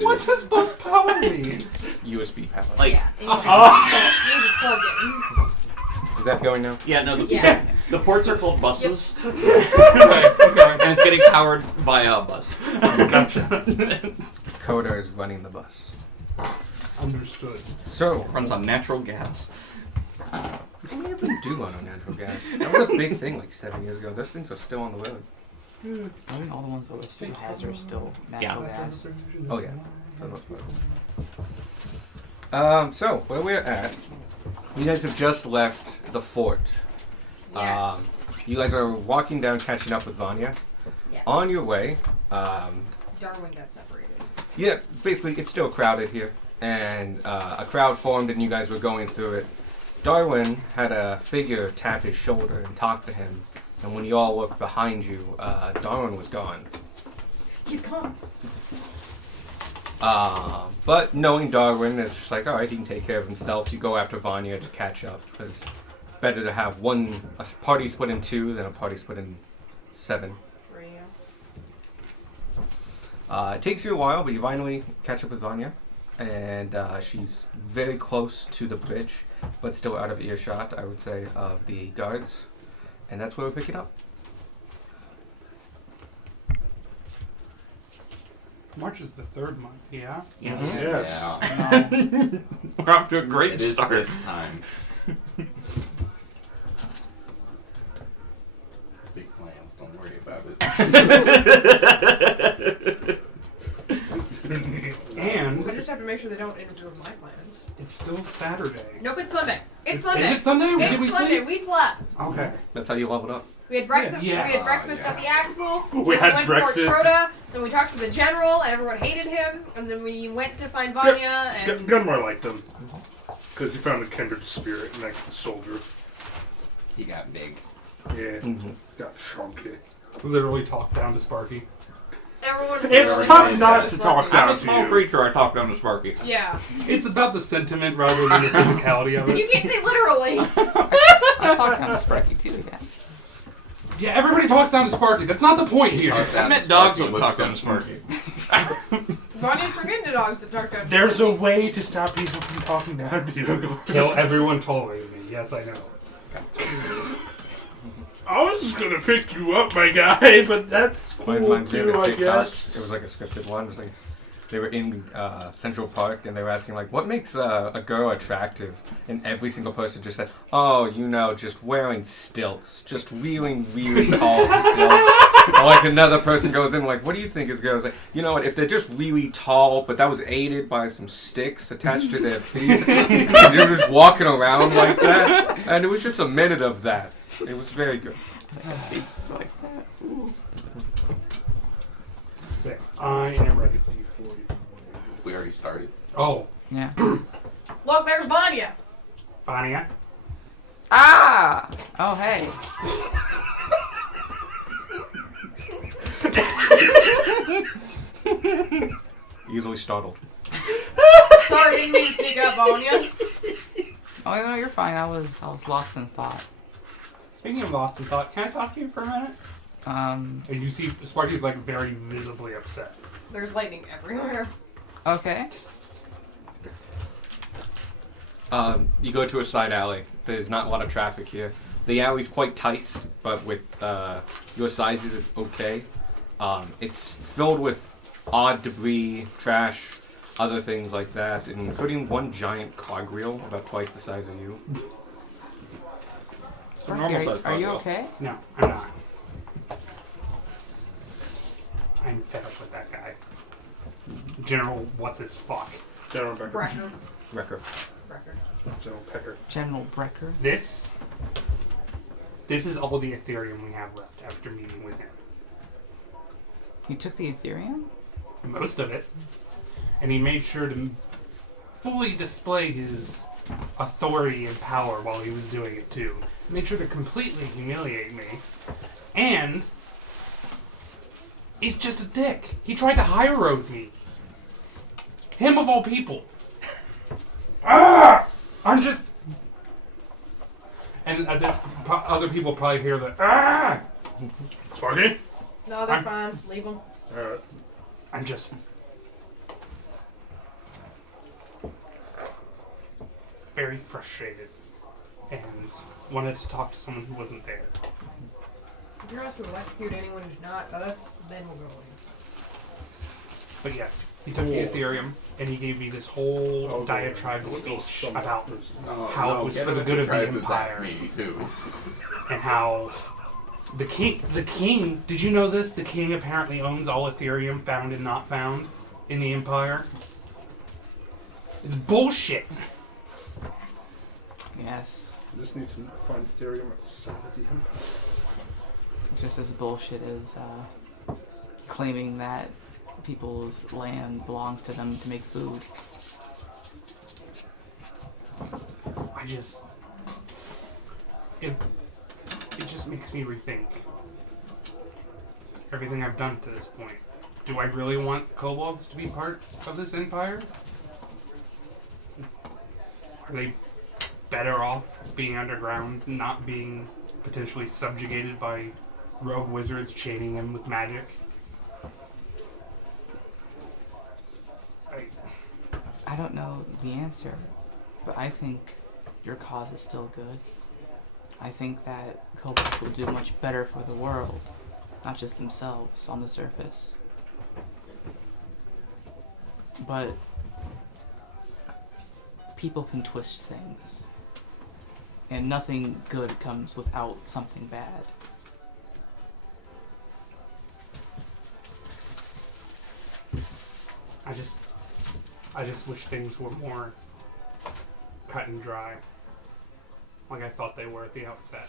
What does bus power mean? USB power. Like, Jesus plugged in. Is that going now? yeah, no, Yeah. the ports are called buses, Okay. and it's getting powered by a bus. Gotcha. Coda is running the bus. Understood. So, Runs on natural gas. how many of them do run on natural gas? That was a big thing like 7 years ago. Those things are still on the road. I think all the ones that City has are still natural gas. Oh yeah, for the most part. So where we're at, you guys have just left the fort. Yes. You guys are walking down, catching up with Vanya. Yes. On your way, Darwin got separated. yeah, basically it's still crowded here, and a crowd formed, and you guys were going through it. Darwin had a figure tap his shoulder and talk to him, and when you all looked behind you, Darwin was gone. He's gone. But knowing Darwin, it's just like, alright, he can take care of himself. You go after Vanya to catch up, because better to have a party split in 2 than a party split in 7. It takes you a while, but you finally catch up with Vanya, and she's very close to the bridge, but still out of earshot, I would say, of the guards, and that's where we pick it up. March is the 3rd month, yeah? Yeah. Yes. We're off to a great It is start. this time. Big plans, don't worry about it. And We just have to make sure they don't interfere with my plans. it's still Saturday. Nope, it's Sunday. It's Is Sunday. it Sunday? Did we It's Sunday. sleep? We slept. Okay. That's how you leveled up. We had breakfast. Yeah. We had breakfast Yeah. at the Axle. We then had went breakfast. to Fort Troda. Then we talked to the general, and everyone hated him. And then we went to find Vanya, and Gunmar liked him because he found a kindred spirit in that soldier. He got big. Yeah, Mm-hmm. got chunky. Literally talked down to Sparky. everyone. It's already tough did not that. to talk I'm down a to small you. creature, I talk down to Sparky. Yeah. It's about the sentiment rather than the physicality of You it. can't say literally. I talk down to Sparky too, yeah. Yeah, everybody talks down to Sparky. That's not the point here. I met dogs that talk down to Sparky. Vanya's turned into dogs that talk to. There's a way to stop people from talking down to you. Kill everyone tolerated me. Yes, I know. I was just gonna pick you up, my guy, but that's cool Mine's too, I TikTok. guess. It was like a scripted one. It was like they were in Central Park and they were asking like, what makes a girl attractive? And every single person just said, oh, you know, just wearing stilts, just really, really tall stilts. Or like another person goes in like, what do you think is girls? Like, you know what? If they're just really tall, but that was aided by some sticks attached to their feet, and they're just walking around like that, and it was just a minute of that. It was very good. It's like that. Ooh. Okay, I am ready for you. We already started. Oh, Yeah. Look, there's Vanya. Vanya. Ah! Oh, hey. Easily startled. Sorry, didn't mean to sneak up on you. Oh, no, you're fine. I was lost in thought. Speaking of lost in thought, can I talk to you for a minute? And you see Sparky's like very visibly upset. There's lightning everywhere. Okay. You go to a side alley. There's not a lot of traffic here. The alley's quite tight, but with your sizes, it's okay. It's filled with odd debris, trash, other things like that, including one giant cogwheel about twice the size of you. Sparky, normal size are you cogwheel. okay? No, I'm not. I'm fed up with that guy. General, what's his fuck? General Becker. Brecker. Wrecker. Brecker. General Pecker. General Brecker. This is all the Ethereum we have left after meeting with him. You took the Ethereum? Most of it. And he made sure to fully display his authority and power while he was doing it too. He made sure to completely humiliate me. And he's just a dick. He tried to high road me. Him of all people. I'm just... And other people probably hear the Sparky? No, they're fine. Leave them. Alright. I'm just... very frustrated and wanted to talk to someone who wasn't there. If you're asking to electrocute anyone who's not us, then we'll go in. But yes, he took the Ethereum and he gave me this whole diatribe speech about how it was for the good of the Empire. Me too. And how the king, did you know this? The king apparently owns all Ethereum found and not found in the Empire. It's bullshit. Yes. You just need to find Ethereum outside of the Empire. Just as bullshit as claiming that people's land belongs to them to make food. It just makes me rethink everything I've done to this point. Do I really want kobolds to be part of this empire? Are they better off being underground, not being potentially subjugated by rogue wizards chaining them with magic? I don't know the answer, but I think your cause is still good. I think that kobolds will do much better for the world, not just themselves on the surface. But people can twist things, and nothing good comes without something bad. I just wish things were more cut and dry, like I thought they were at the outset.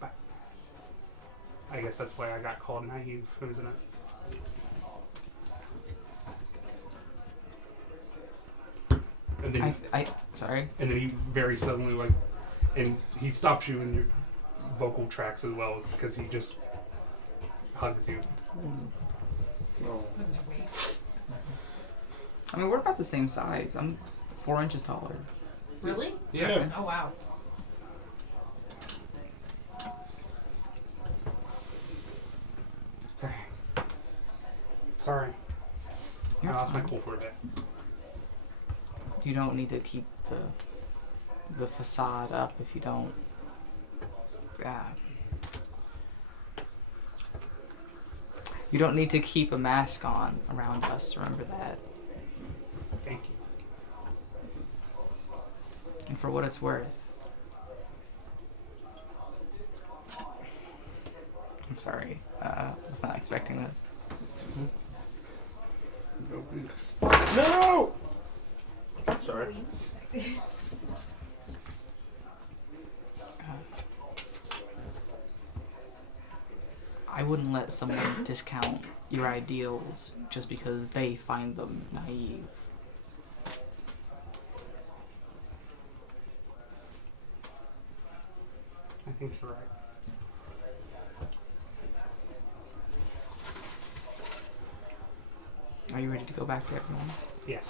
But I guess that's why I got called naive, isn't it? And then, Sorry? and then he very suddenly and he stops you in your vocal tracks as well because he just hugs you. No. That's a waste. I mean, we're about the same size. I'm 4 inches taller. Really? Yeah. Oh wow. Sorry. You're I lost my fine. cool for a bit. You don't need to keep the facade up if you don't. You don't need to keep a mask on around us. Remember that. Thank you. And for what it's worth, I'm sorry. I was not expecting this. No! Sorry. I wouldn't let someone discount your ideals just because they find them naive. I think you're right. Are you ready to go back to everyone? Yes.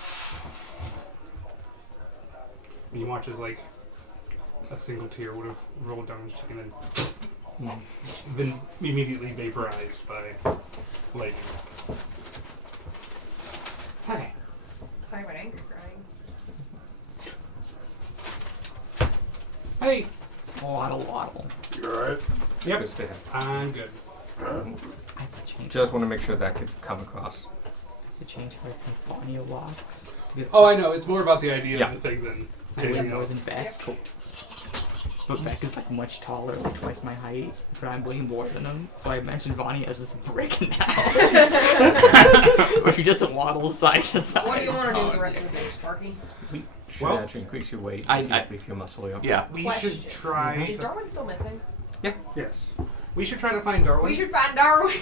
And you watch as like a single tear would have rolled down his cheek and then been immediately vaporized by lightning. Hi. Sorry about angry crying. Hey. Waddle waddle. You alright? Yep. Good to have. I'm good. I have to change. Just want to make sure that gets come across. I have to change how I think Vanya walks. Oh, I know. It's more about the idea Yeah. of the thing than I weigh anything more else. than Beck. But Beck is like much taller, like twice my height, but I'm way more than him. So I mentioned Vanya as this brick now. Or she just waddles side to side. What do you want to do with the rest of the day, Sparky? Should Well, actually increase your weight I- if you're muscly up. Yeah. We Question. should try. Is Darwin still missing? Yes. We should try to find Darwin. We should find Darwin.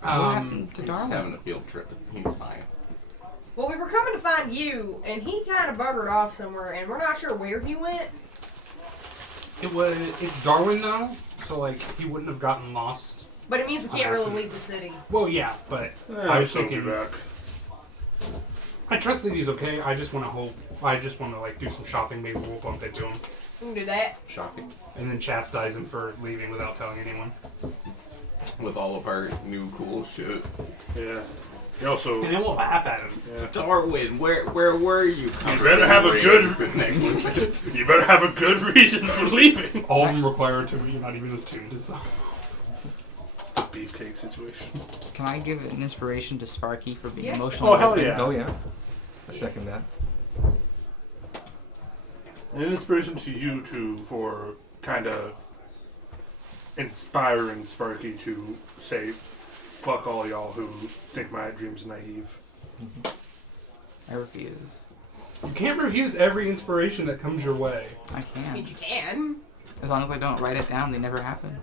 What happened to He's just Darwin? having a field trip. He's fine. Well, we were coming to find you, and he kind of buggered off somewhere, and we're not sure where he went. It's Darwin though, so like he wouldn't have gotten lost. But it means we can't really leave the city. Well, yeah, but I was thinking. I trust that he's okay. I just want to hope. I just want to like do some shopping. Maybe we'll bump into him We can do that. Shocking. and then chastise him for leaving without telling anyone. With all of our new cool shit. Yeah. You also. And then we'll laugh at him. Yeah. Darwin, where were you? You better have a good. And necklaces. You better have a good reason for leaving. All of them require two. You're not even attuned to some. Beefcake situation. Can I give an inspiration to Sparky for being Yeah. emotional? Oh, hell with me? yeah. Oh yeah. I second that. An inspiration to you two for kind of inspiring Sparky to say, "Fuck all y'all who think my dreams are naive." I refuse. You can't refuse every inspiration that comes your way. I I can. mean, you can. As long as I don't write it down, they never happen.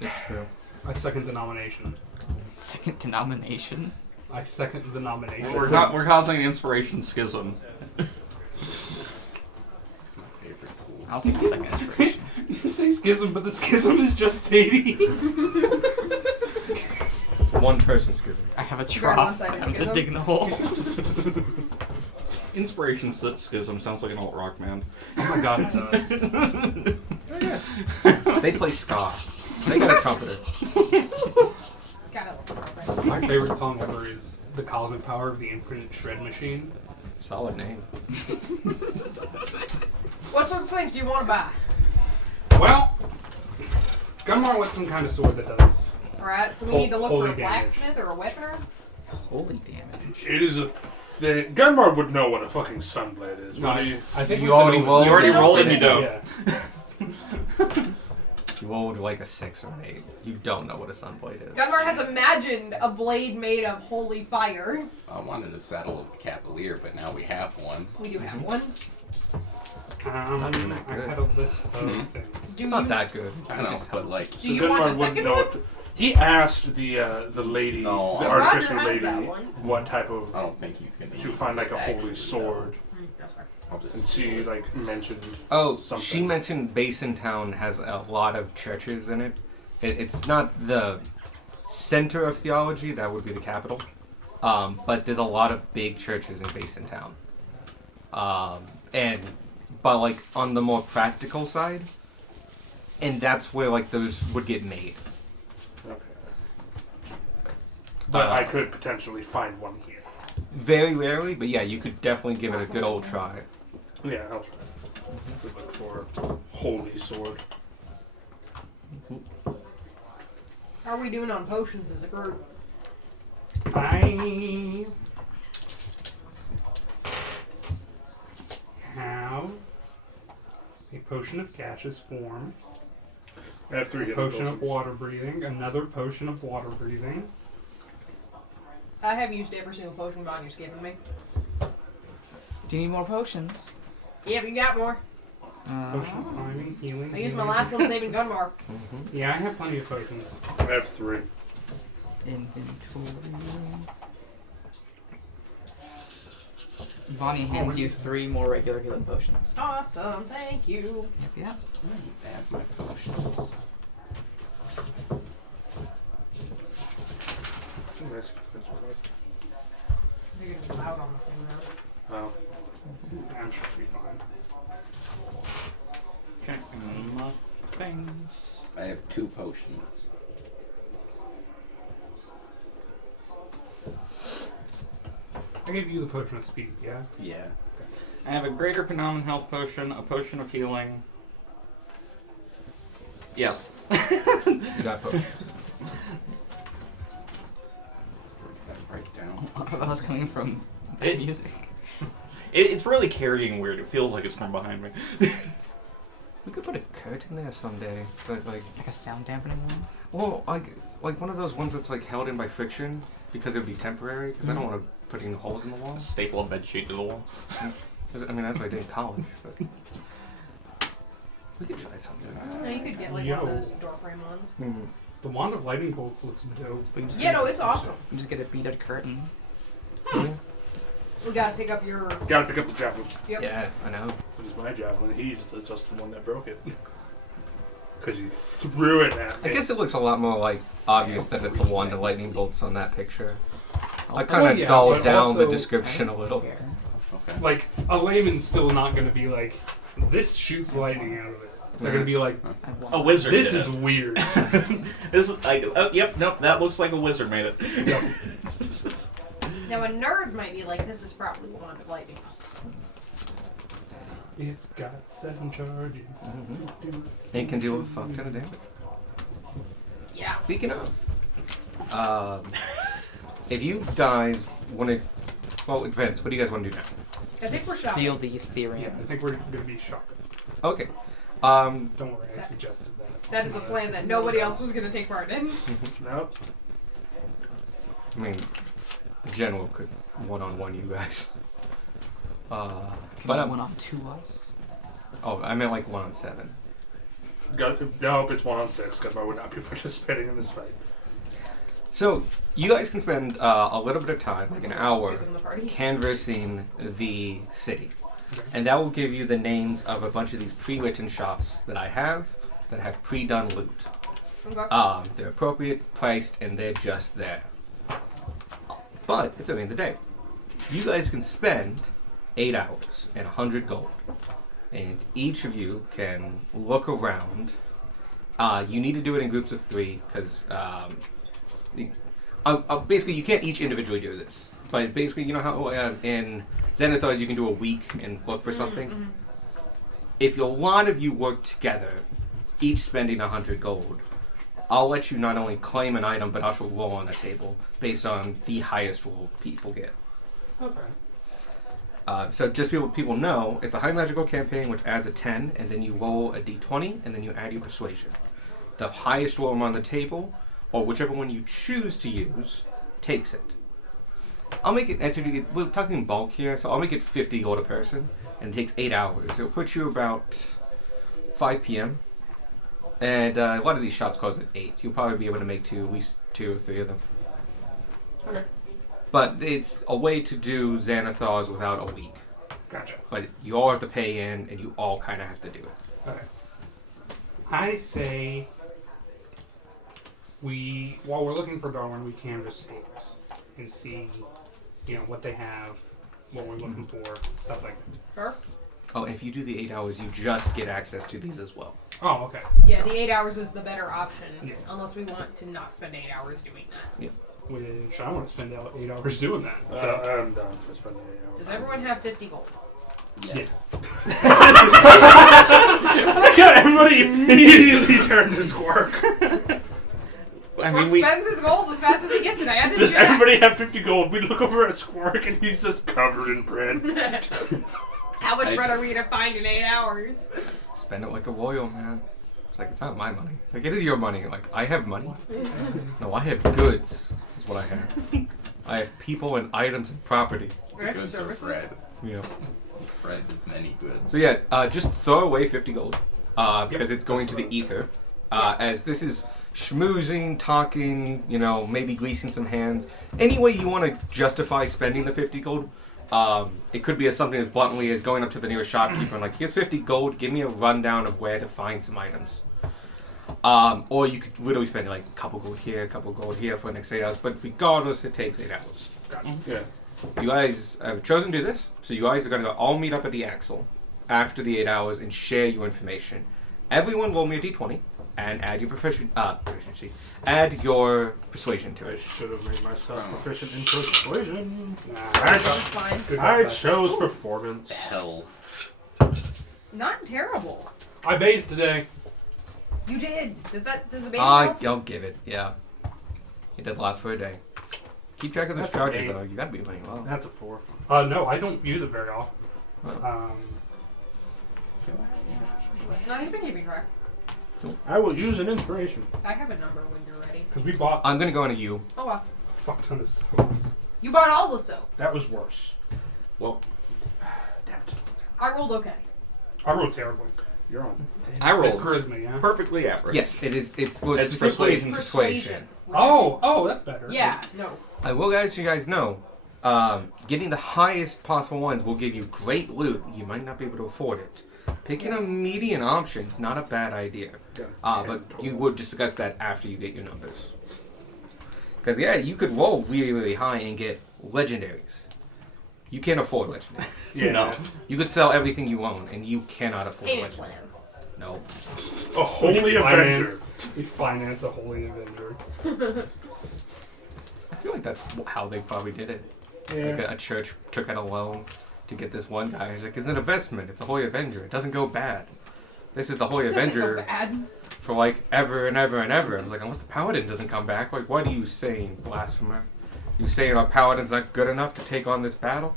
It's true. I second the nomination. Second denomination. I second the nomination. We're causing an inspiration schism. That's my favorite tool. I'll take the second inspiration. You say schism, but the schism is just Sadie. It's one person schism. I have a Very trough. one-sided I'm just schism. digging a hole. Inspiration schism sounds like an alt rock band. Oh my god, it does. They play ska. They got a trumpeter. Gotta My favorite song ever is The Cosmic Power of the Infinite Shred Machine. Solid name. What sorts of things do you want to buy? Well, Gunmar wants some kind of sword that does. Alright, so we Hol- need to look holy for a damage. blacksmith or a weaponer. Holy damage. It is a thing. Gunmar would know what a fucking sunblade is. No, wouldn't he? I think You we already said it rolled. was- You already rolled and you don't. Yeah. You rolled like a 6 or an 8. You don't know what a sunblade is. Gunmar has imagined a blade made of holy fire. I wanted to settle a cavalier, but now we have one. We do have one. Not even that I good. had a list of Mhm. things. Do It's you? not that good. I It know, just but helps. like, Do you want a wouldn't second know one? what he asked the lady, Oh, the Roger artificer has lady, that one. what type of I don't think he's gonna to use find like it, a holy actually, sword, That's fine. I'll just and she like mentioned. Oh, Something. she mentioned Basin Town has a lot of churches in it. It's not the center of theology, that would be the capital. But there's a lot of big churches in Basin Town. But like on the more practical side, and that's where like those would get made. Okay. But I Uh, could potentially find one here. Very rarely, but yeah, you could definitely give it a good old try. Yeah, I'll try. To look for holy sword. How are we doing on potions as a group? I have a potion of gaseous form, I have 3 a hidden potion of potions. water breathing, another potion of water breathing. I have used every single potion Vanya's given me. Do you need more potions? Yeah, but you got more. Potion of climbing, healing. I used my healing. last one saving Gunmar. Yeah, I have plenty of potions. I have 3. Inventory. Bonnie hands you 3 more regular healing potions. Awesome, thank you. Yep, yep. I need to add my potions. Nice. You're gonna be loud on the thing now. Oh. I'm sure it'll be fine. Okay. Things. I have 2 potions. I gave you the potion of speed, yeah? Yeah. I have a greater phenomenon health potion, a potion of healing. Yes. You got potion. Write down. That was coming from It- music. It's really carrying weird. It feels like it's from behind me. We could put a curtain there someday, but like, Like a sound dampening one? well, like one of those ones that's like held in by friction because it would be temporary. Because I don't want to put any holes in the walls. Staple a bed sheet to the wall. I mean, that's what I did in college. But we could try something. No, you could get like one of those door frame ones. Hmm. The Wand of Lightning Bolts looks dope. We can just Yeah, get no, it's awesome. we just get a beaded curtain. Really? We gotta pick up your. Gotta pick up the javelin. Yep. Yeah, I know. It is my javelin. He's just the one that broke it. Because he threw it at I me. guess it looks a lot more like obvious that it's a wand of lightning bolts on that picture. I Well, kind of yeah, dulled but down the also- description a little. Okay. Like, a layman's still not going to be like, this shoots lightning out of it. They're gonna be like, I've won. A wizard. "This did is it. weird." This is like. Oh, yep. Nope. That looks like a wizard made it. Now a nerd might be like, this is probably one of lightning bolts. It's got 7 charges. It can deal with a fuck ton of damage. Yeah. Speaking of, if you guys want to, well, Vince, what do you guys want to do now? I think we're shocked. Steal the Yeah, Ethereum. I think we're gonna be shocked. Okay. Don't worry, I suggested that. That is a plan that nobody else was going to take part in. Nope. I mean, the general could one-on-one you guys. Can But I win on 2 us? oh, I meant like 1-on-7. Nope, it's 1 on 6 because I would not be participating in this fight. So you guys can spend a little bit of time, like an hour, In the party. canvassing the city, and that will give you the names of a bunch of these pre-written shops that I have that have pre-done loot. Okay. They're appropriate, priced, and they're just there. But it's only in the day. You guys can spend 8 hours and 100 gold, and each of you can look around. You need to do it in groups of 3 because basically you can't each individually do this. But basically, you know how in Xanathars you can do a week and look for something. If a lot of you work together, each spending 100 gold, I'll let you not only claim an item, but also roll on a table based on the highest roll people get. Okay. So just people know, it's a high magical campaign which adds a 10, and then you roll a d20, and then you add your persuasion. The highest roll on the table, or whichever one you choose to use, takes it. I'll make it, we're talking bulk here, so I'll make it 50 gold a person, and it takes 8 hours. It'll put you about 5 p.m. And a lot of these shops close at 8. You'll probably be able to make at least 2 or 3 of them. Okay. But it's a way to do Xanathars without a week. Gotcha. But you all have to pay in, and you all kind of have to do it. Okay. I say while we're looking for Darwin, we canvass stores and see, what they have, what we're looking for, stuff like that. Sure. Oh, and if you do the 8 hours, you just get access to these as well. Oh, okay. Yeah, the 8 hours is the better option, Yeah. unless we want to not spend 8 hours doing that. Which I want to spend 8 hours doing that. So. I'm done for spending 8 hours. Does everyone have 50 gold? Yes. Everybody immediately turned his work. I Squirk mean, we. spends his gold as fast as he gets it. I had to Does check. everybody have 50 gold? We look over at Squirk and he's just covered in bread. How much bread are we going to find in 8 hours? Spend it like a royal, man. It's like, it's not my money. It's like, it is your money. Like, I have money. No, I have goods, is what I have. I have people and items and property. We have Goods are services? bread. Yeah. Bread is many goods. So yeah, just throw away 50 gold because it's going to the ether. As this is schmoozing, talking, maybe greasing some hands. Any way you want to justify spending the 50 gold, it could be something as bluntly as going up to the nearest shopkeeper and like, here's 50 gold, give me a rundown of where to find some items. Or you could literally spend like a couple gold here, a couple gold here for the next 8 hours, but regardless, it takes 8 hours. Gotcha. Yeah. You guys have chosen to do this, so you guys are going to all meet up at the Axle after the 8 hours and share your information. Everyone roll me a d20 and add your proficiency. Add your persuasion to I it. should have made myself proficient in persuasion. That's fine. Good I callback. chose performance. Hell. Not terrible. I bathed today. You did. Does the baby help? I'll give it, yeah. It does last for a day. Keep track of those That's an charges, 8. though. You gotta be running well. That's a 4. No, I don't use it very often. No, he's been keeping track. I will use an inspiration. I have a number when you're ready. Because we bought I'm gonna go into you. Oh, well. a fuck ton of soap. You bought all the soap. That was worse. Well, damn it. I rolled okay. I rolled terribly. You're on. I It's rolled charisma, yeah? perfectly average. Yes, it is. It's It's specifically in persuasion. Oh, that's better. Yeah, no. I will, you guys know, getting the highest possible ones will give you great loot. You might not be able to afford it. Picking a median option is not a bad idea. But you would discuss that after you get your numbers. Because, you could roll really, really high and get legendaries. You can't afford legendaries. Yeah. No. You could sell everything you own, and you cannot afford Payment legendaries. plan. No. A holy We avenger. We finance a holy avenger. I feel like that's how they probably did it. Yeah. Like a church took out a loan to get this one guy. He's like, it's an investment. It's a holy avenger. It doesn't go bad. This is the holy It doesn't go avenger bad. for like ever and ever and ever. I was like, unless the paladin doesn't come back, like, what are you saying, blasphemer? You saying our paladin's not good enough to take on this battle?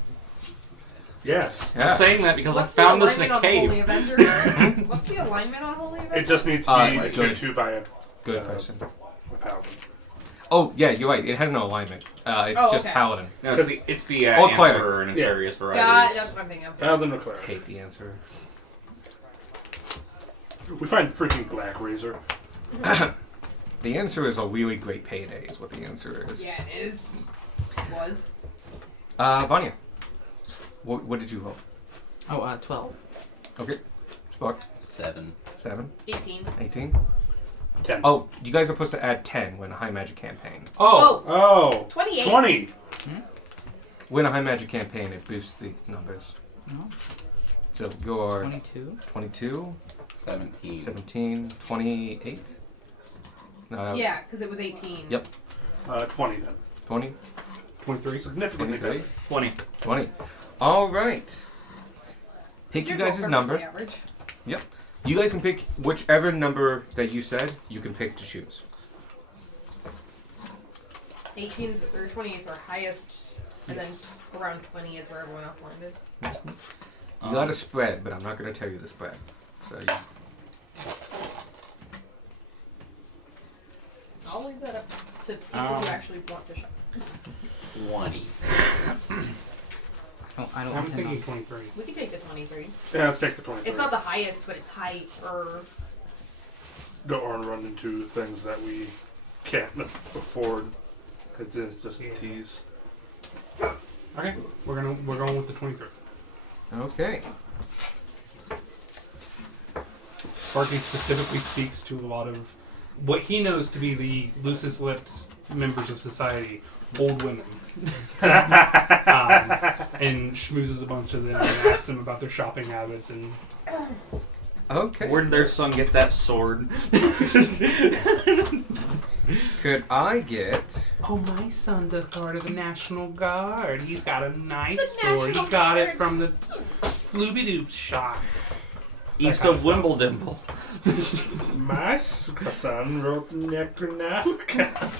Yes. Yeah. I'm saying that because What's I found the this in alignment a on Holy cave. Avenger? What's the alignment on Holy Avenger? It just needs to be Like, tuned to by a Good question. paladin. Oh, yeah, you're right. It has no alignment. It's Oh, just okay. paladin. No, it's the Or cleric. answer in its Yeah. various Yeah, varieties. that's what I'm thinking of. Paladin or cleric. Hate the answer. We find freaking Black Razor. The answer is a really great payday, is what the answer is. Yeah, it is. Was. Vanya. What did you roll? Oh, 12. Okay. Spark. 7. 7. 18. 18. 10. Oh, you guys are supposed to add 10 when a high magic campaign. Oh, Oh. 28. 20. When a high magic campaign, it boosts the numbers. No. So you're 22. 22, 17. 17, 28. No, Yeah, because it was 18. Yep. 20 then. 20, 23. Significantly 23, better. 20. 20. All right. Pick you You're guys' perfectly number. Average. You guys can pick whichever number that you said you can pick to choose. 18's or 28's our highest, and then around 20 is where everyone else landed. You got a spread, but I'm not going to tell you the spread. So I'll leave that up to people who actually want to shop. 20. I don't I'm intend thinking on. 23. We can take the 23. Yeah, let's take the 23. It's not the highest, but it's high or Don't want to run into things that we can't afford. Because it's just a tease. Okay, we're going with the 23. Okay. Sparky specifically speaks to a lot of what he knows to be the loosest lipped members of society, old women. And schmoozes a bunch of them and asks them about their shopping habits and Okay. Where did their son get that sword? Could I get... oh, my son's a part of the National Guard. He's got a nice The sword. He National got it Guard. from the Flooby shop. East kind of of stuff. Wimbledon. My son wrote the Necronomicon.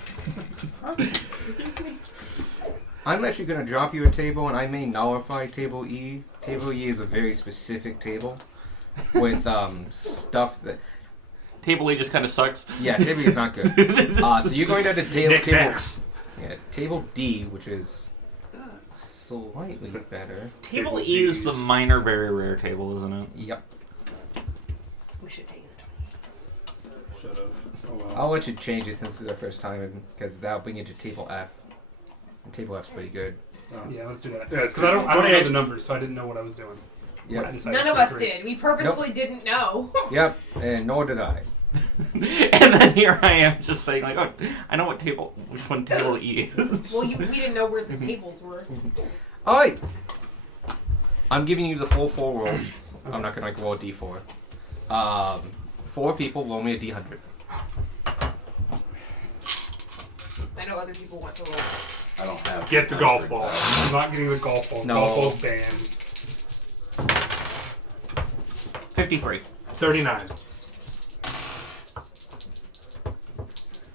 I'm actually going to drop you a table, and I may nullify Table E. Table E is a very specific table with stuff that... Table E just kind of sucks. Yeah, Table E is not good. So you're going down to table Table D, which is slightly better. Table E is the minor, very rare table, isn't it? Yep. we should take it. Should have. Oh well. I'll let you change it since it's the first time, because that'll bring you to Table F. And Table F's pretty good. Yeah, let's do that. Yeah, it's Because I don't know 28. the numbers, so I didn't know what I was doing. Yep. I decided None of us 23. did. We purposefully didn't know. Yep, and nor did I. And then here I am just saying, like, oh, I know which one table E is. Well, we didn't know where the tables were. Alright! I'm giving you the full 4 rolls. I'm not going to roll a d4. 4 people, roll me a d100. I know other people want to roll. I don't have. Get the golf ball. I'm not getting the golf ball. No. Golf ball's banned. 53. 39.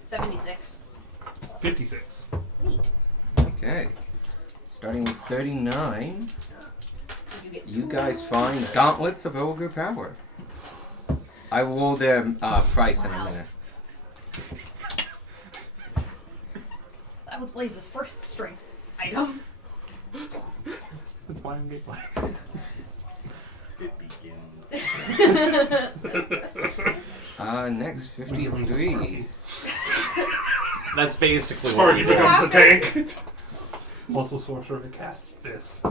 76. 56. Okay. Starting with 39, Did you get you two guys rolls? find Gauntlets of Ogre Power. I will roll their price in a Wow. minute. That was Blaze's first strength item. That's why I'm getting It begins. Next, 53. That's basically what Sparky we did. becomes the tank. Muscle sorcerer to cast fist.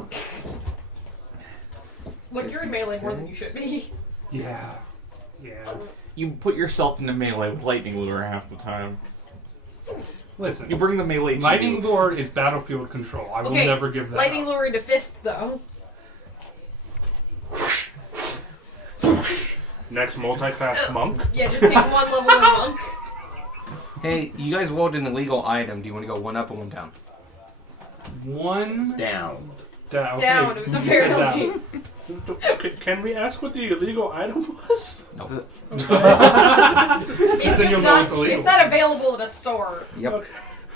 Look, you're in melee more than you should be. Yeah. Yeah. You put yourself into melee with lightning lure half the time. Listen. You bring the melee to Lightning you. lure is battlefield control. I will Okay, never give that Lightning up. lure into fist, though. Next multi-class monk. Yeah, just take one level in monk. Hey, you guys rolled an illegal item. Do you want to go one up or one down? One Down. down. Down, Okay, you said apparently. Can we ask what the illegal item was? No. It's Then just you'll know not. it's illegal. It's not available at a store. Yep.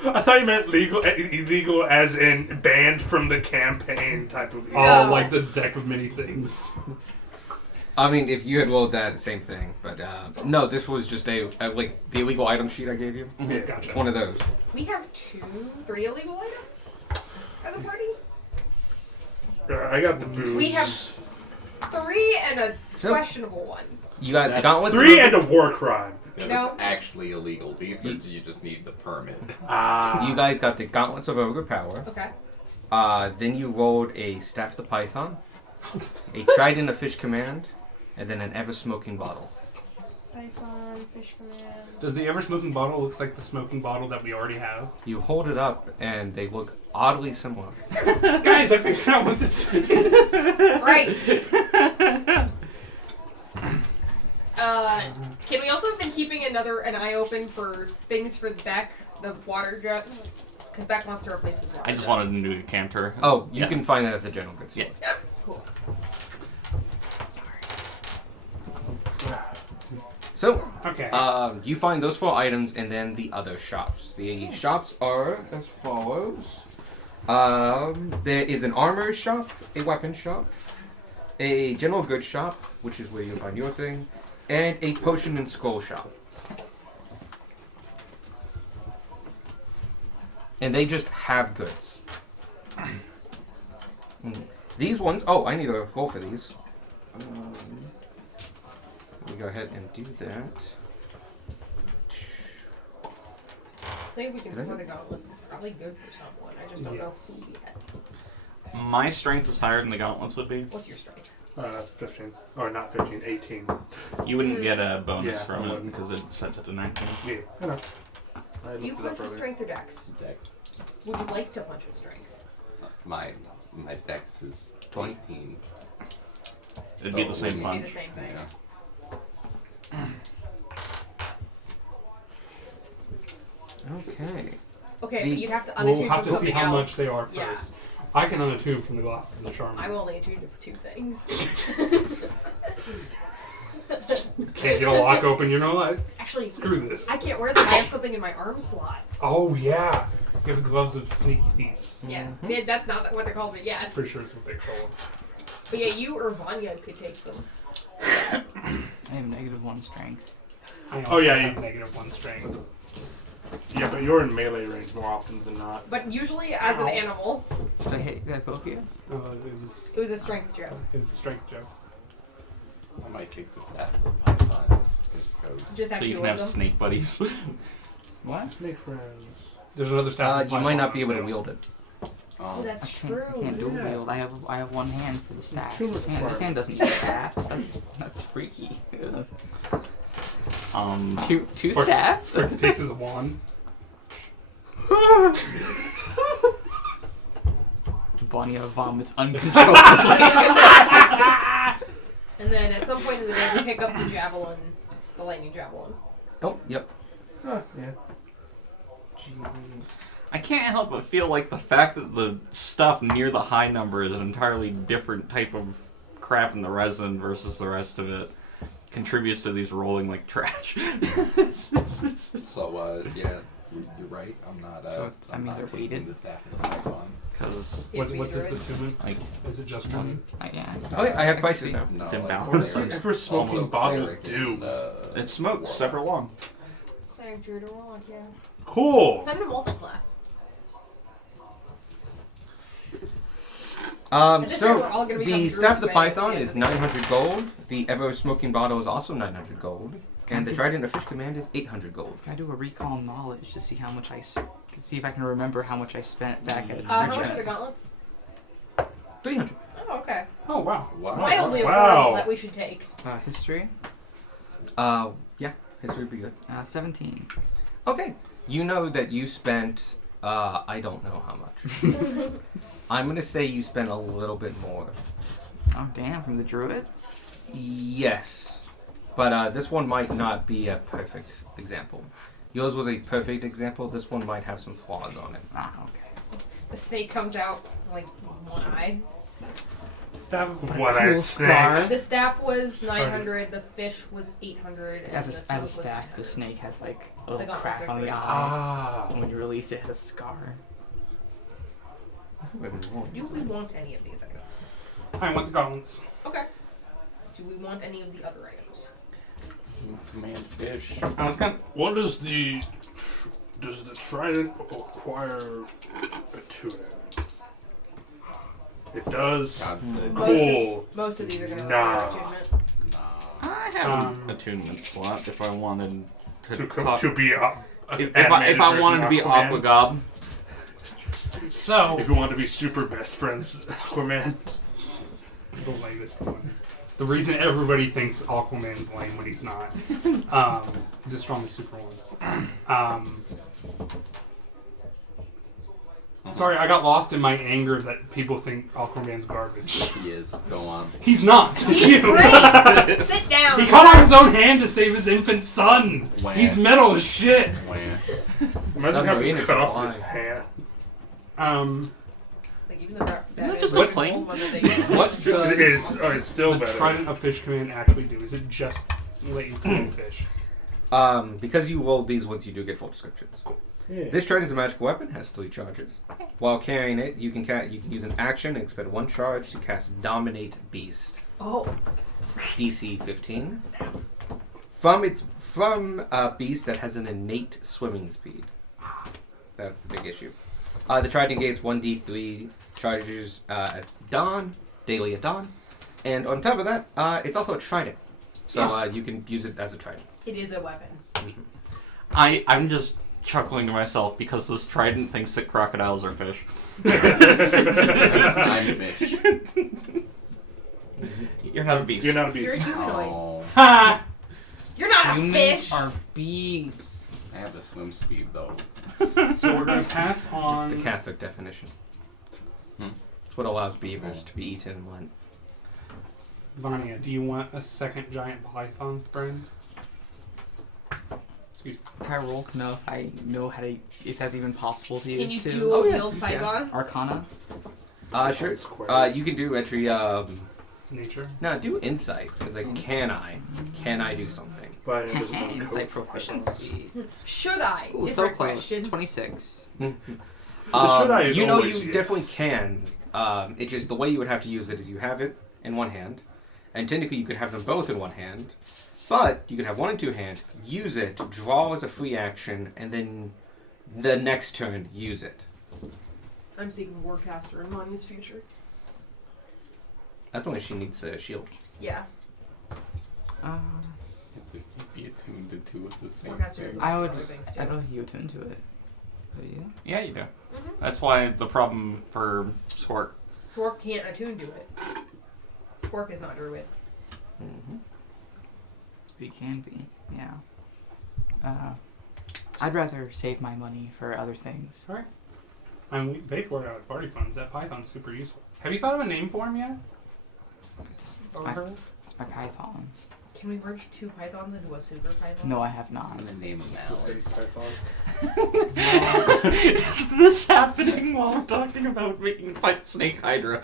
I thought you meant illegal as in banned from the campaign type of. Oh, No. like the deck of many things. I mean, if you had rolled that, same thing. But no, this was just a like the illegal item sheet I gave you. Yeah, It's gotcha. one of those. We have 3 illegal items as a party. I got the booze. We have 3 and a So- questionable one. You got the That's gauntlets. 3 and a war crime. Because No. it's actually illegal. These are you just need the permit. Ah. You guys got the gauntlets of ogre power. Okay. Then you rolled a staff the python, a trident of fish command, and then an ever smoking bottle. Python, fish command. Does the ever smoking bottle look like the smoking bottle that we already have? You hold it up, and they look oddly similar. Guys, I figured out what this is. Right. Can we also have been keeping an eye open for things for Beck, the water jug? Because Beck wants to replace his water I just jug. wanted to do a canter. Oh, you Yeah. can find that at the general goods store. Yeah. Cool. Sorry. So, Okay. you find those 4 items and then the other shops. The shops are as follows. There is an armor shop, a weapon shop, a general goods shop, which is where you'll find your thing, and a potion and scroll shop. And they just have goods. These ones, oh, I need a roll for these. Let me go ahead and do that. I think we can score the gauntlets. It's probably good for someone. I just don't know who yet. My strength is higher than the gauntlets would be. What's your strength? 15. Or not 15, 18. You wouldn't get a bonus Yeah, from I it wouldn't. because it sets it to 19. Yeah, I know. I Do you looked it up punch with earlier. strength or dex? Dex. Would you like to punch with strength? My dex is 20. 18. It'd be the So same It'd be punch. the same thing. Yeah. Okay. Okay, The- but you'd have to We'll unattune have from to see something how else. much they are Yeah. first. I can unattune from the glasses of Charmin. I'm only attuned to 2 things. Can't get a lock open, you know what? Actually, Screw this. I can't wear them. I have something in my arm slots. Oh, yeah. You have the gloves of sneaky thieves. Yeah, Yeah, that's not what they're called, but yes. Pretty sure it's what they call them. But yeah, you or Vanya could take them. I have -1 strength. I Oh, yeah, also you- have -1 strength. Yeah, but you're in melee range more often than not. But usually, as an Ow. animal, Did I hit that poke you? it was a strength joke. It was a strength joke. I might take the staff of the python just because. Just have So you 2 can of have them. snake buddies. What? Make friends. There's another staff. You might not be able to wield it. Oh, that's I true. can't dual yeah. wield. I have 1 hand for the staff. Two This hand requirements. doesn't use staffs. That's freaky. Um, Two Or- staffs. Or takes his wand. Vanya vomits uncontrollably. And then at some point in the day, we pick up the javelin, the lightning javelin. Oh, yep. Huh, yeah. I can't help but feel like the fact that the stuff near the high number is an entirely different type of crap in the resin versus the rest of it contributes to these rolling like trash. So, yeah, you're right. I'm not. So it's- I I'm mean, not they're taking weighted. the staff of the python. Because What's its attunement? like Is it just one? Yeah. Oh, yeah, I have can prices see. now. No, It's in like balance. What does cleric- the ever smoking almost bottle cleric do? and, it smokes warlock. separate one. Cleric, druid, or warlock, yeah. Cool. Send them multi-class. At this So rate, we're all gonna become the staff of the druids by python end is of the game. 900 gold. The ever smoking bottle is also 900 gold, and the trident of fish command is 800 gold. Can I do a recall knowledge to see how much see if I can remember how much I spent back at How much Richmond? are the gauntlets? 300. Oh, okay. Oh, wow. Wow. Wildly Wow. affordable that we should take. History. Yeah, history would be good. 17. Okay, you know that you spent. I don't know how much. I'm gonna say you spent a little bit more. Oh damn! From the druid. Yes. But this one might not be a perfect example. Yours was a perfect example. This one might have some flaws on it. Ah, okay. The snake comes out like one eye. Staff. One eyed Cool snake. scar. The staff was 900. The fish was 800. And As the a snake was staff, the 900. snake has like a little The crack gauntlets are on the great. eye. Ah. And when you release it, it has a scar. Do we want any of these items? I want the gauntlets. Okay. Do we want any of the other items? You command fish. I was kind What does the trident acquire attuning? It does. God said, Cool. Most of these are going to Nah. require attunement. nah. I have Um, an attunement slot if I wanted to. To be if I wanted to be Aquagob. so. If you want to be super best friends, Aquaman. The latest one. The reason everybody thinks Aquaman's lame when he's not. He's a strongly super one. Sorry, I got lost in my anger that people think Aquaman's garbage. He is. Go on. He's not. He's great! Sit down! He cut off his own hand to save his infant son. Wah. He's metal as shit. Wah. Imagine having to Submarine cut is off flying. his hand. Like, even though that that is just like a plane? old one that they What It does is. Oh, it's still the better. Trident of Fish command actually do? Is it just let you clean fish? Because you rolled these ones, you do get full descriptions. Yeah. This trident is a magical weapon, has 3 charges. While carrying it, you can use an action and expend 1 charge to cast Dominate Beast, Oh. DC 15. From a beast that has an innate swimming speed. That's the big issue. The trident gains 1d3 charges at dawn, daily at dawn, and on top of that, it's also a trident, so you can use it as a trident. It is a weapon. I'm just chuckling to myself because this trident thinks that crocodiles are fish. I'm fish. You're not a beast. You're not a You're a beast. humanoid. Oh, Ha! You're not a Humans fish! are beasts. I have the swim speed though. So we're gonna pass It's on. the Catholic definition. Hmm. It's what allows beavers to be eaten in Lent. Vanya, do you want a second giant python friend? Excuse me. Can I roll to know if I know how to, if that's even possible to Can use you too? dual wield Yeah. pythons? Arcana? Sure. Square. You can do entry. Nature. No, do insight because like, can I do something? But it doesn't know Insight code for pythons. proficiency. Should I? Ooh, Different so close. question. 26. The should I is you know always you definitely yes. can. It's just the way you would have to use it is you have it in one hand, and technically you could have them both in one hand, but you can have one in two hand, use it, draw as a free action, and then the next turn use it. I'm seeking Warcaster in Mania's future. That's when she needs a shield. Yeah. If be attuned to two of the same Warcaster is thing. I would- other things too. I don't know if you attune to it. Do you? Yeah, you do. Mhm. That's why the problem for Squark. Swark can't attune to it. Swark is not druid. Mm-hmm. It can be, yeah. I'd rather save my money for other things. Sorry. I mean, we pay for it out of party funds. That python's super useful. Have you thought of a name for him yet? It's Or my, her? it's my python. Can we merge 2 pythons into a super python? No, I have not. I'm gonna name him Just Alan. like python. Is this happening while we're talking about making fight Snake Hydra?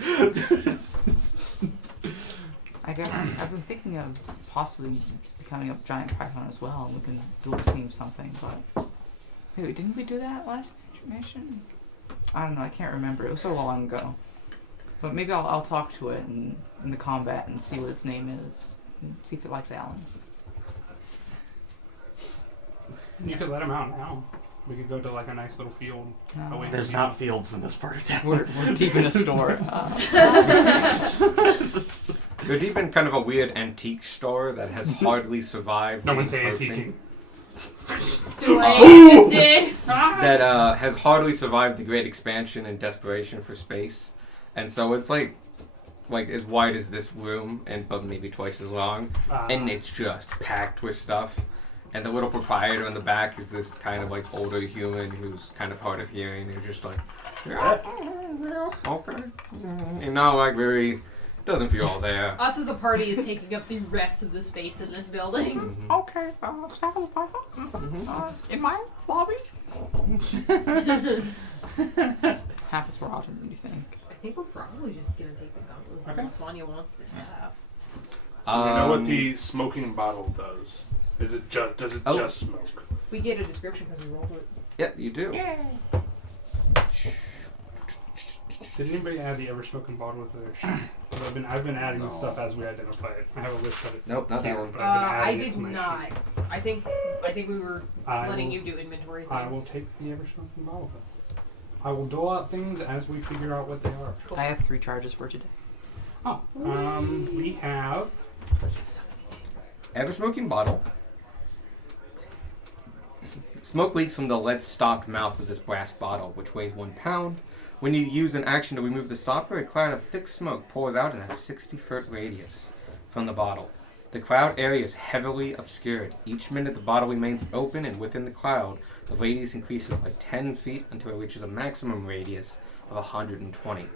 I guess I've been thinking of possibly becoming a giant python as well, and we can dual team something, but... Wait, didn't we do that last mission? I don't know, I can't remember. It was so long ago. But maybe I'll talk to it in the combat and see what its name is. And see if it likes Alan. You could let him out now. We could go to like a nice little field. No. wait. There's not fields in this part of town. We're deep in a store. You're deep in kind of a weird antique store that has hardly survived. No the one say encroaching- antiquing. It's too late. You just did. That has hardly survived the great expansion and desperation for space, and so it's like as wide as this room, and but maybe twice as long, and it's just packed with stuff. And the little proprietor in the back is this kind of like older human who's kind of hard of hearing. Who's just like, yeah, okay, and not like very doesn't feel all there. Us as a party is taking up the rest of the space in this building. Mhm. Okay, staff of the python. In my lobby. Half is more often than you think. I think we're probably just gonna take the gauntlets Okay. unless Vanya wants this staff. You know what Um, the smoking bottle does? Does it Oh. just smoke? We get a description because we rolled it. Yeah, you do. Did anybody add the ever smoking bottle with their sheet? 'Cause I've been adding this stuff as we identify it. I have a list of it. Nope, not that here, one. but I've been I adding it did to my not. sheet. I think we were I letting will- you do inventory things. I will take the ever smoking bottle. Then. I will dole out things as we figure out what they are. Cool. I have 3 charges for today. Oh, we have Ever smoking bottle. Smoke leaks from the lead-stopped mouth of this brass bottle, which weighs 1 pound. When you use an action to remove the stopper, a cloud of thick smoke pours out in a 60-foot radius from the bottle. The cloud area is heavily obscured. Each minute the bottle remains open, and within the cloud, the radius increases by 10 feet until it reaches a maximum radius of 120.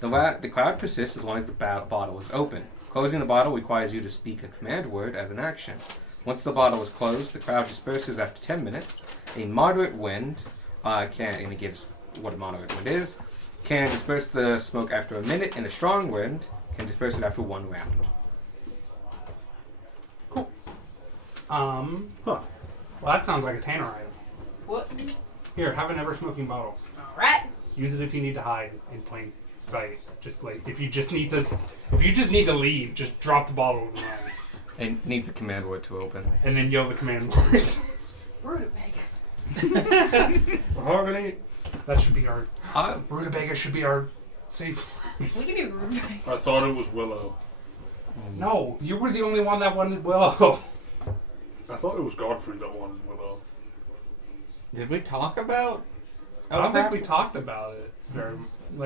The cloud persists as long as the bottle is open. Closing the bottle requires you to speak a command word as an action. Once the bottle is closed, the cloud disperses after 10 minutes. A moderate wind and it gives what a moderate wind is, can disperse the smoke after a minute, and a strong wind can disperse it after 1 round. Well, that sounds like a Tanner item. What? Here, have an ever smoking bottle. Alright. Use it if you need to hide in plain sight. Just like if you just need to leave, just drop the bottle and run, It needs a command word to open. and then yell the command words. Rutabaga. Mahogany. That should be our Uh, Rutabaga should be our safe. We can do rutabaga. I thought it was Willow. No, you were the only one that wanted Willow. I thought it was Godfrey that wanted Willow. Did we talk about? I don't think we talked about it.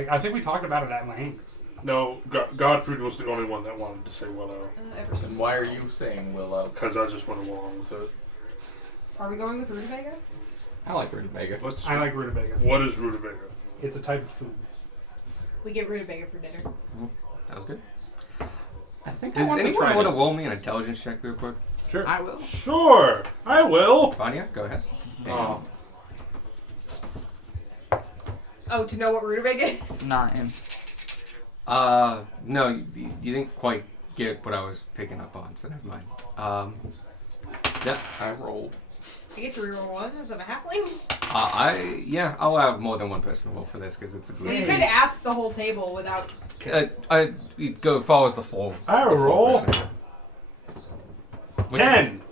I think we talked about it at length. No, Godfrey was the only one that wanted to say Willow. And why are you saying Willow? Because I just went along with it. Are we going with rutabaga? I like rutabaga. Let's I like Rutabaga. What is rutabaga? It's a type of food. We get rutabaga for dinner. that was good. I think Does I want to anyone try want to it. roll me an intelligence check real quick? Sure. I will. Sure, I will. Vanya, go ahead. Oh, Oh, to know what rutabaga is? Not him. No, you didn't quite get what I was picking up on, so never mind. Yeah, I rolled. I get to reroll one as of a halfling? I'll have more than one person roll for this because it's a Well, you group. could ask the whole table without. It follows the full. I the full roll. person. Which- 10.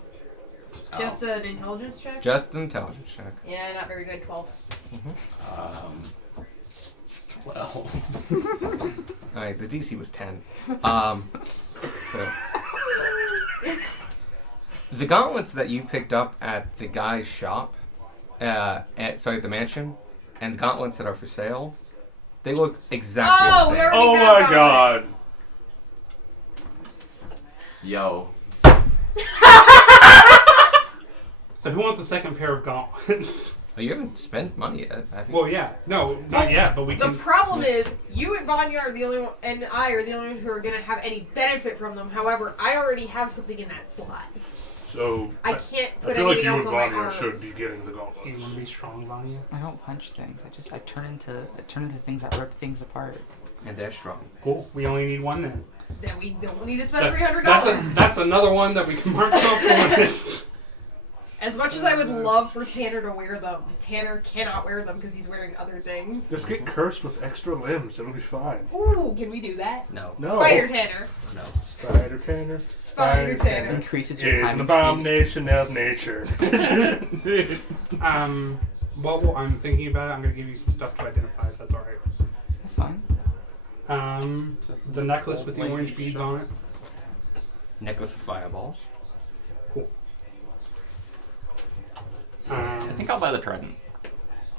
Just an intelligence check? Just an intelligence check. Yeah, not very good. 12. 12. Alright, the DC was 10. So the gauntlets that you picked up at the guy's shop, at the mansion, and the gauntlets that are for sale, they look exactly Oh, the we same. already Oh have my god. gauntlets. Yo. So who wants a second pair of gauntlets? Oh, you haven't spent money yet. I think. Well, yeah. No, not yet, but we The can. problem is, you and Vanya are the only one, and I are the only ones who are going to have any benefit from them. However, I already have something in that slot. So, I can't I put feel like anything you else and on my Vanya should arms. be getting the Do you want gauntlets. to be strong, Vanya? I don't punch things. I turn into things that rip things apart. And they're strong. Cool. We only need one then. Then we don't need to spend That- $300. That's another one that we can mark off for this. As much as I would love for Tanner to wear them, Tanner cannot wear them because he's wearing other things. Just get cursed with extra limbs. It'll be fine. Ooh, can we do that? No. No. Spider Tanner. No. Spider Tanner. Spider Tanner. Increases your Is an climbing speed. abomination of nature. Well, I'm thinking about it. I'm going to give you some stuff to identify if that's all right. That's fine. The necklace with the orange beads on it. Necklace of fireballs. I think I'll buy the trident.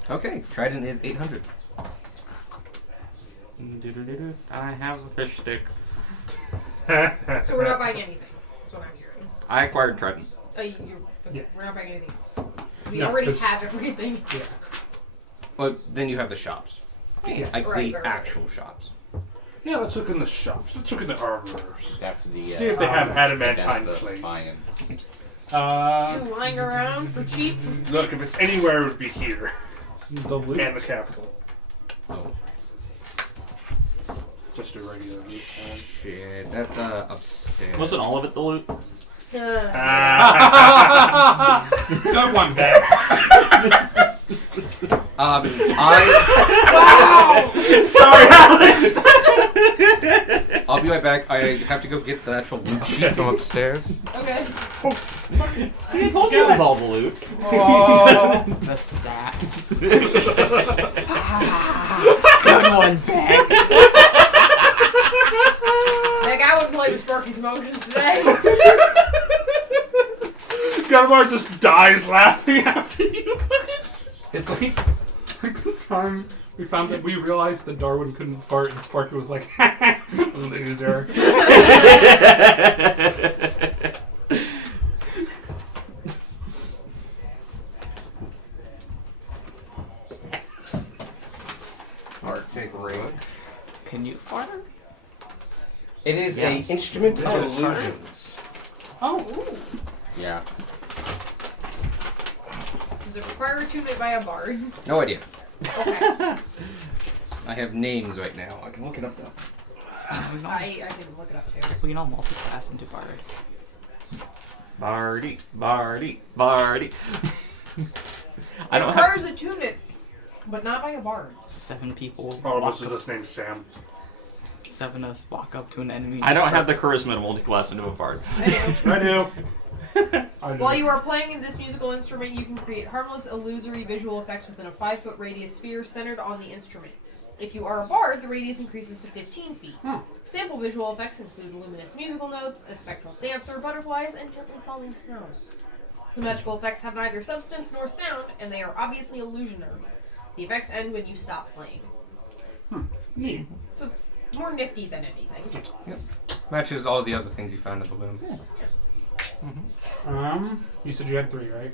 Okay, trident is 800. I have a fish stick. So we're not buying anything. That's what I'm hearing. I acquired trident. Yeah. We're not buying anything else. We No, already 'cause- have everything. Yeah. But then you have the shops. Yes. Like Right, the right. actual shops. Yeah, let's look in the shops. Let's look in the armorers. After the See if they have against adamantine the plate. lion. Just lying around for cheap. Look, if it's anywhere, it would be here. The loot. And the capital. Oh, Just a regular loot. Shit, that's upstairs. Wasn't all of it the loot? Good one, Ben. Sorry, Alex. I'll be right back. I have to go get the actual loot sheet from upstairs. Okay. See, I told you it was all the loot. Oh, the sacks. Good one, Beck. Like, I wouldn't play with Sparky's emotions today. Gunmar just dies laughing after you. It's like the time we found that we realized that Darwin couldn't fart and Sparky was like, loser. Take a look. Can you fart? It is Yes. a instrument of it's hard. illusions. Oh, ooh. yeah. Does it require attunement by a bard? No idea. Okay. I have names right now. I can look it up though. I can look it up too. We can all multi-class into bard. Barty, Barty, Barty. I It don't have. requires attunement, but not by a bard. 7 people. All of walk us is up, just named Sam. 7 of us walk up to an enemy. I don't just have the start- charisma to multi-class into a bard. I know. I do. I do. While you are playing this musical instrument, you can create harmless, illusory visual effects within a 5-foot radius sphere centered on the instrument. If you are a bard, the radius increases to 15 feet. Sample visual effects include luminous musical notes, a spectral dancer, butterflies, and gently falling snow. The magical effects have neither substance nor sound, and they are obviously illusionary. The effects end when you stop playing. Neat. So it's more nifty than anything. Matches all the other things you found in the loom. You said you had 3, right?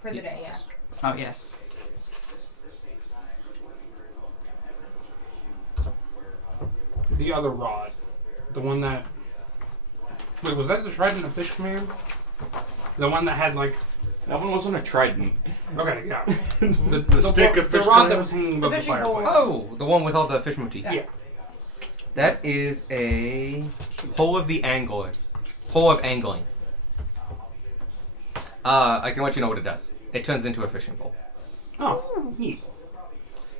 For the day, yeah. Oh, yes. The other rod. The one that... Wait, was that the Trident of Fish Command? The one that had like... That one wasn't a trident. Okay, yeah. The stick of the fish rod that command? was hanging above the fishing pole. fireplace. Oh, the one with all the fish motifs. Yeah. That is a pole of the angler. Pole of angling. I can let you know what it does. It turns into a fishing pole. Oh, neat.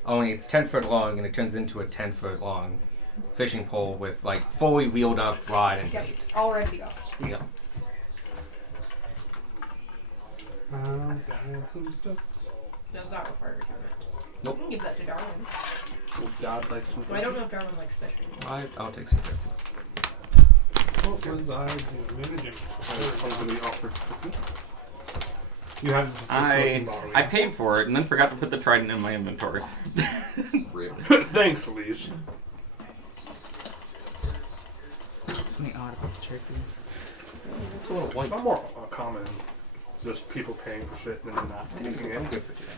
Only it's 10 foot long and it turns into a 10 foot long fishing pole with like fully wheeled up rod and Yep. bait. All ready to go. Yeah. Got some stuff. Does not require attunement. Nope. You can give that to Darwin. Well, God likes some. Well, I don't know if Darwin likes fishing. I'll take some care. What was I managing? Somebody offered cookie. You have this looking bottle, I yeah. paid for it and then forgot to put the trident in my inventory. Rip. Thanks, Elise. Something odd about the turkey. It's a little It's white. not more common. Just people paying for shit and then not taking I'm it. good for today.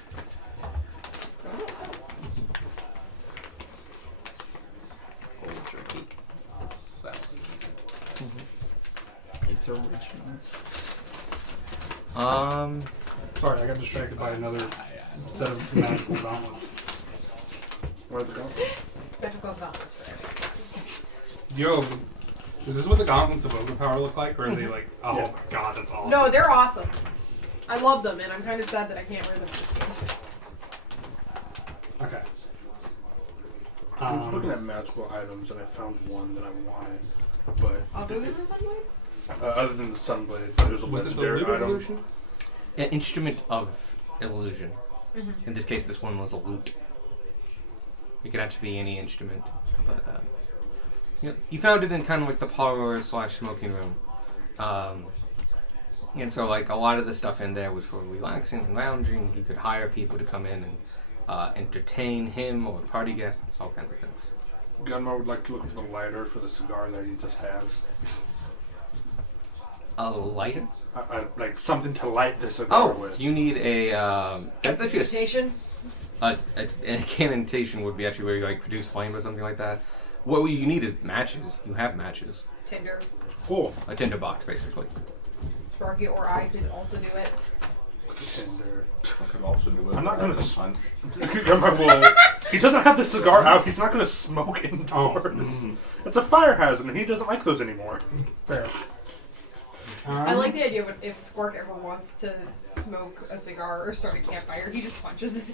Old turkey. So, It's original. Sorry, I got distracted by another set of magical gauntlets. Where's it going? Magical gauntlets for everything. Yo, is this what the gauntlets of Overpower look like? Or are they like, oh Yeah. my god, that's awesome. No, they're awesome. I love them, and I'm kind of sad that I can't wear them in this game. Okay. I was looking at magical items and I found one that I wanted, but Other than the Sunblade? other than the Sunblade, there's a Was it the legendary Loot item. Evolution? An instrument of illusion. Mhm. In this case, this one was a lute. It could actually be any instrument, but you found it in kind of like the parlor / smoking room, and so like a lot of the stuff in there was for relaxing and lounging. He could hire people to come in and entertain him or party guests, all kinds of things. Gunmar would like to look for the lighter for the cigar that he just has. A lighter? Like something to light the cigar Oh, with. you need a. That's actually a. Invitation? an incantation would be actually where you like produce flame or something like that. What you need is matches. You have matches. Tinder. Cool. A tinderbox, basically. Sparky or I could also do it. Tinder. I could also do it. I'm not but I gonna can punch. Well, he doesn't have the cigar out. He's not going to smoke Oh. indoors. It's a fire hazard, and he doesn't like those anymore. Fair. I like the idea of if Squark ever wants to smoke a cigar or start a campfire, he just punches it.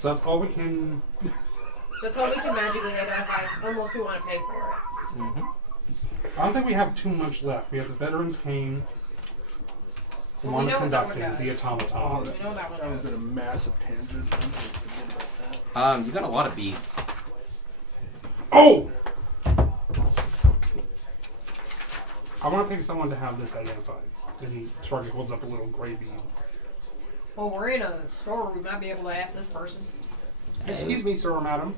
So that's all we can. That's all we can magically identify, unless we want to pay for it. Mm-hmm. I don't think we have too much left. We have the Veterans Cane, the Well, we know what that one Conducting, does. the Automaton. We know that That one. was been a massive tangent. I'm gonna forget about that. You got a lot of beads. Oh! I want to pick someone to have this identified. And Sparky holds up a little gray bead. Well, we're in a store. We might be able to ask this person. Excuse me, sir or madam.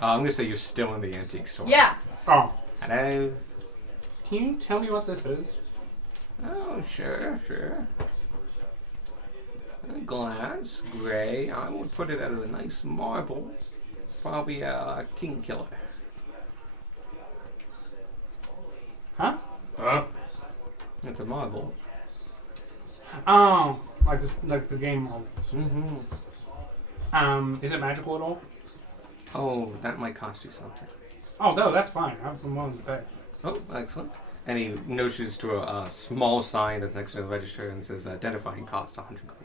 I'm gonna say you're still in the antique store. Yeah. Oh, Hello. can you tell me what this is? Oh, sure. Glass, gray. I would put it out of a nice marble. Probably a king killer. Huh? Huh? It's a marble. Oh, like the game mode. Mm-hmm. Is it magical at all? Oh, that might cost you something. Oh, no, that's fine. I'm willing to pay. Oh, excellent. And he notions to a small sign that's next to the register and says identifying cost 100 gold.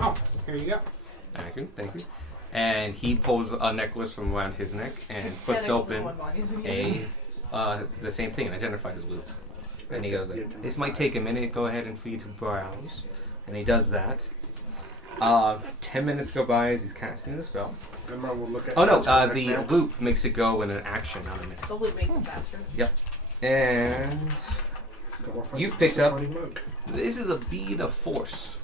Oh, here you go. Thank you. And he pulls a necklace from around his neck and flips open the same thing, an identifier's loop. And he goes, this might take a minute, go ahead and for you to browse. And he does that. 10 minutes go by as he's casting the spell. Remember, we'll look at Oh no, Electronic the Maps. loop makes it go in an action, not a minute. The loop makes it faster. And Go off on you've some picked up- funny mug. this is a bead of force.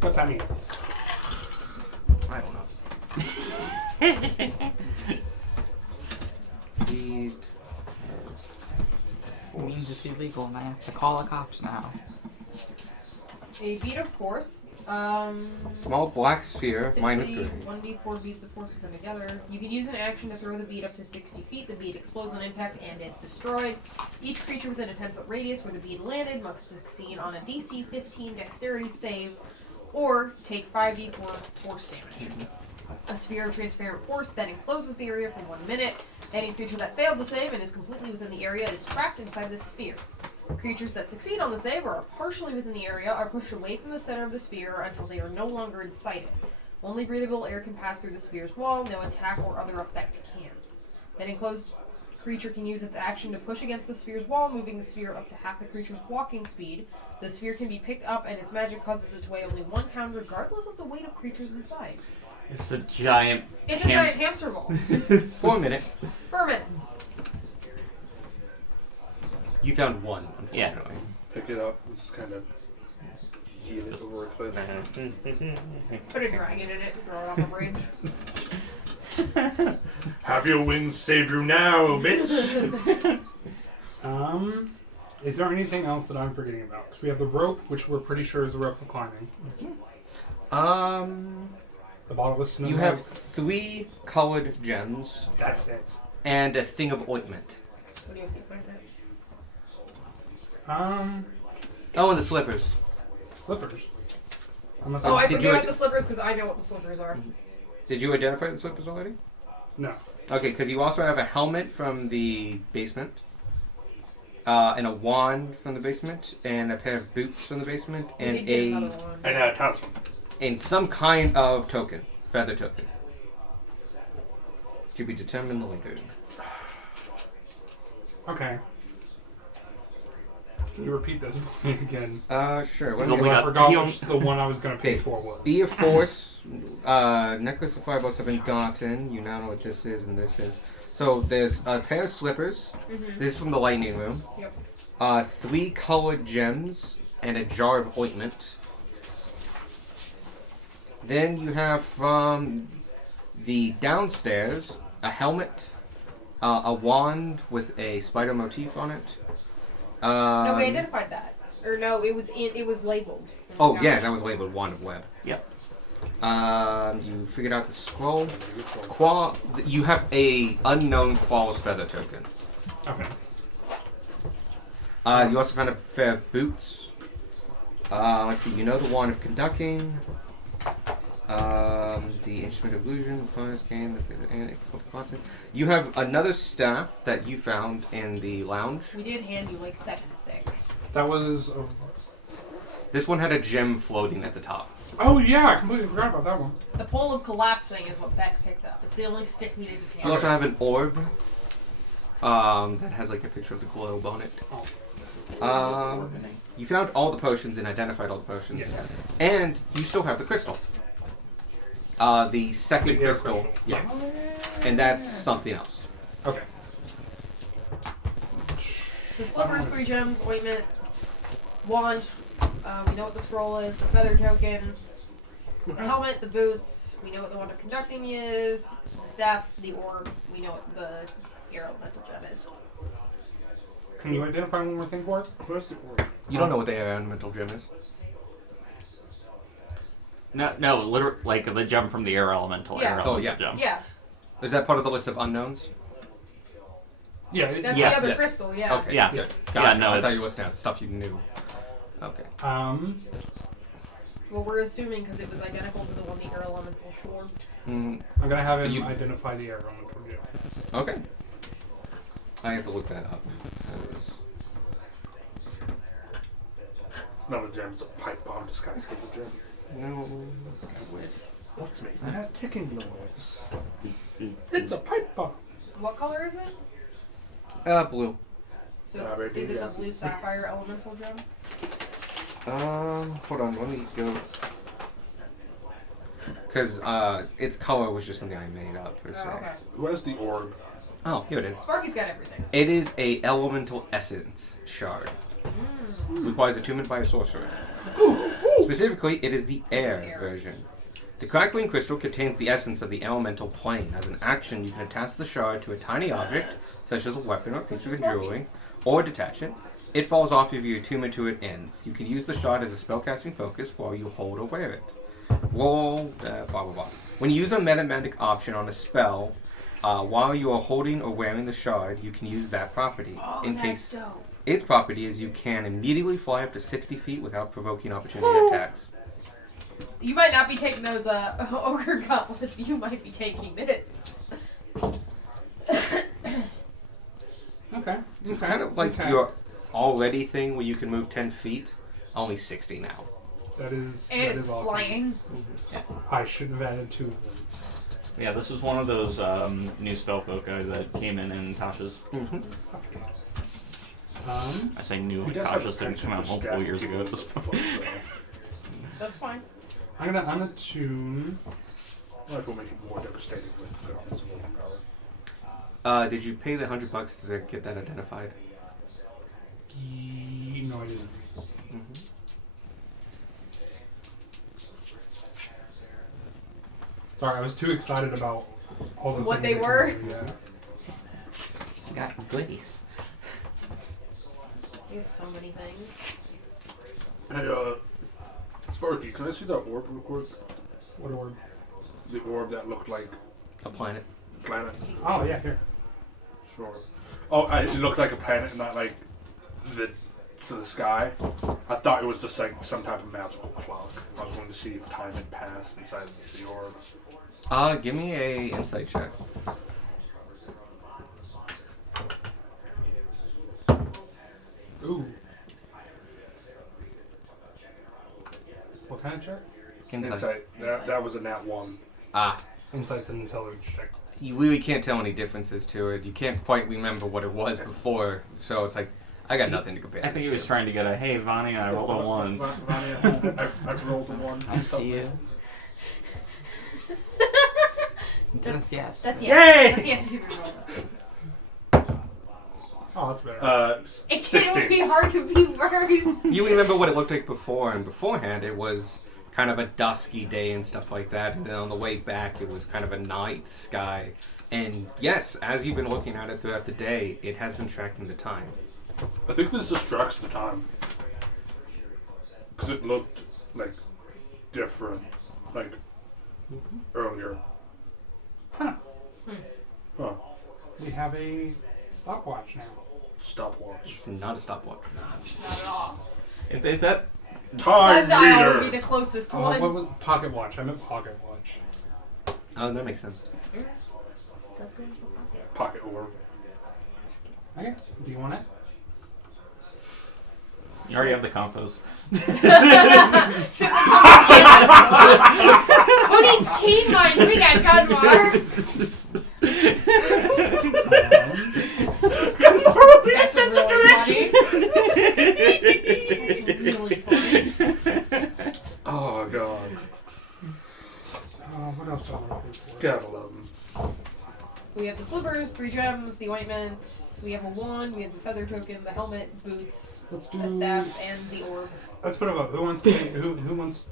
What's that mean? I don't know. Bead It means it's illegal and I have to call the cops now. A bead of force. Small black sphere, minus Typically, gray. 1d4 beads of force are put together. You can use an action to throw the bead up to 60 feet. The bead explodes on impact and is destroyed. Each creature within a 10-foot radius where the bead landed must succeed on a DC 15 dexterity save or take 5d4 force damage. A sphere of transparent force then encloses the area for 1 minute. Any creature that failed the save and is completely within the area is trapped inside this sphere. Creatures that succeed on the save or are partially within the area are pushed away from the center of the sphere until they are no longer inside it. Only breathable air can pass through the sphere's wall, no attack or other effect can. An enclosed creature can use its action to push against the sphere's wall, moving the sphere up to half the creature's walking speed. The sphere can be picked up and its magic causes it to weigh only 1 pound regardless of the weight of creatures inside. It's a giant. It's a giant hamster ball. 4 minutes. For a minute. You found one, unfortunately. Pick it up. Just kind of yeet it over a cliff. Put a dragon in it and throw it off a bridge. Have your wings save you now, bitch! Is there anything else that I'm forgetting about? Because we have the rope, which we're pretty sure is the rope for climbing. The bottle of cinnamon. You have 3 colored gems That's it. and a thing of ointment. What do you have to find that? Oh, and the slippers. Slippers. Unless Oh, I Did forget you- about the slippers because I know what the slippers are. Did you identify the slippers already? No. Okay, because you also have a helmet from the basement, and a wand from the basement, and a pair of boots from the basement, We and did get another one. And talisman. and some kind of token, feather token. To be determined later. Okay. Can you repeat this for me again? Sure. He's Let only me I got- forgot he which the one I was going to pay Okay. for was. Be of Force, necklace of fireballs have been gotten. You now know what this is and this is. So there's a pair of slippers. Mm-hmm. This is from the lightning room. Yep. 3 colored gems and a jar of ointment. Then you have from the downstairs a helmet, a wand with a spider motif on it. No, we identified that. Or no, it was labeled. Oh Yeah. yeah, that was labeled Wand of Web. Yep. You figured out the scroll. You have a unknown Qual's feather token. Okay. You also found a pair of boots. Let's see. You know the Wand of Conducting. The Instrument of Illusion, bonus game, and constant. You have another staff that you found in the lounge. We did hand you like 7 sticks. That was. This one had a gem floating at the top. Oh yeah, I completely forgot about that one. The pole of collapsing is what Beck picked up. It's the only stick we didn't You hand. also have an orb. That has like a picture of the globe on it. You found all the potions and identified all the potions. Yeah. And you still have the crystal. The second The air crystal. crystal. Yeah. And that's something else. Okay. So slippers, 3 gems, ointment, wand. We know what the scroll is. The feather token. The helmet, the boots. We know what the wand of conducting is. The staff, the orb. We know what the air elemental gem is. Can you identify one more thing for us? Where's the orb? You don't know what the elemental gem is. No, literally, like the gem from the air elemental. Yeah. Air Oh, elemental yeah. gem. Yeah, Is that part of the list of unknowns? Yeah. that's Yeah, the other yes. crystal. Yeah. Okay. Yeah. Good. Yeah, Gotcha. no, I thought it's- you were listening out stuff you knew. Okay. Well, we're assuming because it was identical to the one the air elemental shore. Mm, I'm gonna have him You- identify the air elemental gem. okay. I have to look that up. It's not a gem, it's a pipe bomb disguised as a gem. No. What's making that ticking noise? It's a pipe bomb. What color is it? Blue. So it's, Alright, is it yeah. the blue sapphire elemental gem? Hold on. Let me go. Because its color was just something I made up per se. Oh, okay. Who has the orb? Oh, here it is. Sparky's got everything. It is a elemental essence shard. Requires attunement by a sorcerer. Specifically, it is the air It's air. version. The crackling crystal contains the essence of the elemental plane. As an action, you can attach the shard to a tiny object, such as a weapon or piece of jewelry, or detach it. It falls off if your attunement to it ends. You can use the shard as a spellcasting focus while you hold or wear it. Roll, blah blah blah. When you use a metamagic option on a spell, while you are holding or wearing the shard, you can use that property. Oh, in that's case dope. its property is you can immediately fly up to 60 feet without provoking opportunity attacks. You might not be taking those ogre gauntlets. You might be taking this. Okay. It's kind of like your already thing where you can move 10 feet, only 60 now. That is. And that it's is awesome. flying. I should have added 2 of them. Yeah, this is one of those new spell foci that came in Tasha's. I say new, He like does have Tasha's a didn't come out penchant for multiple years ago at this stabbing point. people with the That's fine. I'm gonna attune. Life will make it more devastating with Goblins of Overpower. Did you pay the $100 to get that identified? No, I didn't. Sorry, I was too excited about all the What things they that were? came out, yeah. Got goodies. We have so many things. Hey, Sparky, can I see that orb real quick? What orb? The orb that looked like A planet. a planet? Oh yeah, here. Sure. Oh, it looked like a planet and not like to the sky. I thought it was just like some type of magical clock. I was going to see if time had passed inside the orb. Give me a insight check. Ooh. What kind of check? Insight. That was a nat 1. Insight's an intelligence check. You really can't tell any differences to it. You can't quite remember what it was before, so it's like, I got nothing to compare I think this he was to. trying to get a, hey, Vanya, I rolled a 1. I've rolled a 1. I see you. That's yes. That's Yay! yes. That's yes if you roll that. Oh, that's better. It 16. would be hard to be worse. You remember what it looked like before, and beforehand it was kind of a dusky day and stuff like that, and then on the way back it was kind of a night sky. And yes, as you've been looking at it throughout the day, it has been tracking the time. I think this distracts the time. Because it looked like different, like earlier. Huh. Huh. We have a stopwatch now. Stopwatch. It's not a stopwatch. Not at all. If that Time Sundial would be reader. the closest Oh, one. what was pocket watch? I meant pocket watch. Oh, that makes sense. That's going to pocket. Pocket orb. Okay. Do you want it? you already have the compos. Who needs keen mind? We got Gunmar. That's really funny. That's really funny. Oh god. What else do I want to for? Gotta love him. We have the slippers, 3 gems, the ointment. We have a wand. We have the feather token, the helmet, boots, Let's do. a staff, and the orb. Let's put a vote. Who wants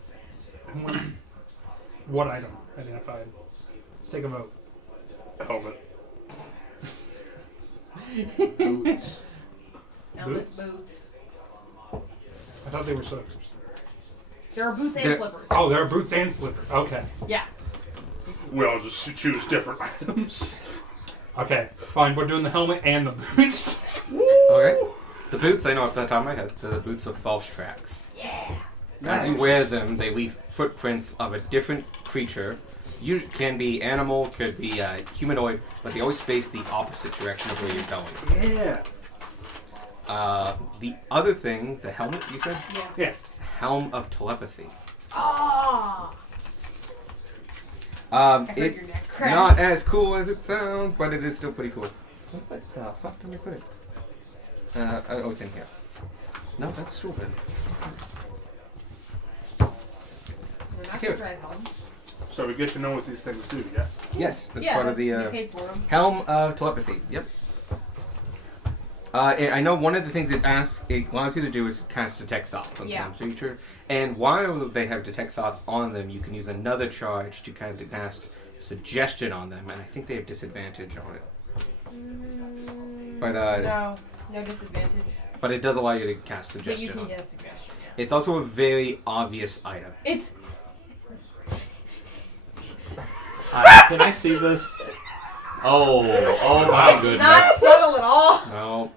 what item identified? Let's take a vote. Helmet. Boots. Helmet, Boots? boots. I thought they were slippers. There are boots and There- slippers. Oh, there are boots and slippers. Okay. Yeah. We all just choose different items. Okay. Fine. We're doing the helmet and the boots. Okay. The boots, I know off the top of my head, the boots are false tracks. As you wear them, they leave footprints of a different creature. You can be animal, could be humanoid, but they always face the opposite direction of where you're going. Yeah. The other thing, the helmet, you said? Yeah. Yeah. It's a helm of telepathy. Ah. heard It's your neck crack. not as cool as it sounds, but it is still pretty cool. What the fuck did I put it? Oh, it's in here. No, that's stupid. They're not Here. so dried home. So we get to know what these things do, yeah? Yes, that's Yeah, part of the you paid for them. helm of telepathy. Yep. I know one of the things it allows you to do is cast detect thoughts on Yeah. some creature, and while they have detect thoughts on them, you can use another charge to kind of cast suggestion on them, and I think they have disadvantage on it. But No disadvantage. but it does allow you to cast But suggestion you can on. get a suggestion. Yeah. It's also a very obvious item. It's Can I see this? Oh my goodness. not subtle at all. No.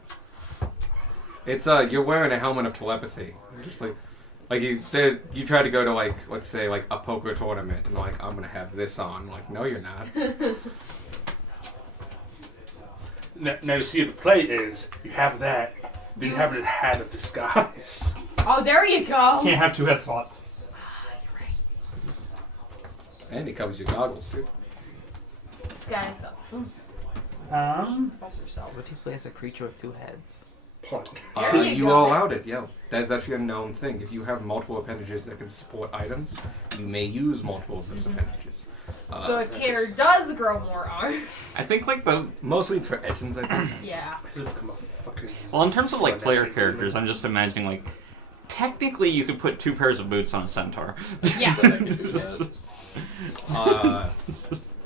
It's you're wearing a helmet of telepathy. You're just like you try to go to like, let's say like a poker tournament and like, I'm gonna have this on. Like, no you're not. Now, see, the play is you have that, then you have a hat of disguise. Oh, there you go. Can't have two head slots. And it covers your goggles too. Disguise self. False yourself. What if you play as a creature with 2 heads? Punt. There you You go. are allowed it, yeah. That's actually a known thing. If you have multiple appendages that can support items, you may use multiple of those appendages. So if Tanner does grow more arms, I think like the Mostly it's for Ettins, I think. yeah. This has become a fucking... well, in terms of like player Finesse. characters, I'm just imagining like technically you could put 2 pairs of boots on a centaur. Yeah.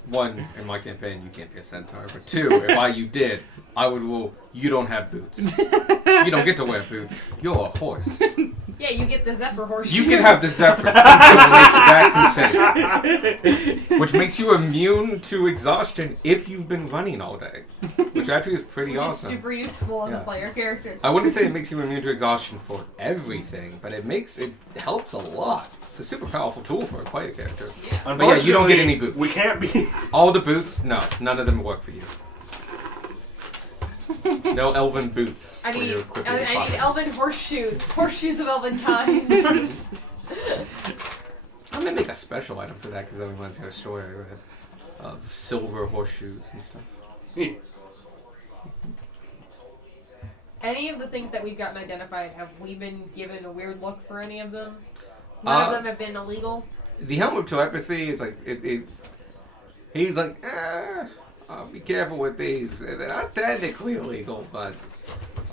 One, in my campaign, you can't be a centaur. But 2, if you did, I would rule you don't have boots. You don't get to wear boots. You're a horse. Yeah, you get the Zephyr horse. You can have the Zephyr. You can make that consent. Which makes you immune to exhaustion if you've been running all day. Which actually is pretty Which is awesome. super useful as Yeah. a player character. I wouldn't say it makes you immune to exhaustion for everything, but it helps a lot. It's a super powerful tool for a player character. Yeah. But yeah, you don't get any boots. We can't be... All the boots, no, none of them work for you. No elven boots I for need, your equipping I need classes. elven horseshoes. Horseshoes of elven kind. I'm gonna make a special item for that because everyone's got a story I read of silver horseshoes and stuff. Any of the things that we've gotten identified, have we been given a weird look for any of them? None of them have been illegal. The helm of telepathy is like he's like, be careful with these. They're not technically illegal, but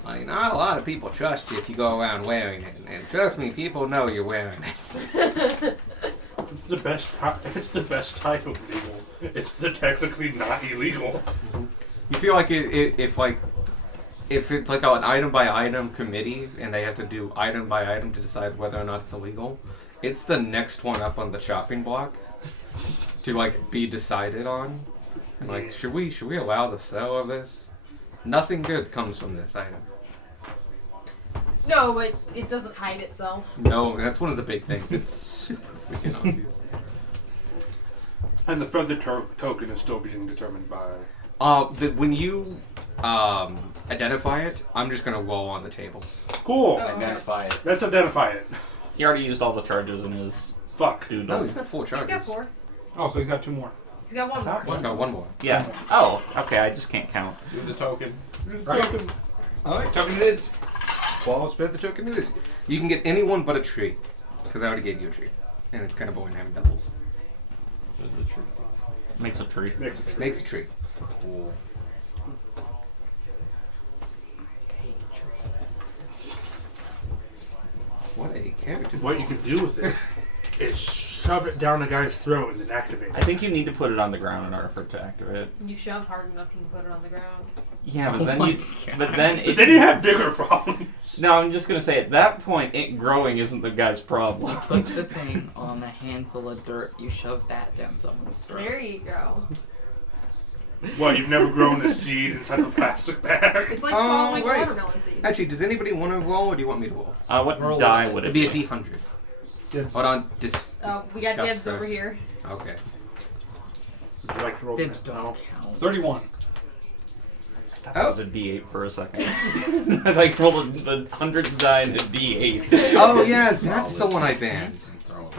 like not a lot of people trust you if you go around wearing it. And trust me, people know you're wearing it. It's the best type of legal. It's the technically not illegal. You feel like if it's like an item by item committee and they have to do item by item to decide whether or not it's illegal, It's the next one up on the chopping block to like be decided on. And like, should we allow the sale of this? Nothing good comes from this item. No, but it doesn't hide itself. No, that's one of the big things. It's super freaking obvious. And the feather token is still being determined by. When you identify it, I'm just gonna roll on the table. Cool. Oh, okay. Identify it. Let's identify it. He already used all the charges in his Fuck. doodle. No, he's got 4 He's charges. got 4. Oh, so you got 2 more. He's got 1 more. He's got 1 more. Yeah. Oh, okay. I just can't count. Do the token. Right. Alright, token it is. Qual's feather token it is. You can get anyone but a tree, because I already gave you a tree, and it's kind of boring having doubles. What is the tree? Makes a tree. Makes a tree. Cool. What a character. What you can do with it is shove it down a guy's throat and then activate I it. think you need to put it on the ground in order for it to activate. You shove hard enough, you can put it on the ground. Yeah, but Oh then my you. God. But then But it. then you have bigger problems. No, I'm just gonna say at that point, it growing isn't the guy's problem. Put the thing on a handful of dirt. You shove that down someone's throat. There you go. Well, you've never grown a seed inside of a plastic bag. It's like swallowing wait. watermelon seeds. Actually, does anybody want to roll, or do you want me to roll? What Roll die it. would It'd it be a be? D100. Dibs. Hold on, Oh, we got discuss dibs over first. here. Okay. Would you like to roll Dibs that? don't count. 31. That was a D8 for a second. I like rolled the hundreds die in a D8. Oh yeah, that's the one I banned. Throw it.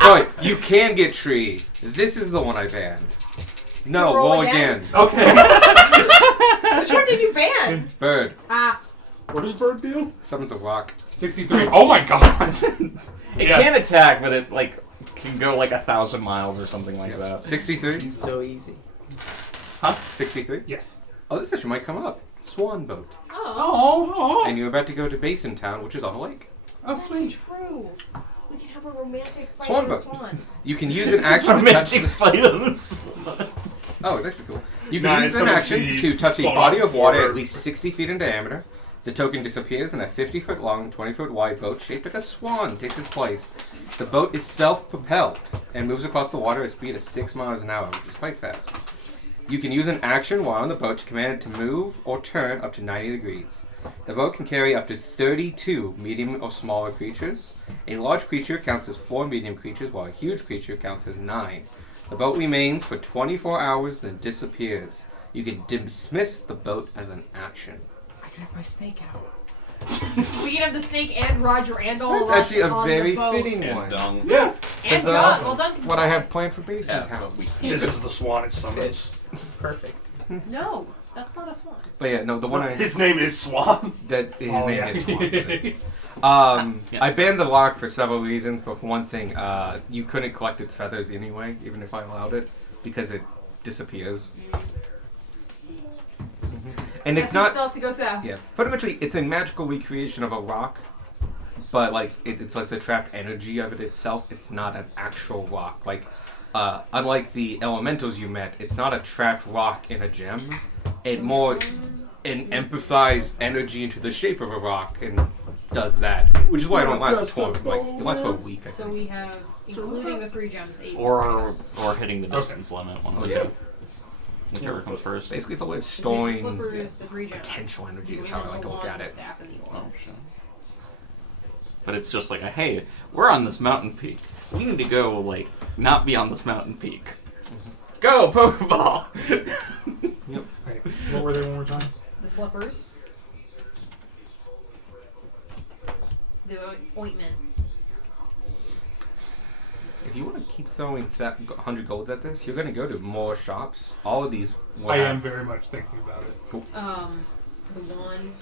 Sorry, you can get tree. This is the one I banned. No, So roll roll again? again. Okay. Which one did you ban? Bird. Ah, What does bird do? Summons a rock. 63. Oh my god. It Yeah. can attack, but it like can go like 1,000 miles or something like that. 63? It's so easy. 63? Yes. Oh, this actually might come up. Swan boat. oh, Oh. And you're about to go to Basin Town, which is on a lake. Oh, that's sweet. true. We can have a romantic fight Swan with a boat. swan. You can use an action to touch Romantic the... fight on the swan. Oh, this is cool. You Nah, can use it's an some action sea to touch a fall body of water forward. at least 60 feet in diameter. The token disappears and a 50-foot long, 20-foot wide boat shaped like a swan takes its place. The boat is self-propelled and moves across the water at a speed of 6 miles an hour, which is quite fast. You can use an action while on the boat to command it to move or turn up to 90 degrees. The boat can carry up to 32 medium or smaller creatures. A large creature counts as 4 medium creatures, while a huge creature counts as 9. The boat remains for 24 hours, then disappears. You can dismiss the boat as an action. I can have my snake out. We can have the snake and Roger and all That's of us actually a on very the boat. fitting And one. dung. Yeah. And That's John. Well done. What I have planned for Basin Yeah, Town. but we This is the swan it summons. It's perfect. No, that's not a swan. But yeah, no, the one I His name is Swan. that his Oh, name yeah. is Swan. Yeah. I banned the lock for several reasons, but for one thing, you couldn't collect its feathers anyway, even if I allowed it, because it disappears. And Guess it's we not. still have to go south. Yeah, fundamentally, it's a magical recreation of a rock, but like it's like the trapped energy of it itself. It's not an actual rock. Like, unlike the elementals you met, it's not a trapped rock in a gem. It more empathizes energy into the shape of a rock and does that, which is why I don't last for tournament. Like it lasts for a week. I So think. we have, including the 3 gems, 8 Or gems. hitting the distance limit. One of the yeah. two. Whichever comes first. Basically, it's a way of The storing slippers, the 3 gems. potential energy. The Is how I wings, like the to look wand, at the it. staff, and the orb. Oh, shit. But it's just like, hey, we're on this mountain peak. We need to go, like, not be on this mountain peak. Go, Pokeball! Wait, what were they one more time? The slippers. The ointment. If you want to keep throwing 100 golds at this, you're going to go to more shops. All of these will I have... am very much thinking about it. The wand.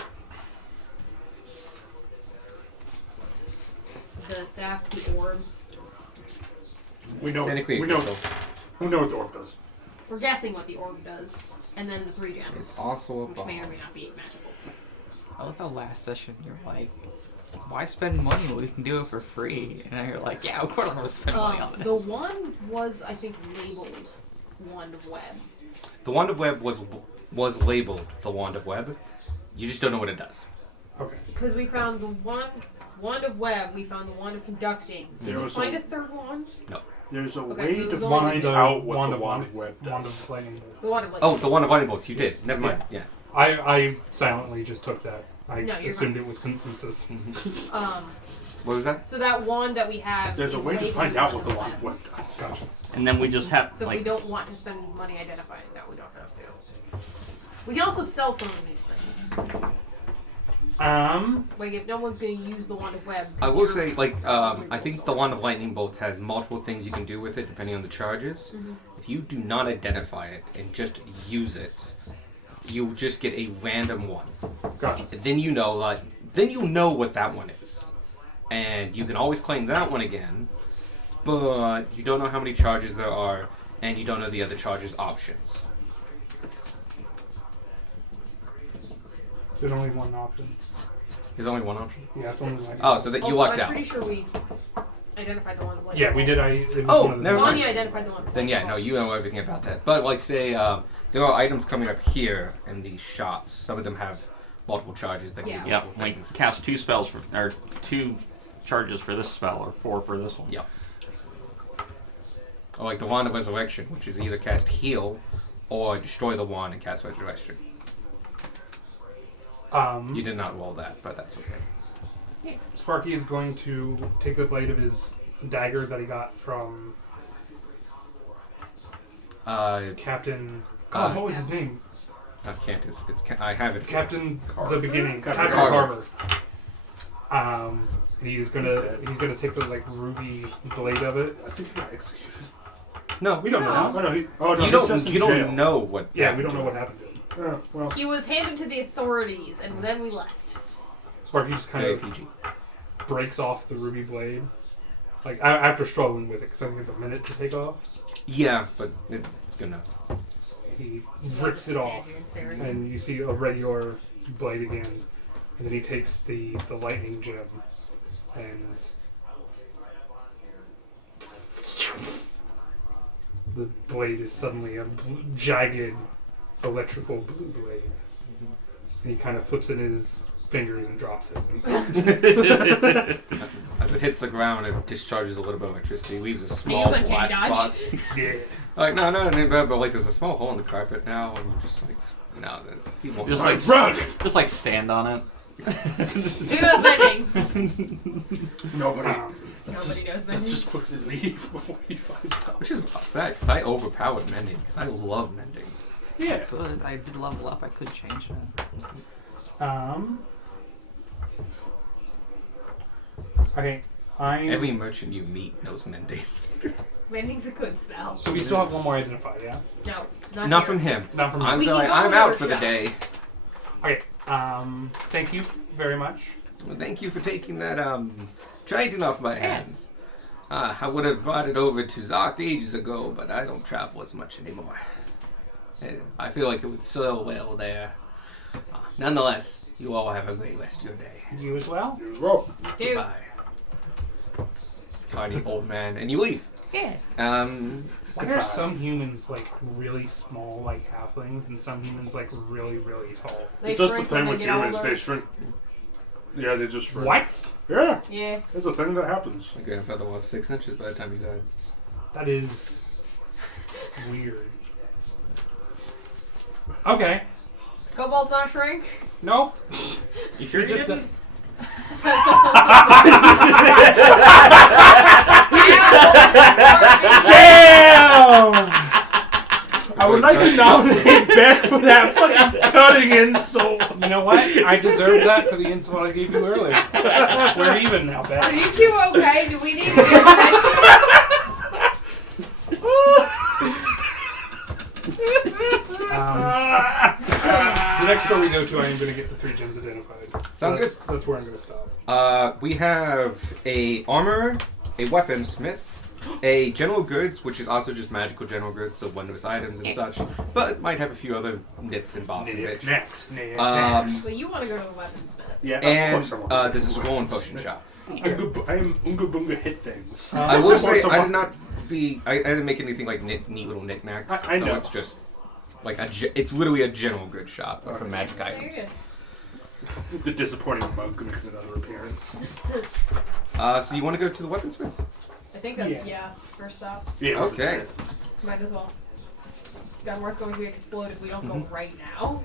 The staff, the orb. We know. Technically, We know. crystal. We know what the orb does. We're guessing what the orb does. And then the 3 gems. It's also a Which bomb. may or may not be magical. I love how last session you're like, why spend money when we can do it for free? And now you're like, yeah, of course I'm gonna spend money on this. The wand was, I think, labeled Wand of Web. The Wand of Web was labeled the Wand of Web. You just don't know what it does. Okay. Because we found the wand of web, we found the wand of conducting. Did There we was find a- a third wand? There's a Okay, way so to there's only find the out what wand the of wand light- of web Wand does. of lightning. The wand of like. Oh, the one of lightning bolts. You did. Never mind. Yeah. I silently just took that. I No, you're assumed it was consensus. What was that? So that wand that we have. There's a is way to labeled find as out the what the wand wand of of web does. Gotcha. And then we just have So if like we don't want to spend money identifying that, we don't have to. We can also sell some of these things. Like if no one's going to use the wand of web. 'cause I will you're say, like, probably I think will the sell wand it. of lightning bolts has multiple things you can do with it depending on the charges. Mm-hmm. If you do not identify it and just use it, you just get a random one. Gotcha. And then you know, like, then you know what that one is, and you can always claim that one again, but you don't know how many charges there are, and you don't know the other charges options. There's only one option. There's only one option. Yeah, it's only lightning. Oh, so that you Also, lucked I'm out. pretty sure we identified the one of like. Yeah, we did. It was Oh, one of the never mind. Vanya identified the one. Then yeah, no, you know everything about that. But like, say there are items coming up here in these shops. Some of them have multiple charges that can Yeah. do yep, multiple like things. cast 2 spells for or 2 charges for this spell or 4 for this one. Yep. Or like the Wand of Resurrection, which is either cast heal or destroy the wand and cast resurrection. You did not roll that, but that's okay. Sparky is going to take the blade of his dagger that he got from Captain. God, what was his name? It's not Cantus. It's I have it. Captain Carver. the beginning. Captain Captain Carver. Carver. He's gonna take the like ruby blade of it. I think he got executed. No, We don't know. Oh, no, no, you he's just don't. in You jail. don't know what. Yeah, we happened don't know to what him. happened to him. Well, He was handed to the authorities, and then we left. Sparky just kind Very of PG. breaks off the ruby blade, like after struggling with it, because I think it's a minute to take off. Yeah, but it's good enough. He rips it off, and you see a regular blade again. And then he takes the lightning gem, and the blade is suddenly a jagged electrical blue blade. And he kind of flips it in his fingers and drops it. As it hits the ground, it discharges a little bit of electricity, leaves a small was like, black "Can't dodge." spot. Yeah. Like no, but like there's a small hole in the carpet now, and you just like no, there's he won't. Just My like rug! just like stand on it. Who knows mending? nobody. Nobody knows Let's mending. just quickly leave before he finds out. Which is upset because I overpowered mending because I love mending. Yeah. Could I did level up? I could change it. Okay. Every merchant you meet knows mending. Mending's a good spell. So we still have one more identified, yeah? No, Not here. from him. Not from I'm We can sorry, go I'm to out our for the shop. day. Okay. Thank you very much. Well, thank you for taking that trident off my hands. I would have brought it over to Zark ages ago, but I don't travel as much anymore. I feel like it would serve well there. Nonetheless, you all have a great rest of your day. You as well? You as well. Dude. Bye. Tiny old man, and you leave. Yeah. Why are some humans like really small, like halflings, and some humans like really, really tall? They It's just the shrink when thing they with get humans, older. they shrink. Yeah, they just shrink. What? Yeah, Yeah. it's a thing that happens. My grandfather was 6 inches by the time he died. That is weird. Okay. Kobolds not shrink? No. You sure you Just didn't? Damn! I would like to nominate Beck for that fucking cutting insult. You know what? I deserve that for the insult I gave you earlier. We're even now, Are Beck. you two okay? Do we need to intervention? The next store we go to, I am going to get the 3 gems identified. Sounds good. That's where I'm going to stop. We have a armor, a weaponsmith, a general goods, which is also just magical general goods, so wondrous items and such, but might have a few other nits and bobs and bits. Next. But you want to go to the weaponsmith. Yeah, And of course I want there's a scroll and potion shop. I'm Unga Bunga hit things. I will Of say course I I did want- not I didn't make anything like neat little knickknacks. I so know. it's just like it's literally a general goods shop but for magic There items. you go. The disappointing monk makes another appearance. So you want to go to the weaponsmith? I think that's, first stop. Yeah. Okay. Might as well. Gunwar's going to explode if we don't go right now.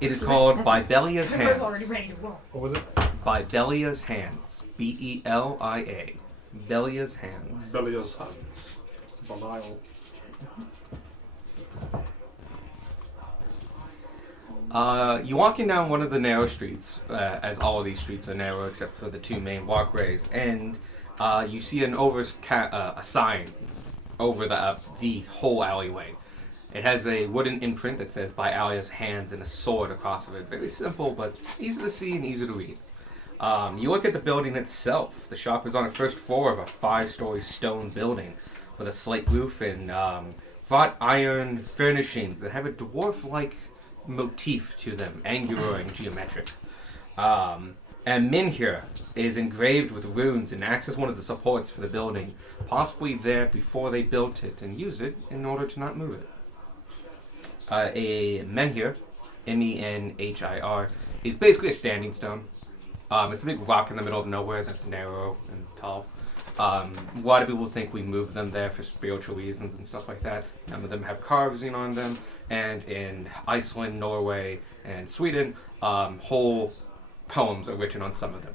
It is called By Belia's Gunwar's already Hands. ready to roll. What was it? By Belia's Hands. Belia. Belia's Hands. Belial's hands. Belial. You walk in down one of the narrow streets, as all of these streets are narrow except for the two main walkways, and you see a sign over the whole alleyway. It has a wooden imprint that says "By Alia's Hands" and a sword across of it. Very simple, but easy to see and easy to read. You look at the building itself. The shop is on the first floor of a 5-story stone building with a slate roof and wrought iron furnishings that have a dwarf-like motif to them, angular and geometric. And Minhir is engraved with runes and acts as one of the supports for the building, possibly there before they built it and used it in order to not move it. A Menhir, Menhir, is basically a standing stone. It's a big rock in the middle of nowhere that's narrow and tall. A lot of people think we moved them there for spiritual reasons and stuff like that. Some of them have carving on them, and in Iceland, Norway, and Sweden, whole poems are written on some of them.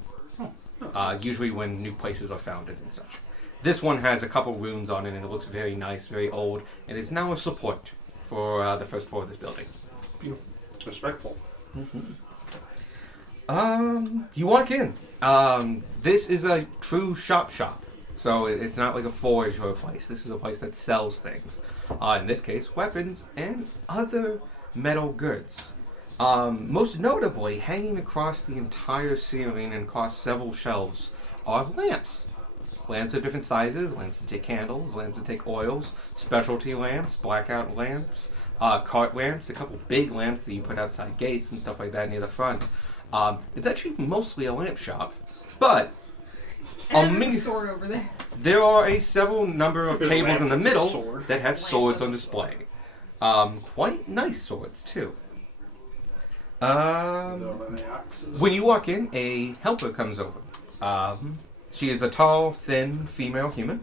Usually when new places are founded and such. This one has a couple runes on it, and it looks very nice, very old, and is now a support for the first floor of this building. Beautiful. Respectful. You walk in. This is a true shop. So it's not like a forge or a place. This is a place that sells things. In this case, weapons and other metal goods. Most notably, hanging across the entire ceiling and across several shelves are lamps. Lamps of different sizes, lamps that take candles, lamps that take oils, specialty lamps, blackout lamps, cart lamps, a couple big lamps that you put outside gates and stuff like that near the front. It's actually mostly a lamp shop, but And there's a sword over there. there are several number of There's a tables in lamp the with a middle sword. that have Lamp swords with on a display. Quite nice swords too. When you walk in, a helper comes over. She is a tall, thin female human,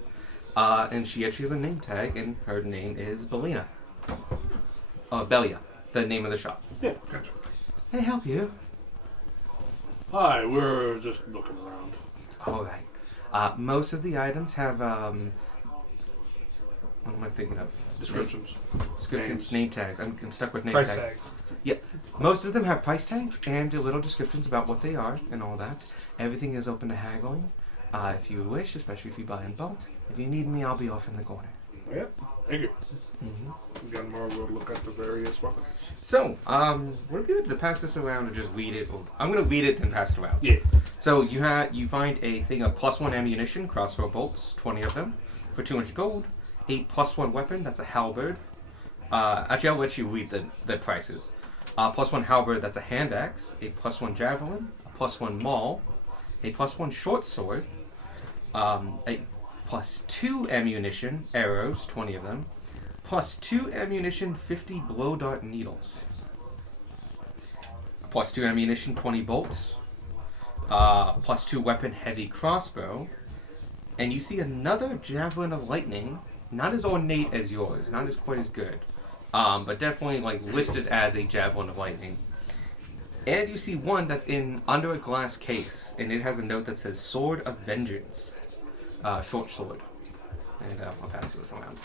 and she actually has a name tag, and her name is Belina. Belia, the name of the shop. Yeah, gotcha. Can I help you? Hi, we're just looking around. All right. Most of the items have what am I thinking of? Descriptions. Descriptions, Names. name tags. I'm stuck with name Price tags. tags. Most of them have price tags and little descriptions about what they are and all that. Everything is open to haggling, if you wish, especially if you buy in bulk. If you need me, I'll be off in the corner. Yeah, thank you. Gunmar will look at the various weapons. So, would it be good to pass this around and just read it? Or, I'm going to read it then pass it around. Yeah. So you find a thing of +1 ammunition, crossbow bolts, 20 of them, for 200 gold. A +1 weapon, that's a halberd. Actually, I'll let you read the prices. +1 halberd, that's a hand axe. A +1 javelin, a +1 maul, a +1 short sword, a +2 ammunition, arrows, 20 of them, +2 ammunition, 50 blow dart needles, +2 ammunition, 20 bolts, +2 weapon, heavy crossbow, and you see another javelin of lightning, not as ornate as yours, not as quite as good, but definitely like listed as a javelin of lightning. And you see one that's under a glass case, and it has a note that says "Sword of Vengeance," short sword. And I'll pass this around.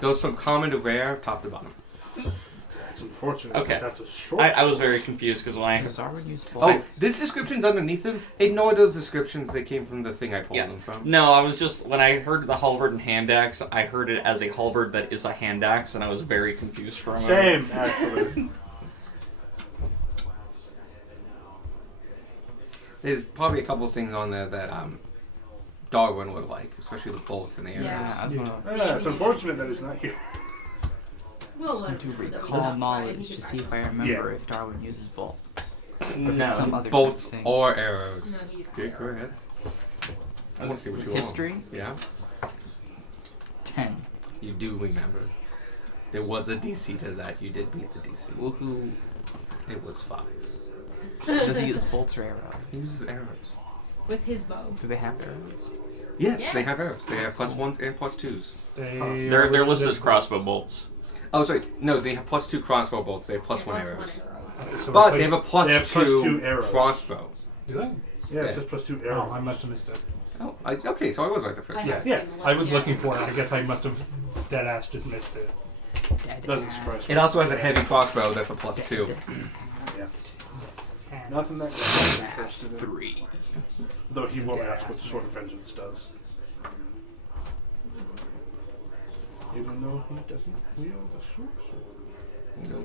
Goes from common to rare, top to bottom. That's unfortunate. Okay. But that's a short. I was sword. very confused because when I Does Arwen use Oh, bolts? this description's underneath them. Ignore those descriptions; they came from the thing I pulled Yeah. them from. No, I was just when I heard the halberd and hand axe, I heard it as a halberd that is a hand axe, and I was very confused for a moment. Same, actually. There's probably a couple of things on there that Darwin would like, especially the bolts and the arrows. Yeah. I was gonna Yeah, it's unfortunate that he's not here. We'll going learn to that was recall fine. knowledge He to could see if I pass remember if Darwin uses bolts. No. Some other Bolts type of thing. or it. arrows. No, he uses Okay, go arrows. ahead. I want to see what you History? want. Yeah, 10. you do remember. There was a DC to that. You did beat the DC. Woohoo. It was 5. Does he use bolts or arrows? He uses arrows. With his bow. Do they have arrows? Yes, they Yes. have arrows. They have +1s and +2s. They're listed as crossbow bolts. Oh, sorry. No, they have +2 crossbow bolts. They have +1 Plus arrows. So But replace- they have a They have +2 arrows. crossbow. Do they? Yeah, it Yeah. says +2 Oh, arrows. I must have missed it. Oh, okay, so I was right the first I time. Yeah, haven't yeah. seen the I was list looking yet. for it. I guess I must have dead ass just missed it. Doesn't surprise me. It also has a heavy crossbow that's a +2. Yeah. Nothing that That's interested in. 3. Though he will ask what the Sword of Vengeance does. Even though he doesn't wield a short sword. No.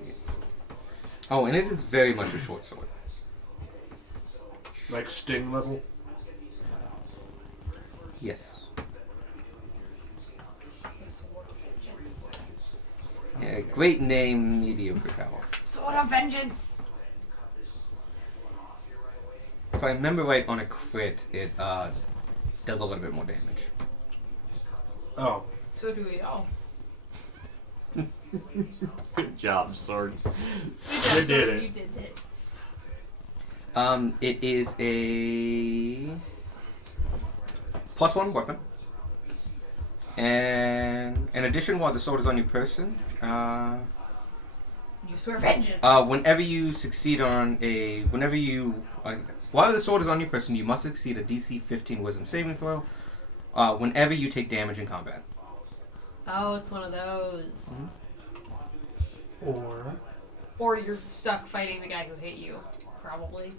Oh, and it is very much a short sword. Like Sting level. Yes. The Sword of Vengeance. Yeah, great name, mediocre power. Sword of Vengeance! If I remember right, on a crit, it does a little bit more damage. Oh. So do we all. Good job, sword. They did it. You did it. It is a +1 weapon. And in addition, while the sword is on your person, You swear vengeance. whenever you succeed on while the sword is on your person, you must succeed a DC 15 Wisdom saving throw. Whenever you take damage in combat. Oh, it's one of those. Or Or you're stuck fighting the guy who hit you. Probably.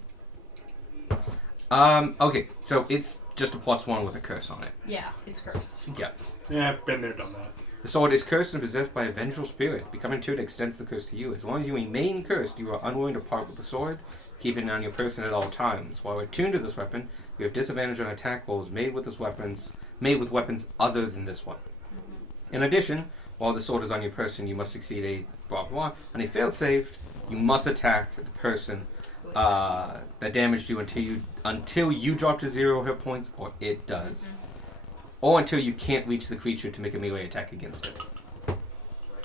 Okay, so it's just a +1 with a curse on it. Yeah, it's cursed. Yeah. Yeah, been there, done that. The sword is cursed and possessed by a vengeful spirit. Becoming two, it extends the curse to you. As long as you remain cursed, you are unwilling to part with the sword, keeping it on your person at all times. While attuned to this weapon, you have disadvantage on attack rolls made with weapons other than this one. In addition, while the sword is on your person, you must succeed a blah blah. On a failed save, you must attack the person that damaged you until you drop to 0 hit points, or it does. Or until you can't reach the creature to make a melee attack against it.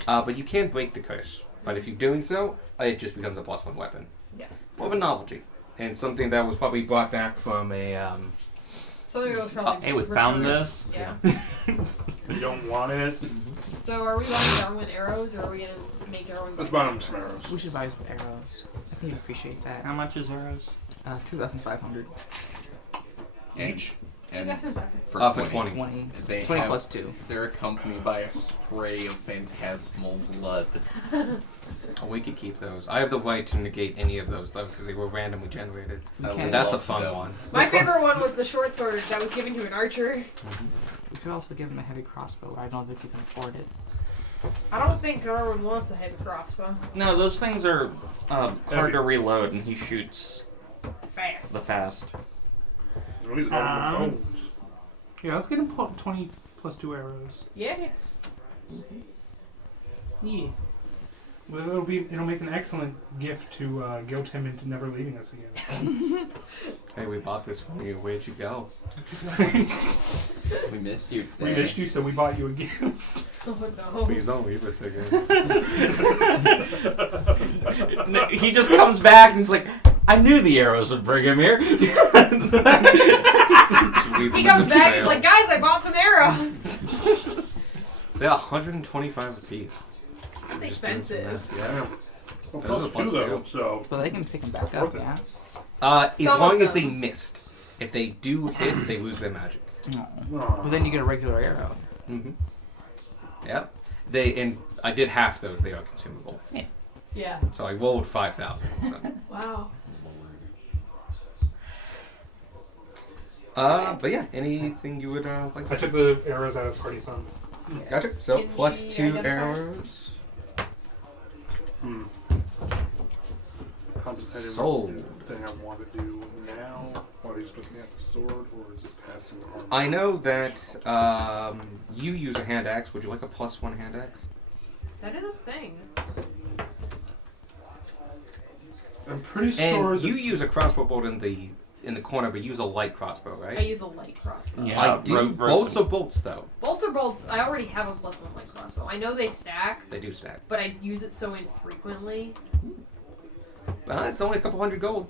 But you can break the curse. But if you're doing so, it just becomes a +1 weapon. Yeah. More of a novelty. And something that was probably brought back from a... Something that was probably. Hey, we found returned. this. Yeah. You don't want it. So are we buying Darwin arrows, or are we gonna make Darwin? Let's buy him some arrows. We should buy some arrows. I think you'd appreciate that. How much is arrows? 2,500. Each. And 2005. For 20. 20. They 20 have, plus 2. They're accompanied by a spray of phantasmal blood. We could keep those. I have the right to negate any of those, though, because they were randomly generated. We I can't- would That's a love fun them. one. My favorite one was the short sword that was given to an archer. We could also give him a heavy crossbow. I don't think we can afford it. I don't think Darwin wants a heavy crossbow. No, those things are hard to reload, and he shoots Fast. the fast. Well, he's armed with bones. yeah, let's get him 20 plus 2 arrows. Yeah. Yeah. Well, it'll make an excellent gift to guilt him into never leaving us again. Hey, we bought this from you. Where'd you go? We missed you We today. missed you, so we bought you a gift. Oh no. Please don't leave us again. No, he just comes back and he's like, I knew the arrows would bring him here. Just leave He them comes in the back. He's trail. like, guys, I bought some arrows. They're 125 apiece. That's Just doing some expensive. math, Yeah. Well, Those are plus plus 2 though, two. so But they can pick them back up, Worth it. yeah? As Some long of as they them. missed. If they do hit, they lose their magic. No. Aw. But then you get a regular arrow. Mm-hmm. Yep. And I did half those. They are consumable. Yeah. So I rolled 5,000. So. Wow. But yeah, anything you would like I to say? took the arrows out of party fund. Gotcha. So Can plus we 2 identify? arrows. Hmm. Contemplating Sold. what thing I want to do now while he's looking at the sword, or is this passing armor? I know that you use a hand axe. Would you like a +1 hand axe? That is a thing. I'm pretty sure And that you use a crossbow bolt in the corner, but use a light crossbow, I right? use a light crossbow. Yeah. I do. rogue Bolts person. or bolts, though? Bolts are bolts. I already have a +1 light crossbow. I know they stack, They do stack. but I use it so infrequently. Well, it's only a couple hundred gold.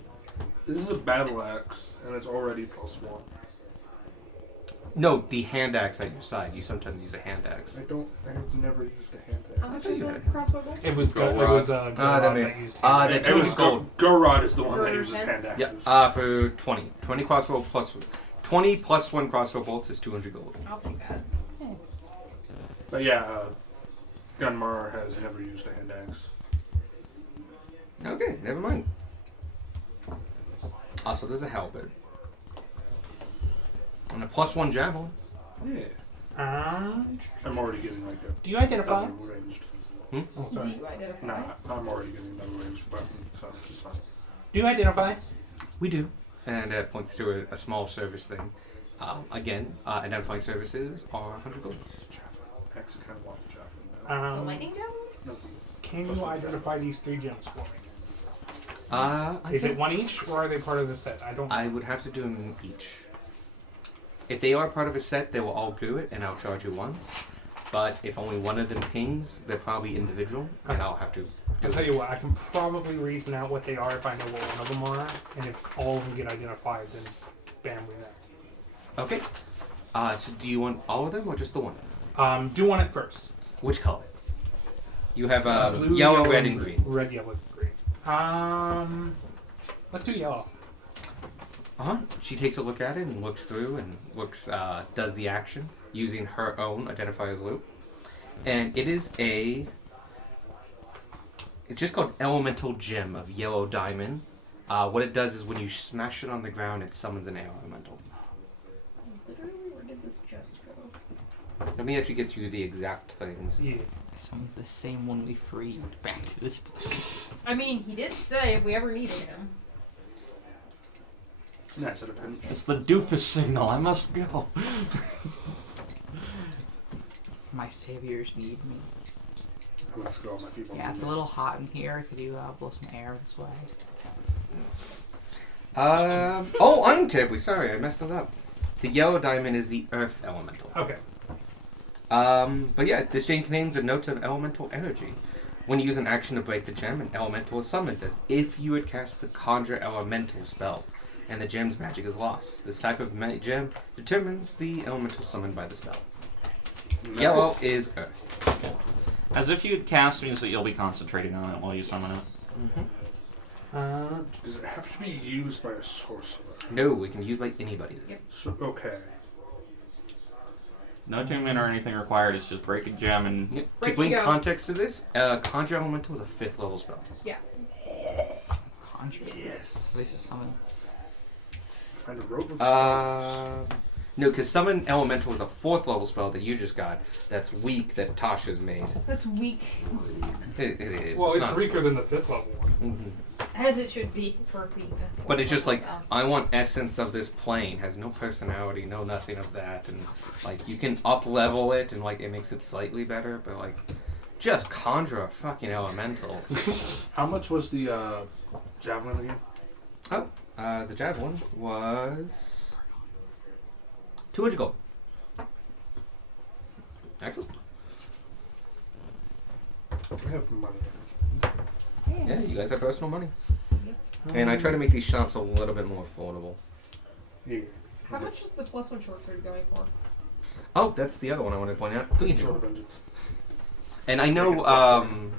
This is a battle axe, and it's already +1. No, the hand axe at your side. You sometimes use a hand axe. I've never used a hand How axe. much is the crossbow bolts? It was Gold it was a that that made- used. the It 200 was gold. Gorod is the one that Gorod uses said? hand Yeah, axes. for 20. 20 crossbow plus 20 plus 1 crossbow bolts is 200 gold. I'll take that. But yeah, Gunmar has never used a hand axe. Okay, never mind. Also, there's a halberd. And a +1 javelin. Yeah. Um, I'm already getting like a do you identify? double ranged. Oh, Do sorry. you identify? Nah, I'm already getting a double ranged weapon, so it's fine. Do you identify? We do. And it points to a small service thing. Again, identifying services are 100 gold. Javelin. Actually, kind of want the javelin now. The lightning javelin? No, Can Plus you one identify these 3 gems for me? I Is think it one each, or are they part of the set? I don't. I would have to do them each. If they are part of a set, they will all do it, and I'll charge you once. But if only one of them pings, they're probably individual, and I'll have to do I'll it. tell you what. I can probably reason out what they are if I know what one of them are, and if all of them get identified, then bam, we know. Okay. So do you want all of them or just the one? Do one at first. Which color? You have Blue, yellow, red, and green. Red, yellow, green. Let's do yellow. She takes a look at it and looks through and does the action using her own identifier's loop. And it is it's just called Elemental Gem of Yellow Diamond. What it does is when you smash it on the ground, it summons an air elemental. Literally, where did this just go? Let me actually get you the exact things. Yeah. Someone's the same one we freed back to this place. I mean, he did say if we ever needed him. Nice, it depends. It's the doofus signal. I must go. My saviors need me. I'm gonna go all my people. Yeah, it's a little hot in here. Could you blow some air this way? I'm terribly sorry, I messed it up. The yellow diamond is the earth elemental. Okay. But yeah, this gem contains a note of elemental energy. When you use an action to break the gem, an elemental is summoned as if you had cast the Conjure Elemental spell, and the gem's magic is lost. This type of gem determines the elemental summoned by the spell. Nice. Yellow is earth. As if you'd cast means that you'll be concentrating on it while you summon it. Does it have to be used by a sorcerer? No, we can use by anybody. So, okay. No attunement or anything required. It's just break a gem and Yep. To Break bring and go. context to this, Conjure Elemental is a 5th level spell. Conjure. Yes. At least it's summon. Find a rope of spells. No, because Summon Elemental is a 4th level spell that you just got. That's weak that Tasha's made. That's weak, It is. Well, it's not weaker than the 5th level one. Mhm. as it should be for being a. But it's just like I want essence of this plane. Has no personality, no nothing of that, and like you can up level it and like it makes it slightly better, but like just conjure a fucking elemental. How much was the javelin again? The javelin was 200 gold. Excellent. I have money. Yeah, you guys have personal money, and I try to make these shops a little bit more affordable. Yeah. How much is the +1 short sword going for? Oh, that's the other one I wanted to point out. 300 Sword gold. of Vengeance. And I know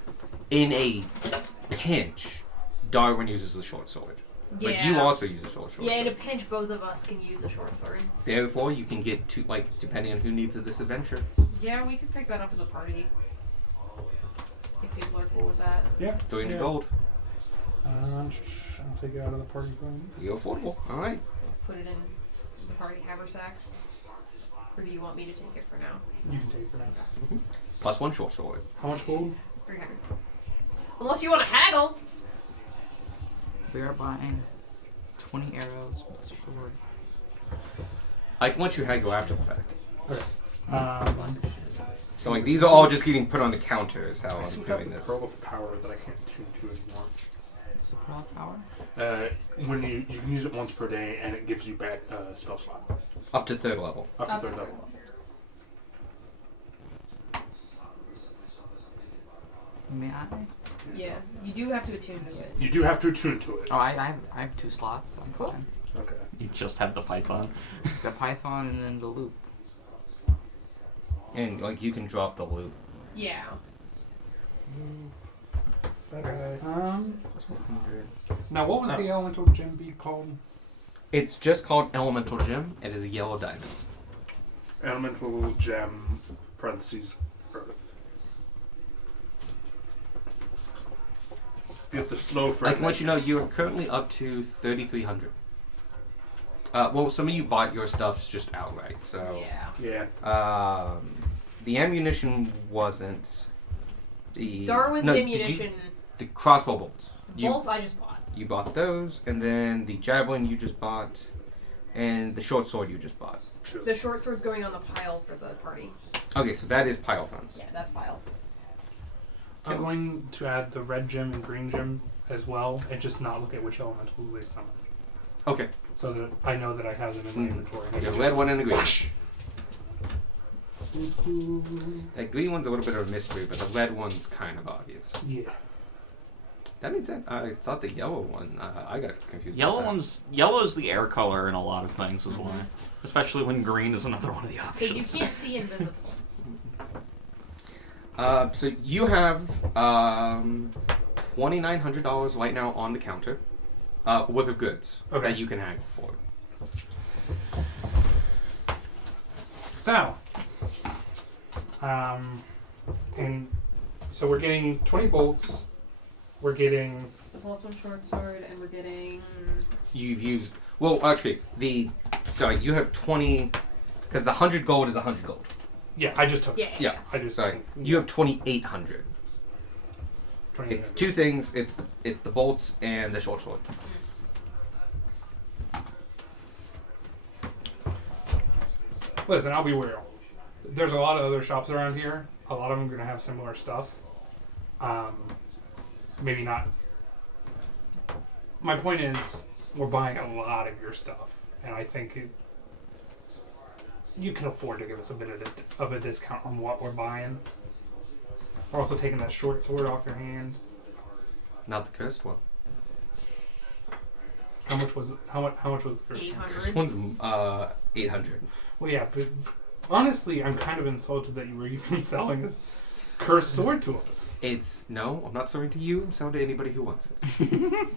in a pinch, Darwin uses the short sword. But you also use a short sword. Yeah, in a pinch, both of us can use a short sword. Therefore, you can get two, like, depending on who needs it this adventure. Yeah, we could pick that up as a party. If people are cool with that. Yeah. 300 yeah. gold. I'll take it out of the party plan. You're affordable. All right. Put it in the party haversack. Or do you want me to take it for now? You can take it for now. +1 short sword. How much gold? 300. Unless you want to haggle. We are buying 20 arrows plus a sword. I can let you haggle after the fact. Okay. So, like, these are all just getting put on the counter is how I I'm still have doing the this. Pearl of Power that I can't tune to anymore. What's the pearl of power? When you can use it once per day, and it gives you back spell slot Up to 3rd level. up to Up to 3rd third level. May I? Yeah, you do have to attune to it. You do have to attune to it. Oh, I have 2 slots. I'm Cool. fine. Okay. You just have the python. The Python and then the loop. And like you can drop the loop. Yeah. Now, what was the elemental gem bead called? It's just called Elemental Gem. It is a yellow diamond. Elemental gem, parentheses, earth. Get the slow for I can let you know you are currently up to 3,300. Well, some of you bought your stuffs just outright, so. Yeah. Yeah. The ammunition wasn't. Darwin's no, ammunition. The crossbow bolts. Bolts I just bought. You bought those, and then the javelin you just bought, and the short sword you just bought. True. The short sword's going on the pile for the party. Okay, so that is pile funds. Yeah, that's pile. I'm going to add the red gem and green gem as well, and just not look at which elementals they summon, Okay. so that I know that I have them in my inventory. The red one and the green. That green one's a little bit of a mystery, but the red one's kind of obvious. Yeah. That means that I thought the yellow one. I got confused. Yellow's the air color in a lot of things, is why. Especially when green is another one of the Because you options. can't see invisible. So you have $2,900 right now on the counter, worth of goods Okay. that you can haggle for. So, and so we're getting 20 bolts. We're getting The plus 1 short sword, and we're getting. You've used actually you have 20 because the 100 gold is 100 gold. yeah. I just took it. Yeah. I just Sorry, you have 2,800. 20 It's 2 things. It's the bolts and the short sword. Listen, I'll be real. There's a lot of other shops around here. A lot of them are gonna have similar stuff. Maybe not. My point is, we're buying a lot of your stuff, and I think you can afford to give us a bit of a discount on what we're buying. We're also taking that short sword off your hand. Not the cursed one. How much was the first? 800. Cursed one's 800. Well, yeah, but honestly, I'm kind of insulted that you were even selling this cursed sword to us. No, I'm not selling to you. I'm selling to anybody who wants it.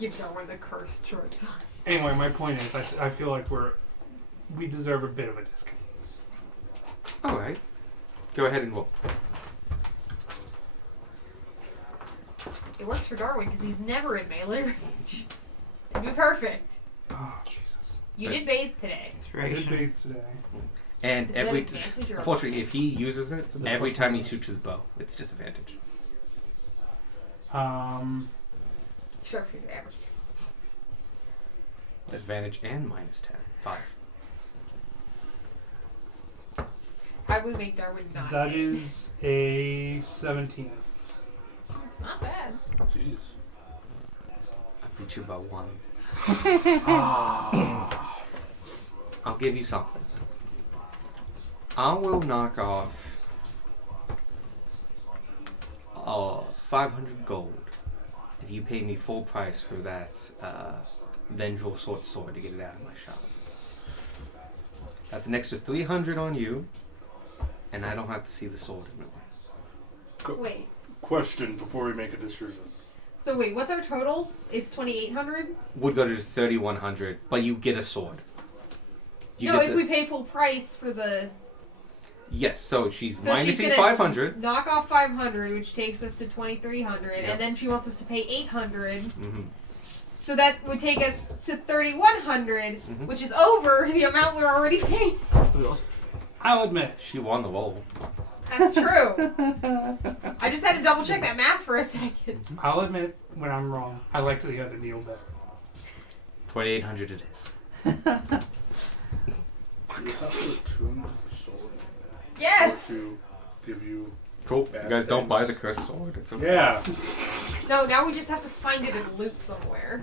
Give Darwin the cursed short sword. Anyway, my point is, I feel like we deserve a bit of a discount. All right, go ahead and roll. It works for Darwin because he's never in melee range. It'd be perfect. Oh, Jesus. You But- did bathe today. I did Inspiration. bathe today. And Is that every advantage or unfortunately, bonus? if he uses it, Is it every plus time he bonus? shoots his bow, it's disadvantage. Sharpshooter average. Advantage and minus 10. 5. How do we make Darwin not That hit? is a 17. It's not bad. Jeez. I beat you by 1. I'll give you something. I will knock off 500 gold if you pay me full price for that Vengeful short sword to get it out of my shop. That's an extra 300 on you, and I don't have to see the sword anymore. Wait. Question before we make a decision. So wait, what's our total? It's 2,800. Would go to 3,100, but you get a sword. You No, get if we pay full price for the. Yes, so she's So she's minusing gonna 500. Knock off 500, which takes us to 2,300, Yeah. and then she wants us to pay 800. Mm-hmm. So that would take us to 3,100, Mhm. which is over the amount we're already paying. I'll admit, She won the roll. That's true. I just had to double check that math for a second. I'll admit when I'm wrong. I liked the other deal better. 2,800 it is. Do you have to attune to the sword? Yes. To give you. Cool. Bad You guys don't buy the things. cursed sword. It's okay. Yeah. No, now we just have to find it in loot somewhere.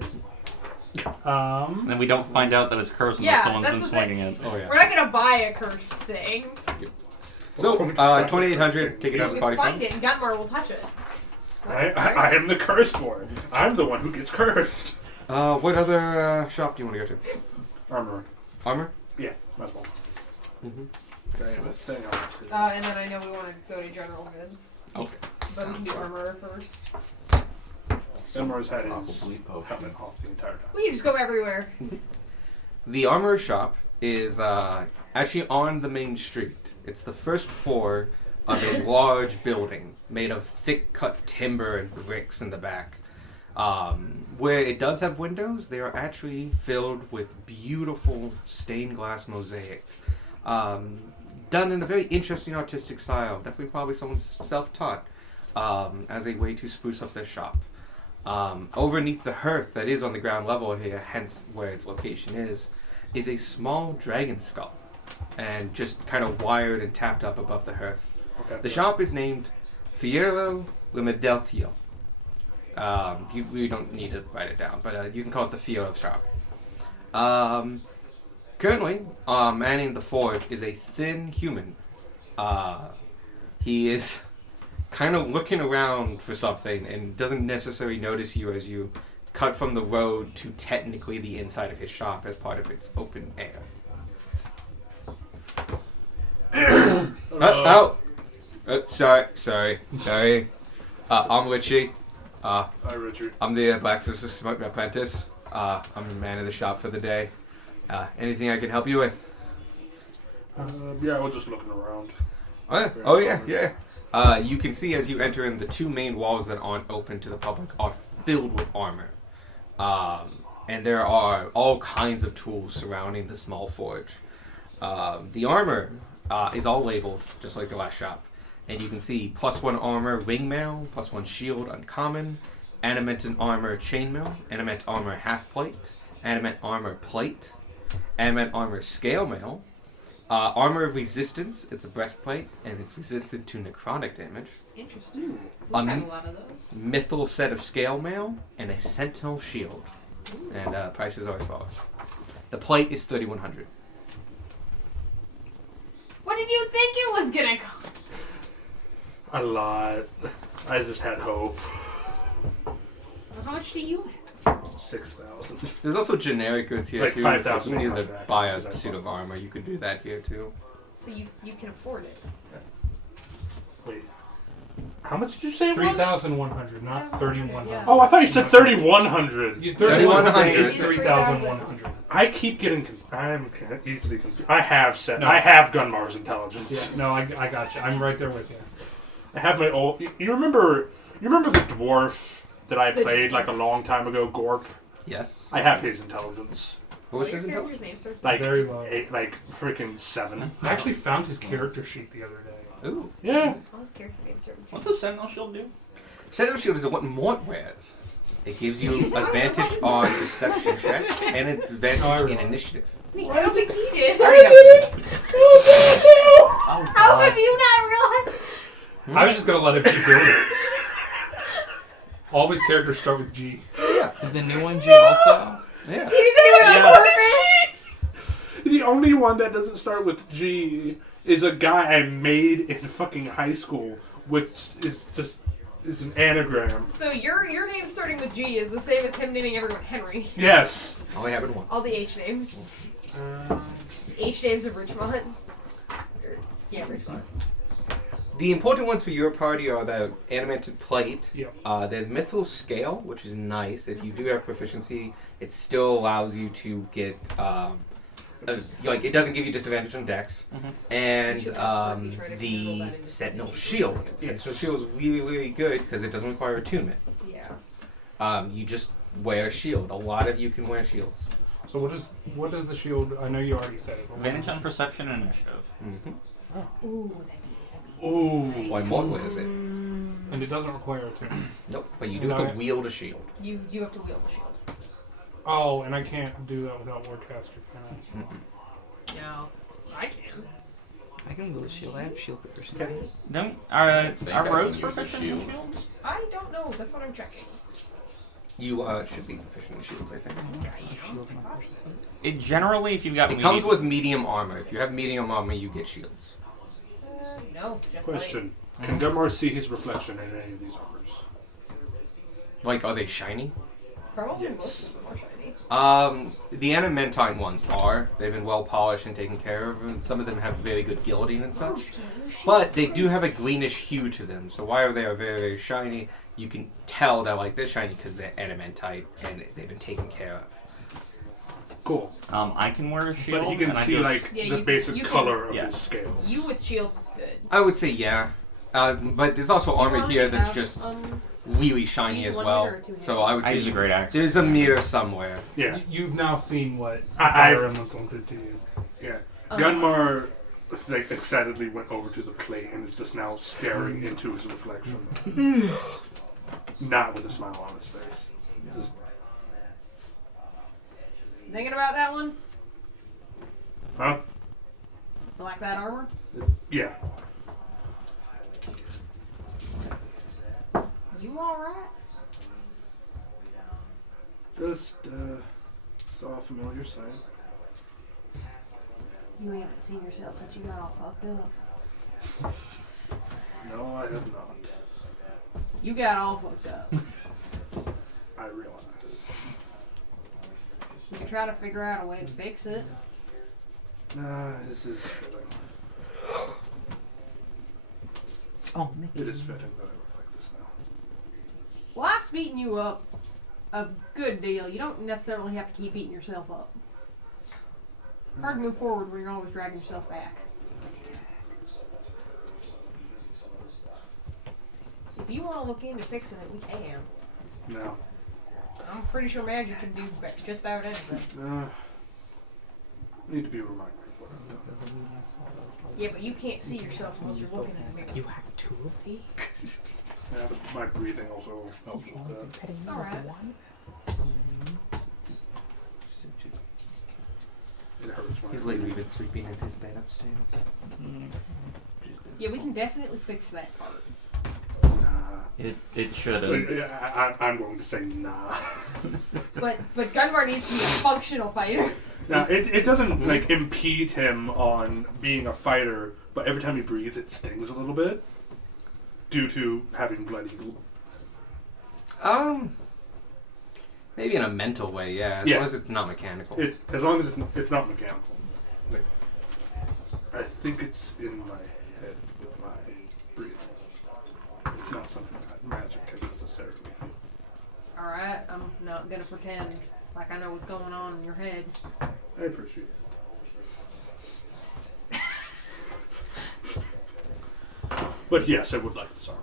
And then we don't find out that it's cursed until Yeah, someone's that's been the thing. swinging it. Oh yeah. We're not gonna buy a cursed thing. So 2,800. Take it out of We the party can find funds. it, and Gunmar will touch it. What? Sorry? I am the cursed one. I'm the one who gets cursed. What other shop do you want to go to? Armor. Armor? Yeah, might as well. Mm-hmm. And then I know we want to go to general goods. Okay. But we can do armor first. Elmar's had his Probably potions. helmet off the entire time. We can just go everywhere. The armor shop is actually on the main street. It's the first floor of a large building made of thick-cut timber and bricks in the back. Where it does have windows, they are actually filled with beautiful stained glass mosaic. Done in a very interesting artistic style. Definitely probably someone's self-taught as a way to spruce up their shop. Overneath the hearth that is on the ground level here, hence where its location is a small dragon skull. And just kind of wired and tapped up above the hearth. Okay. The shop is named Fiero Limedeltio. You really don't need to write it down, but you can call it the Fiero shop. Currently, manning the forge is a thin human. He is kind of looking around for something and doesn't necessarily notice you as you cut from the road to technically the inside of his shop as part of its open air. Sorry. I'm Richie. Hi, Richard. I'm the blacksmith apprentice. I'm the man of the shop for the day. Anything I can help you with? Yeah, we're just looking around. Oh yeah. You can see as you enter in, the two main walls that aren't open to the public are filled with armor. And there are all kinds of tools surrounding the small forge. The armor is all labeled, just like the last shop. And you can see +1 armor ringmail, +1 shield uncommon, adamant armor chainmail, adamant armor half plate, adamant armor plate, adamant armor scale mail, armor of resistance, it's a breastplate, and it's resistant to necrotic damage. Interesting. We Um, have a lot of those. Mythal set of scale mail, and a sentinel shield. And prices are as follows. The plate is 3,100. What did you think it was gonna cost? A lot. I just had hope. How much do you have? 6,000. There's also generic goods here Like too. 5,000 If you need to contracts, buy because a I suit bought of armor, you could do that here too. So you can afford it. Wait. How much did you say it was? 3,100, not 3,100. Yeah. Oh, I thought you said 3,100. 3,100 is is 3,100. I keep getting. I'm easily confused. I have said. No. I have Gunmar's intelligence. Yeah, no, I got you. I'm right there with you. I have my old. You remember? You remember the dwarf that I played like a long time ago, Gorp? Yes. I have his intelligence. What was What his your intelligence? character's name, sir? Like Very low. like freaking 7. I actually found his character sheet the other day. Ooh. Yeah. What's his character name, sir? What's a sentinel shield do? Sentinel shield is what Mort wears. It gives you advantage on deception checks and advantage in initiative. I don't think he did. Oh, How God. have you not realized? I was just gonna let him keep doing it. All of his characters start with G. Is the new one G also? Yeah. You didn't do it on purpose? The only one that doesn't start with G is a guy I made in fucking high school, which is an anagram. So your name starting with G is the same as him naming everyone Henry. Yes. Only happened once. All the H names. H names of Richmond. Yeah, Richmond. The important ones for your party are the animated plate. Yep. There's Mythal Scale, which is nice. If you do have proficiency, it still allows you to get like it doesn't give you disadvantage on dex. And You should also be trying to the control that in Sentinel defense. Shield. Yes. Sentinel Shield is really, really good because it doesn't require attunement. Yeah. You just wear a shield. A lot of you can wear shields. So what does the shield? I know you already said it. But what Advantage does on the perception and initiative. Mm-hmm. Ooh. Ooh. Why Mort wears it? shield- and it doesn't require attunement. Nope. But you do have to wield a shield. You have to wield the shield. Oh, and I can't do that without Warcaster, can I? No. I can. I can wield a shield. I have shield proficiency. Don't think I are can rogues use a proficient in shield. shields? I don't know. That's what I'm checking. You should be proficient in shields, I think. Shield and proficiency. It generally, if you've got It comes with medium armor. If you have medium armor, you get shields. No, just Question: Can Gunmar see his reflection in any of these armors? Like, are they shiny? Probably Yes. most of them are shiny. The adamantine ones are. They've been well polished and taken care of, and some of them have very good gilding and such. But they do have a greenish hue to them, so while they are very, very shiny, you can tell that like they're shiny because they're adamantite and they've been taken care of. Cool. I can wear a shield. But he can and I see just- like Yeah, the you- basic you can- color of yeah. his scales. You with shields is good. I would say yeah. But there's also Do you armor already here that's have, just really shiny use as one well. hand or two hands? So I would I say use a great axe. there's a mirror somewhere. Yeah, You've now seen what I- Fire Emblem did to you. yeah. Um, Gunmar like excitedly went over to the plate and is just now staring into his reflection, not with a smile on his face. Just, Thinking about that one? huh? You like that armor? Yeah. You alright? Just saw a familiar sight. You haven't seen yourself since you got all fucked up. No, I have not. You got all fucked up. I realize. We can try to figure out a way to fix it. Nah, this is fitting. Oh, It is fitting that I look like this now. Life's beating you up a good deal. You don't necessarily have to keep beating yourself up. Hard to move forward when you're always dragging yourself back. If you want to look into fixing it, we can. No. I'm pretty sure magic can do just about anything. Need to be reminded of what I've done. Yeah, but you can't see yourself unless you're looking in the mirror. You have two of these? Yeah, but my breathing also helps with that. Alright. It hurts when He's I lately breathe. been sleeping in his bed upstairs. Yeah, we can definitely fix that part. Nah. It should have. I'm going to say nah. But Gunmar needs to be a functional fighter. Now, it doesn't like impede him on being a fighter, but every time he breathes, it stings a little bit due to having blood eagle. Maybe in a mental way, yeah. As Yeah. long as it's not mechanical. As long as it's not mechanical. Like, I think it's in my head with my breathing. It's not something that magic can necessarily heal. Alright, I'm not gonna pretend like I know what's going on in your head. I appreciate it. But yes, I would like this armor.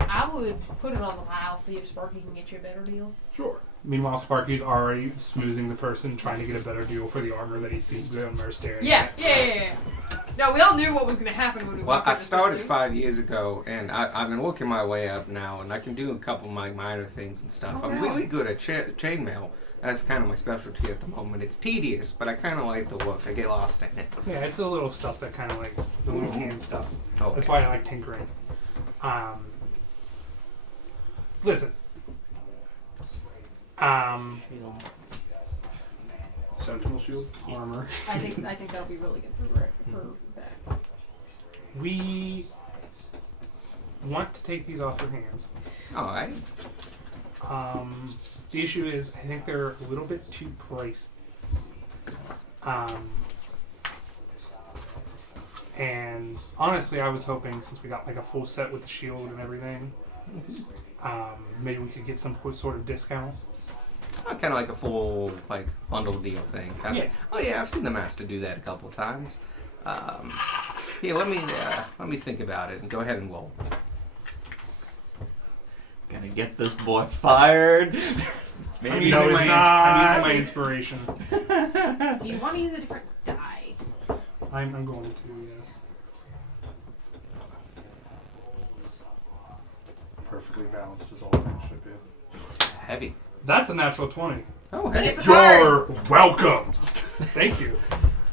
I would put it on the pile, see if Sparky can get you a better deal. Sure. Meanwhile, Sparky's already smoozing the person, trying to get a better deal for the armor that he's seen Gunmar staring Yeah. at. No, we all knew what was gonna happen when we Well, walked I in this started building. 5 years ago, and I've been working my way up now, and I can do a couple of my minor things and stuff. Oh, I'm wow. really good at chainmail. That's kind of my specialty at the moment. It's tedious, but I kind of like the look. I get lost in it. Yeah, it's the little stuff that kind of like the little hand stuff. Okay. That's why I like tinkering. Listen. Sentinel shield. Armor. I think that'll be really good for that. We want to take these off your hands. All right. The issue is, I think they're a little bit too pricey. And honestly, I was hoping, since we got like a full set with the shield and everything, maybe we could get some sort of discount. Kind of like a full like bundle deal thing. Yeah. Oh yeah, I've seen the master do that a couple of times. Here, let me think about it and go ahead and roll. Gonna get this boy fired. I'm No, using, it's my not. I'm using my inspiration. Do you want to use a different die? I'm going to, yes. Perfectly balanced as all things should be. Heavy. That's a natural 20. Oh, And heavy. it's hard. You're welcome. Thank you.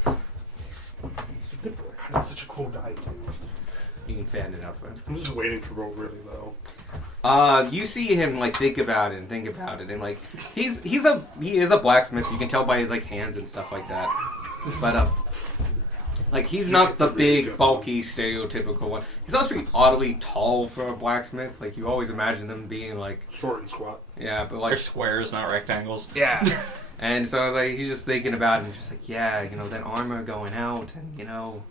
It's a good boy. God, it's such a cool die, too. You can fan it out for him. I'm just waiting to roll really low. You see him like think about it, and like he is a blacksmith. You can tell by his like hands and stuff like that. But Like, he's You not get the the really big, good bulky, stereotypical one. He's also oddly tall for a blacksmith. Like, you always imagine them being, like... Short and squat. Yeah, but, They're like... squares, not rectangles. Yeah. And so I was like, he's just thinking about it, and just like, yeah, you know, that armor going out, and, you know,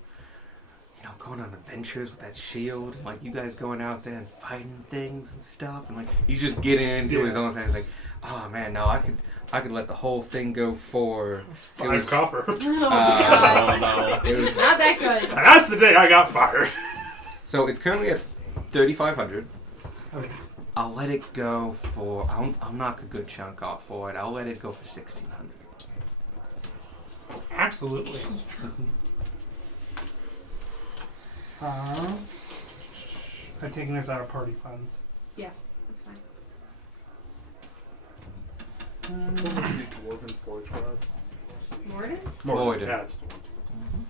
going on adventures with that shield, and, like, you guys going out there and fighting things and stuff, and, like, he's just getting into his own thing. He's like, oh, man, no, I could let the whole thing go for... 5 copper. Oh, God. no. It was... Not that good. And that's the day I got fired. So it's currently at 3,500. Okay. I'll let it go for... I'll knock a good chunk off for it. I'll let it go for 1,600. Absolutely. I'm taking this out of party funds. Yeah, that's fine. What was the Dwarven Forge God? Morden? Morden. Yeah, it's the one.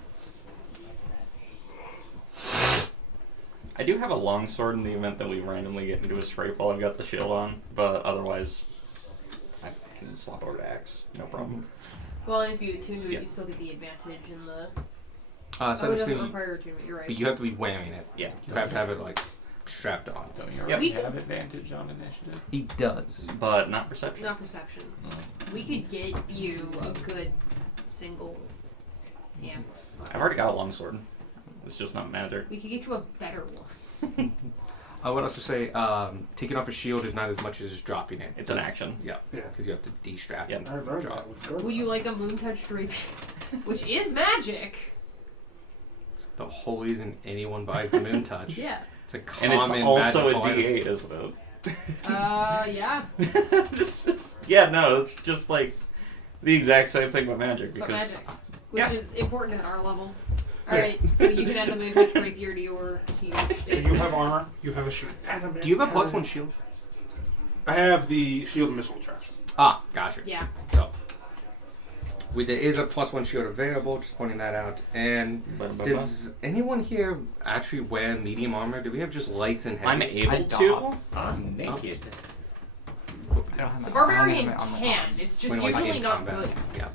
I do have a longsword in the event that we randomly get into a scrape while I've got the shield on, but otherwise I can swap over to axe, no problem. Well, if you attune to it, Yeah. you still get the advantage in the... So it doesn't obviously, require attunement, you're right. but you have to be wearing it. Yeah. You have to have it, like, strapped on. Don't you Yep. already We can- have advantage on initiative? He does. But not perception. Not perception. No. We could get you a good single amp. I've already got a longsword. It's just not magic. We could get you a better one. I would also say taking off a shield is not as much as just dropping it. It's an action. Yeah, Yeah. because you have to de-strap Yep. it. I learned Drop. that with Garden. Would you like a moon touch drape? Which is magic. It's the whole reason anyone buys the Moon Touch. Yeah. It's a And common it's also a magical item. D8, isn't it? Yeah. Yeah, no, it's just like the exact same thing but magic But because magic. Which Yeah. is important at our level. Alright, so you can add the moon touch rapier to your So you have armor, you have a shield. Do you have a +1 shield? I have the shield and missile attraction. Ah, gotcha. Yeah. So, there is a +1 shield available, just pointing that out. And does anyone here actually wear medium armor? Do we have just lights and heavy? I'm able I to. doff. I'm naked. I don't have my The barbarian I don't have my can. armor. It's just When, like, usually in not combat. good. Yeah.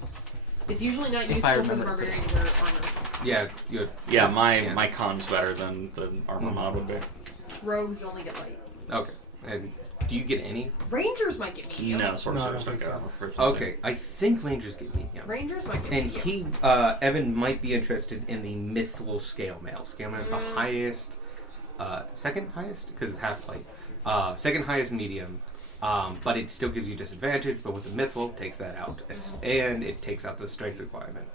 It's usually not If I useful for the remember barbarian to wear armor. Yeah, you're, Yeah, yeah. my con's better than the armor mod would be. Rogues only get light. Okay. And do you get any? Rangers might get medium. No, No, sorcerers I don't don't think get so. armor first. Okay, I think Rangers get medium. Rangers might get And medium. he, Evan, might be interested in the mithril scale mail. Scale mail is the highest, second highest, because it's half plate. Second highest medium, but it still gives you disadvantage, but with the mithril, it takes that out. And it takes out the strength requirement.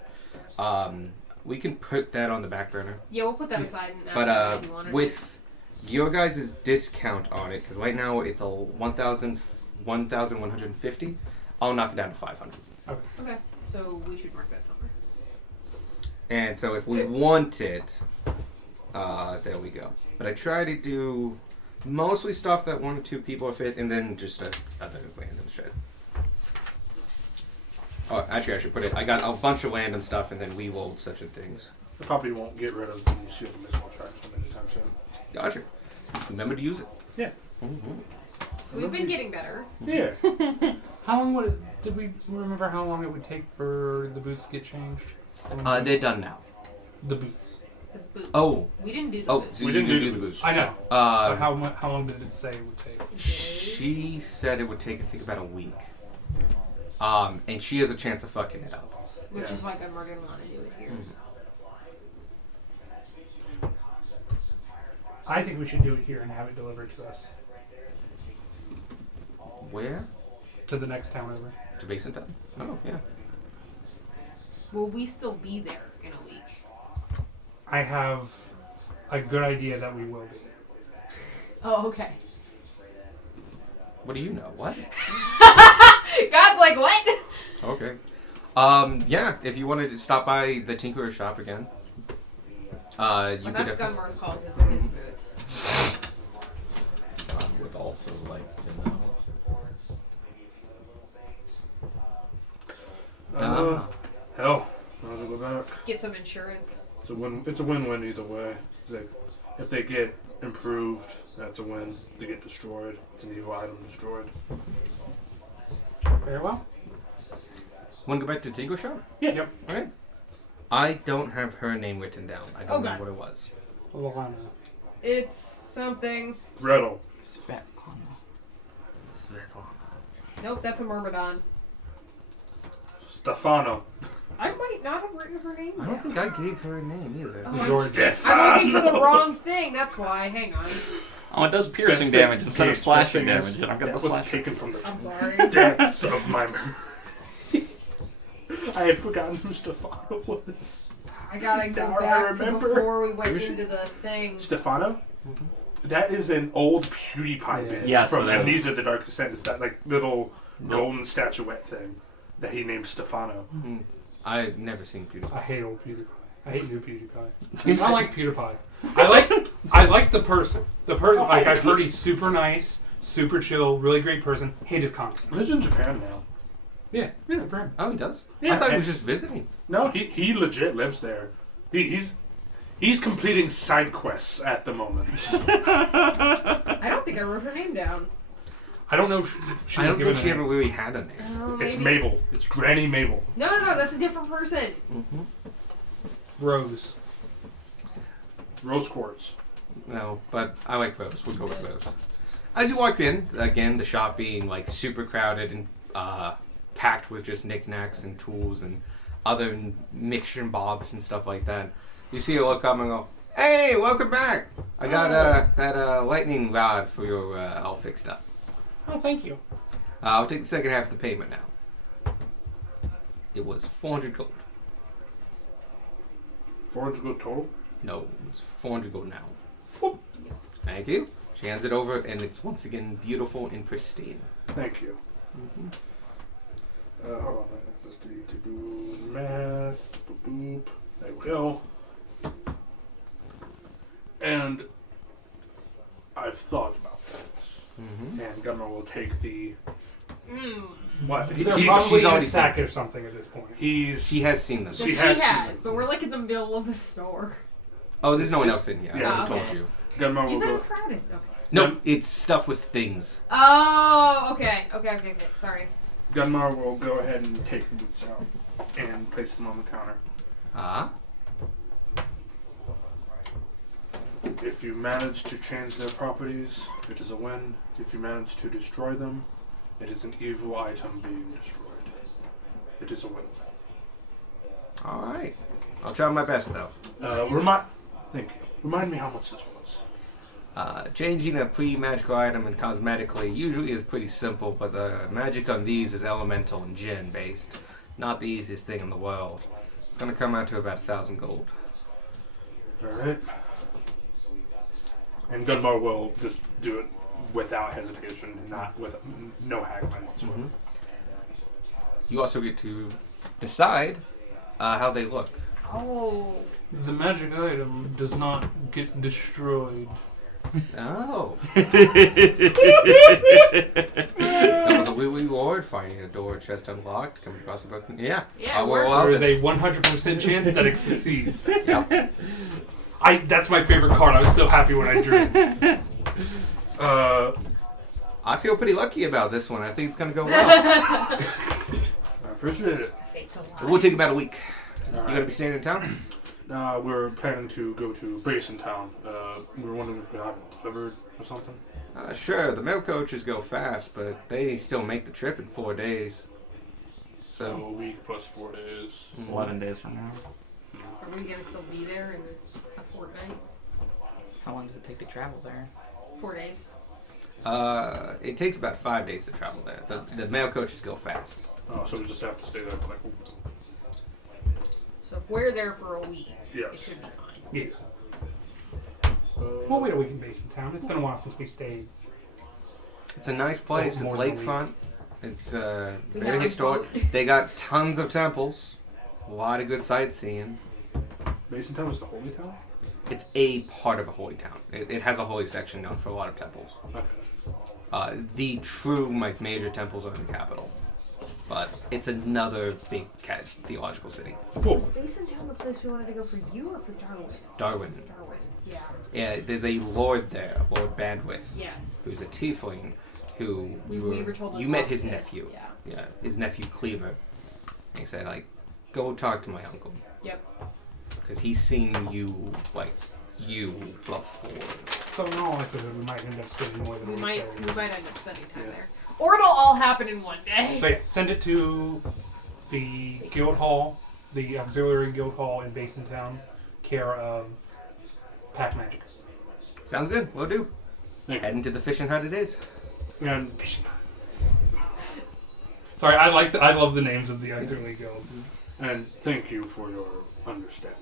We can put that on the back burner. Yeah, we'll put that aside and ask But if you want it. with your guys' discount on it, because right now it's a 1,150, I'll knock it down to 500. Okay, so we should mark that somewhere. And so if we want it, there we go. But I try to do mostly stuff that 1 or 2 people fit, and then just other random shit. Oh, actually, I should put it. I got a bunch of random stuff, and then we rolled such a things. I probably won't get rid of the shield and missile attraction anytime soon. Gotcha. Just remember to use it. Yeah. Mm-hmm. We've been getting better. Yeah. How long would it, did we remember how long it would take for the boots to get changed? They're done now. The boots. The boots. Oh. We didn't do the Oh, boots. so We you didn't do do the the boost. I know. But Uh, how long did it say it would take? she said it would take, I think, about a week. And she has a chance of fucking it up. Which Yeah. is why we're going to want to do it here. I think we should do it here and have it delivered to us. Where? To the next town over. To Basin Town? Oh, yeah. Will we still be there in a week? I have a good idea that we will be. Oh, okay. What do you know? What? God's like, what? Okay. Yeah, if you wanted to stop by the Tinkerer's shop again, you Well, could that's have... Gunmar's call because they're his boots. I would also like to know. Hell, might as well go back. Get some insurance. It's a win. It's a win-win either way. If they get improved, that's a win. If they get destroyed, it's an evil item destroyed. Very well. Want to go back to Tinker's shop? Yeah. Yep. Alright. I don't have her name written down. I don't know Okay. what it was. Lana. It's something. Gretel. Svetlana. Nope, that's a Myrmidon. Stefano. I might not have written her name I down. don't think I gave her a name either. Oh, Georgia. I'm looking for the wrong thing. That's why. Hang on. Oh, it does piercing Best damage thing- instead of Gage, slashing best thing damage, and I've got That the was slashing. taken from the I'm sorry. depths of my memory. I had forgotten who Stefano was. I gotta go Now I back to remember. before we went Who is she? into the thing. Stefano? That is an old PewDiePie bit Yes, from it is. Amnesia: The Dark Descent. It's that like little golden statuette thing that he named Stefano. I've never seen PewDiePie. I hate old PewDiePie. I hate new PewDiePie. I like PewDiePie. I like the person. The person. Like I've heard he's super nice, super chill, really great person. Hate his content. He lives in Japan now. Yeah, for him. Oh, he does? Yeah. I thought he was just visiting. No, he legit lives there. He's completing side quests at the moment. I don't think I wrote her name down. I don't know if she I was don't given think she a ever name. really had a name. Oh, It's maybe. Mabel. It's Granny Mabel. No, that's a different person. Rose. Rose quartz. No, but I like Rose. We'll go with Rose. As you walk in, again, the shop being like super crowded and packed with just knickknacks and tools and other mixture and bobs and stuff like that. You see her look up and go, "Hey, welcome back! I got that lightning rod for your all fixed up. Oh, thank you. I'll take the second half of the payment now." It was 400 gold. 400 gold total. No, it's 400 gold now. Thank you. She hands it over, and it's once again beautiful and pristine. Thank you. Hold on. I just need to do math. Boop, boop. There we go. And I've thought about this. And Gummer will take the. What? They're She's probably in a already sack or something at this point. She has seen them. So She she has has, seen but it. we're like in the middle of the store. Oh, there's no one else in here. Yeah. I Oh, told okay. you. Gummer You will said it go. was crowded. Okay. No, it's stuff with things. Oh, okay. Sorry. Gunmar will go ahead and take the boots out and place them on the counter. If you manage to change their properties, it is a win. If you manage to destroy them, it is an evil item being destroyed. It is a win. All right. I'll try my best, though. Thank you. Remind me how much this was. Changing a pre-magical item and cosmetically usually is pretty simple, but the magic on these is elemental and djinn based. Not the easiest thing in the world. It's going to come out to about 1,000 gold. Alright. And Gunmar will just do it without hesitation, not with no haggling whatsoever. You also get to decide how they look. Oh. The magic item does not get destroyed. Oh. Come with a wee reward, finding a door or chest unlocked, coming across a broken... Yeah. Yeah, I it will works. allow There is this. a 100% chance that it succeeds. Yep. That's my favorite card. I was so happy when I drew it. I feel pretty lucky about this one. I think it's going to go well. I appreciate it. Fate's alive. It will take about a week. You Alright. going to be staying in town? We're planning to go to Basin Town. We were wondering if we could have it delivered or something. Sure, the mail coaches go fast, but they still make the trip in 4 days. So So, a week plus 4 days. 11 days from now. Are we gonna still be there in a fortnight? How long does it take to travel there? 4 days. it takes about 5 days to travel there. The mail coaches go fast. Oh, so we just have to stay there for like a week. So if we're there for a week, it Yes. should be fine. Yes. We'll wait a week in Basin Town. It's been a while since we stayed. It's a nice place. Oh, It's more than a week. lakefront. It's We very got historic. a They got tons of temples. A lot of good sightseeing. Basin Town is the holy town? It's a part of a holy town. It has a holy section known for a lot of temples. Okay. The true major temples are in the capital. But it's another big theological city. Was Basin Town the place we wanted to go for you or for Darwin? Darwin. Darwin. Yeah. Yeah, there's a lord there, Lord Bandwidth, Yes. who's a tiefling who We were told you this met last his day. nephew. Yeah. Yeah, his nephew Cleaver. And he said, go talk to my uncle. Yep. Because he's seen you, like, you before. So in all likelihood, we might end up spending more than We a might week there. end up spending time there. Or it'll all happen in one day. So yeah, send it to the guild hall, the auxiliary guild hall in Basin Town, care of Pack Magic. Sounds good. Will do. Thank you. Heading to the fishing hut it is. And Sorry, I love the names of the auxiliary guilds. thank you for your understanding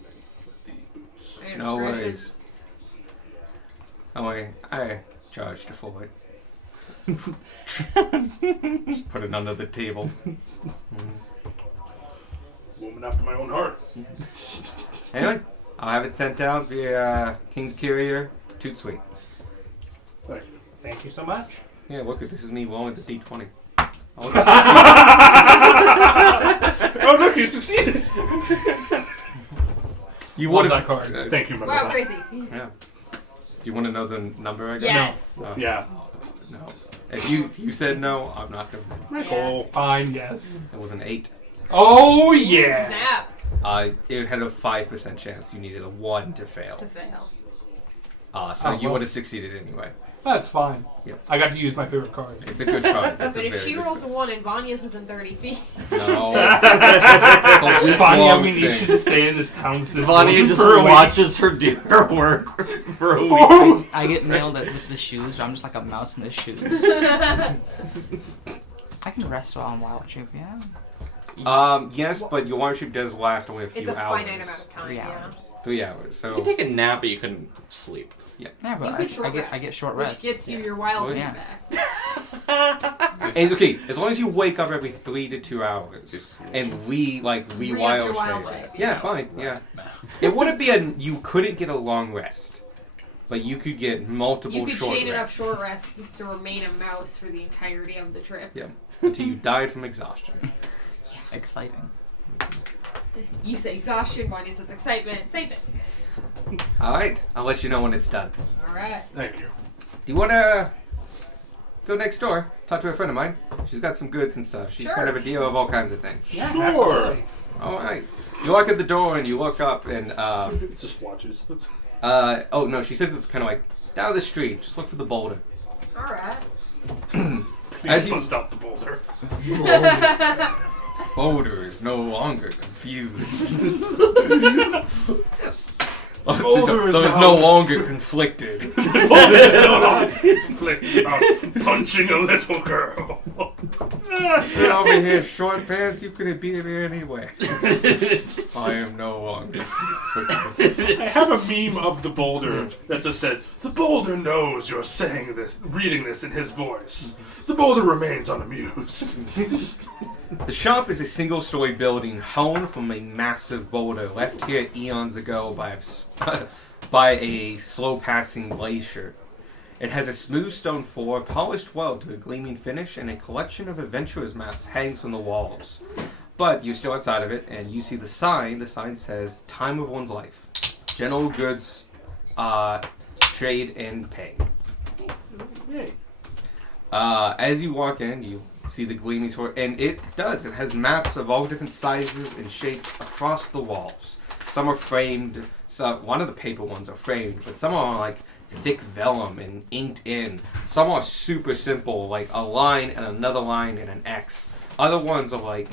with the boots. And No discretion. worries. Don't worry. I charged for it. Just put it under the table. Woman after my own heart. Anyway, I'll have it sent out via King's Courier. Toot sweet. Thank you. Thank you so much. Yeah, look, this is me rolling the D20. Oh, Oh, look, you succeeded. you Love would that card. Thank you, my Wow, love. crazy. Yeah. Do you want to know the number I got? Yes. Oh, Yeah. no. If you said no, I'm not going to. Michael. Fine, yes. It was an 8. Oh, yeah. Snap It had a 5% chance. You needed a 1 to fail. to fail. So Oh, you well. would have succeeded anyway. That's fine. Yeah. I got to use my favorite card. It's a good card. It's But a if very she good rolls a card. 1 and Vanya's within 30 feet, No. It's a week Vanya, long we need you thing. to stay in this town with this Vanya woman just for a week. watches her do her work for a week. I get nailed with the shoes, but I'm just like a mouse in the shoes. I can rest while I'm wild shape, yeah. Yes, but your worship does last only a few it's a hours. finite amount of time. 3 Yeah. hours. 3 hours. So You can take a nap, but you can sleep. Yeah, You but could short I rest, get short which rest. gets you your wild Oh, thing yeah. back. And it's okay as long as you wake up every 3 to 2 hours Just- and Re-up your wild wild shape. shape, Yeah, yeah. fine. Yeah. It wouldn't be you couldn't get a long rest, but you could get multiple You could short chain enough rests short rests just to remain a mouse for the entirety of the trip. Yeah. until you died from exhaustion. Exciting. You say exhaustion, Vanya says excitement. Same thing. All right, I'll let you know when it's done. Alright. Thank you. Do you want to go next door? Talk to a friend of mine. She's got some goods and stuff. She's Sure. kind of a dealer of all kinds of things. Yeah, Sure. absolutely. All right. You walk at the door and you look up and It's just watches. oh no, she says it's kind of like down the street. Just look for the boulder. Alright. As Please you- don't stop the boulder. Boulder is no longer confused. Boulder is There's now- no longer conflicted. Boulder is no longer conflicted about punching a little girl. Get over here, short pants. You couldn't be here anyway. I am no longer conflicted. I have a meme of the boulder that just said, "The boulder knows you're saying this, reading this in his voice. The boulder remains unamused." The shop is a single-story building hewn from a massive boulder left here eons ago by a slow-passing glacier. It has a smooth stone floor, polished well to a gleaming finish, and a collection of adventurers' maps hangs from the walls. But you're still outside of it, and you see the sign. The sign says, "Time of one's life. General goods, trade, and pay." Yay. As you walk in, you see the gleaming sword, and it has maps of all different sizes and shapes across the walls. Some are framed, one of the paper ones are framed, but some are like thick vellum and inked in. Some are super simple, like a line and another line and an X. Other ones are like,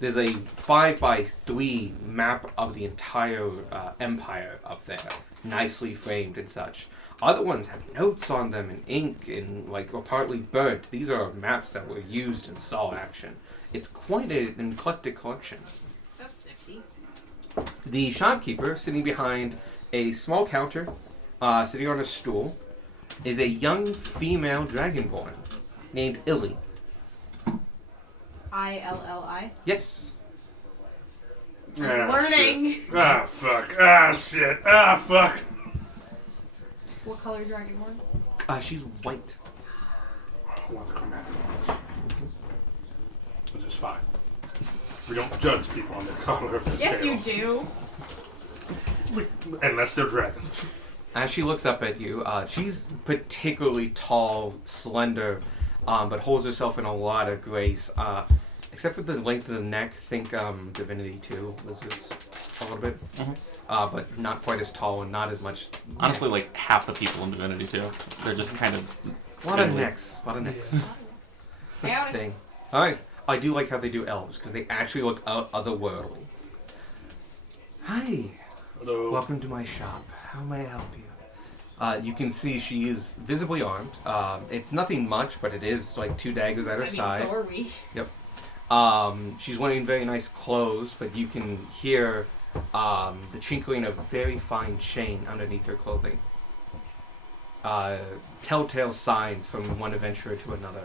there's a 5x3 map of the entire empire up there, nicely framed and such. Other ones have notes on them in ink and are partly burnt. These are maps that were used and saw action. It's quite an eclectic collection. That's nifty. The shopkeeper, sitting behind a small counter, sitting on a stool, is a young female dragonborn named Illy. ILLI. Yes. I'm Ah, learning. shit. Ah, fuck. Ah, shit. Ah, fuck. What color dragonborn? She's white. Well, the chromatic ones. Which is fine. We don't judge people on their color of their Yes, you scales. do. Unless they're dragons. As she looks up at you, she's particularly tall, slender, but holds herself in a lot of grace. Except for the length of the neck, think Divinity 2, lizards. a little bit, but not quite as tall and not as much. Honestly, like half the people in Divinity too. They're just kind of A lot of spindly. necks. A lot of necks. It's a Howdy. thing. All right. I do like how they do elves because they actually look otherworldly. Hi. Hello. Welcome to my shop. How may I help you? You can see she is visibly armed. It's nothing much, but it is like 2 daggers at her I mean, side. so are we. She's wearing very nice clothes, but you can hear the tinkling of very fine chain underneath her clothing. Telltale signs from one adventurer to another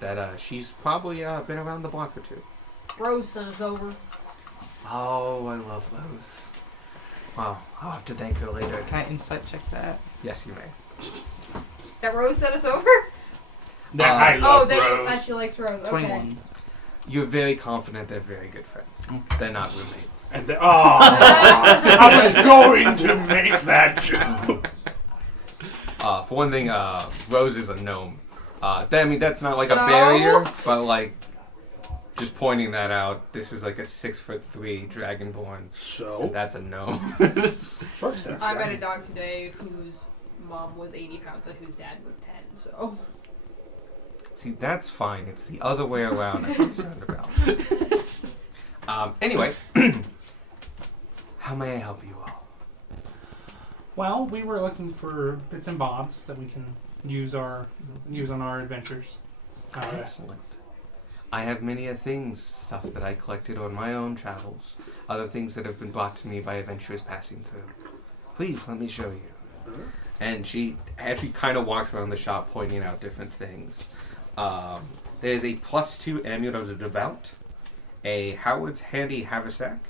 that she's probably been around the block or 2. Rose sent us over. Oh, I love those. Wow, I'll have to thank her later. Can I insight check that? Yes, you may. That Rose sent us over? I Oh, love that Rose. she likes Rose. Okay. 21. You're very confident they're very good friends. They're not roommates. And then, I was going to make that joke. For one thing, Rose is a gnome. I mean, that's not like a So? barrier, but like, just pointing that out, this is like a 6'3" dragonborn. So, And that's a gnome. short stance. I met a dog today whose mom was 80 pounds and whose dad was 10, so. See, that's fine. It's the other way around I'm concerned about. Anyway, how may I help you all? Well, we were looking for bits and bobs that we can use on our adventures. Excellent. I have many stuff that I collected on my own travels. Other things that have been brought to me by adventurers passing through. Please, let me show you. And she actually kind of walks around the shop pointing out different things. There's a +2 Amulet of the Devout, a Howard's Handy Haversack.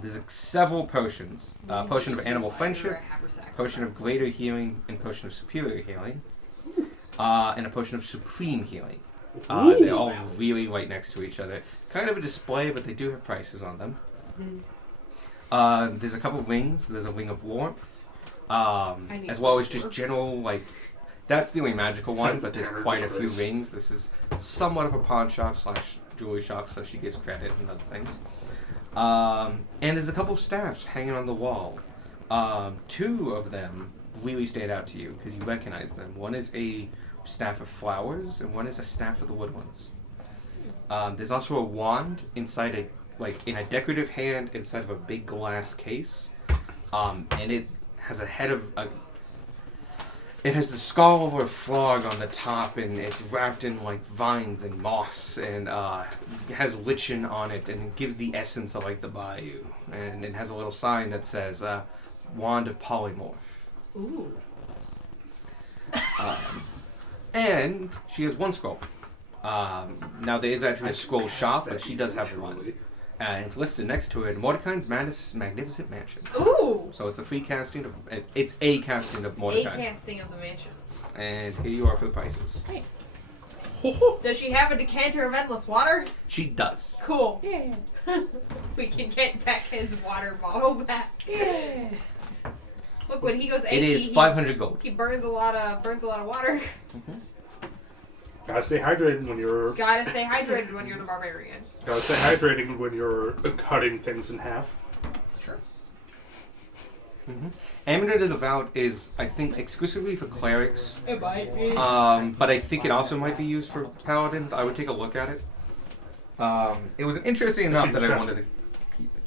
There's several potions. Potion of Animal Friendship, Potion of Greater Healing, and Potion of Superior Healing. And a Potion of Supreme Healing. They're all really right next to each other. Kind of a display, but they do have prices on them. There's a couple of rings. There's a Ring of Warmth. As well as just general, like, that's the only magical one, but there's quite a few rings. This is somewhat of a pawn shop / jewelry shop, so she gets credit and other things. And there's a couple of staffs hanging on the wall. 2 of them really stand out to you because you recognize them. One is a staff of flowers, and one is a staff of the woodlands. There's also a wand inside in a decorative hand inside of a big glass case, and it has a head of a. It has the skull of a frog on the top, and it's wrapped in like vines and moss, and it has lichen on it, and it gives the essence of like the bayou. And it has a little sign that says "Wand of Polymorph." Ooh. And she has 1 scroll. Now there is actually a scroll shop, but she does have one. It's listed next to it, Mordecai's Magnificent Mansion. Ooh. So it's a free casting of. It's a casting of A Mordecai. casting of the mansion. And here you are for the prices. Does she have a decanter of endless water? She does. Cool. Yeah. We can get back his water bottle back. Yeah. Look, when he goes It empty, is 500 gold. he burns a lot of water. Gotta stay hydrated when you're. Gotta stay hydrated when you're the barbarian. Gotta stay hydrated when you're cutting things in half. It's true. Amulet of the Devout is, I think, exclusively for clerics. It might be. But I think it also might be used for paladins. I would take a look at it. It was interesting enough that I wanted to keep it.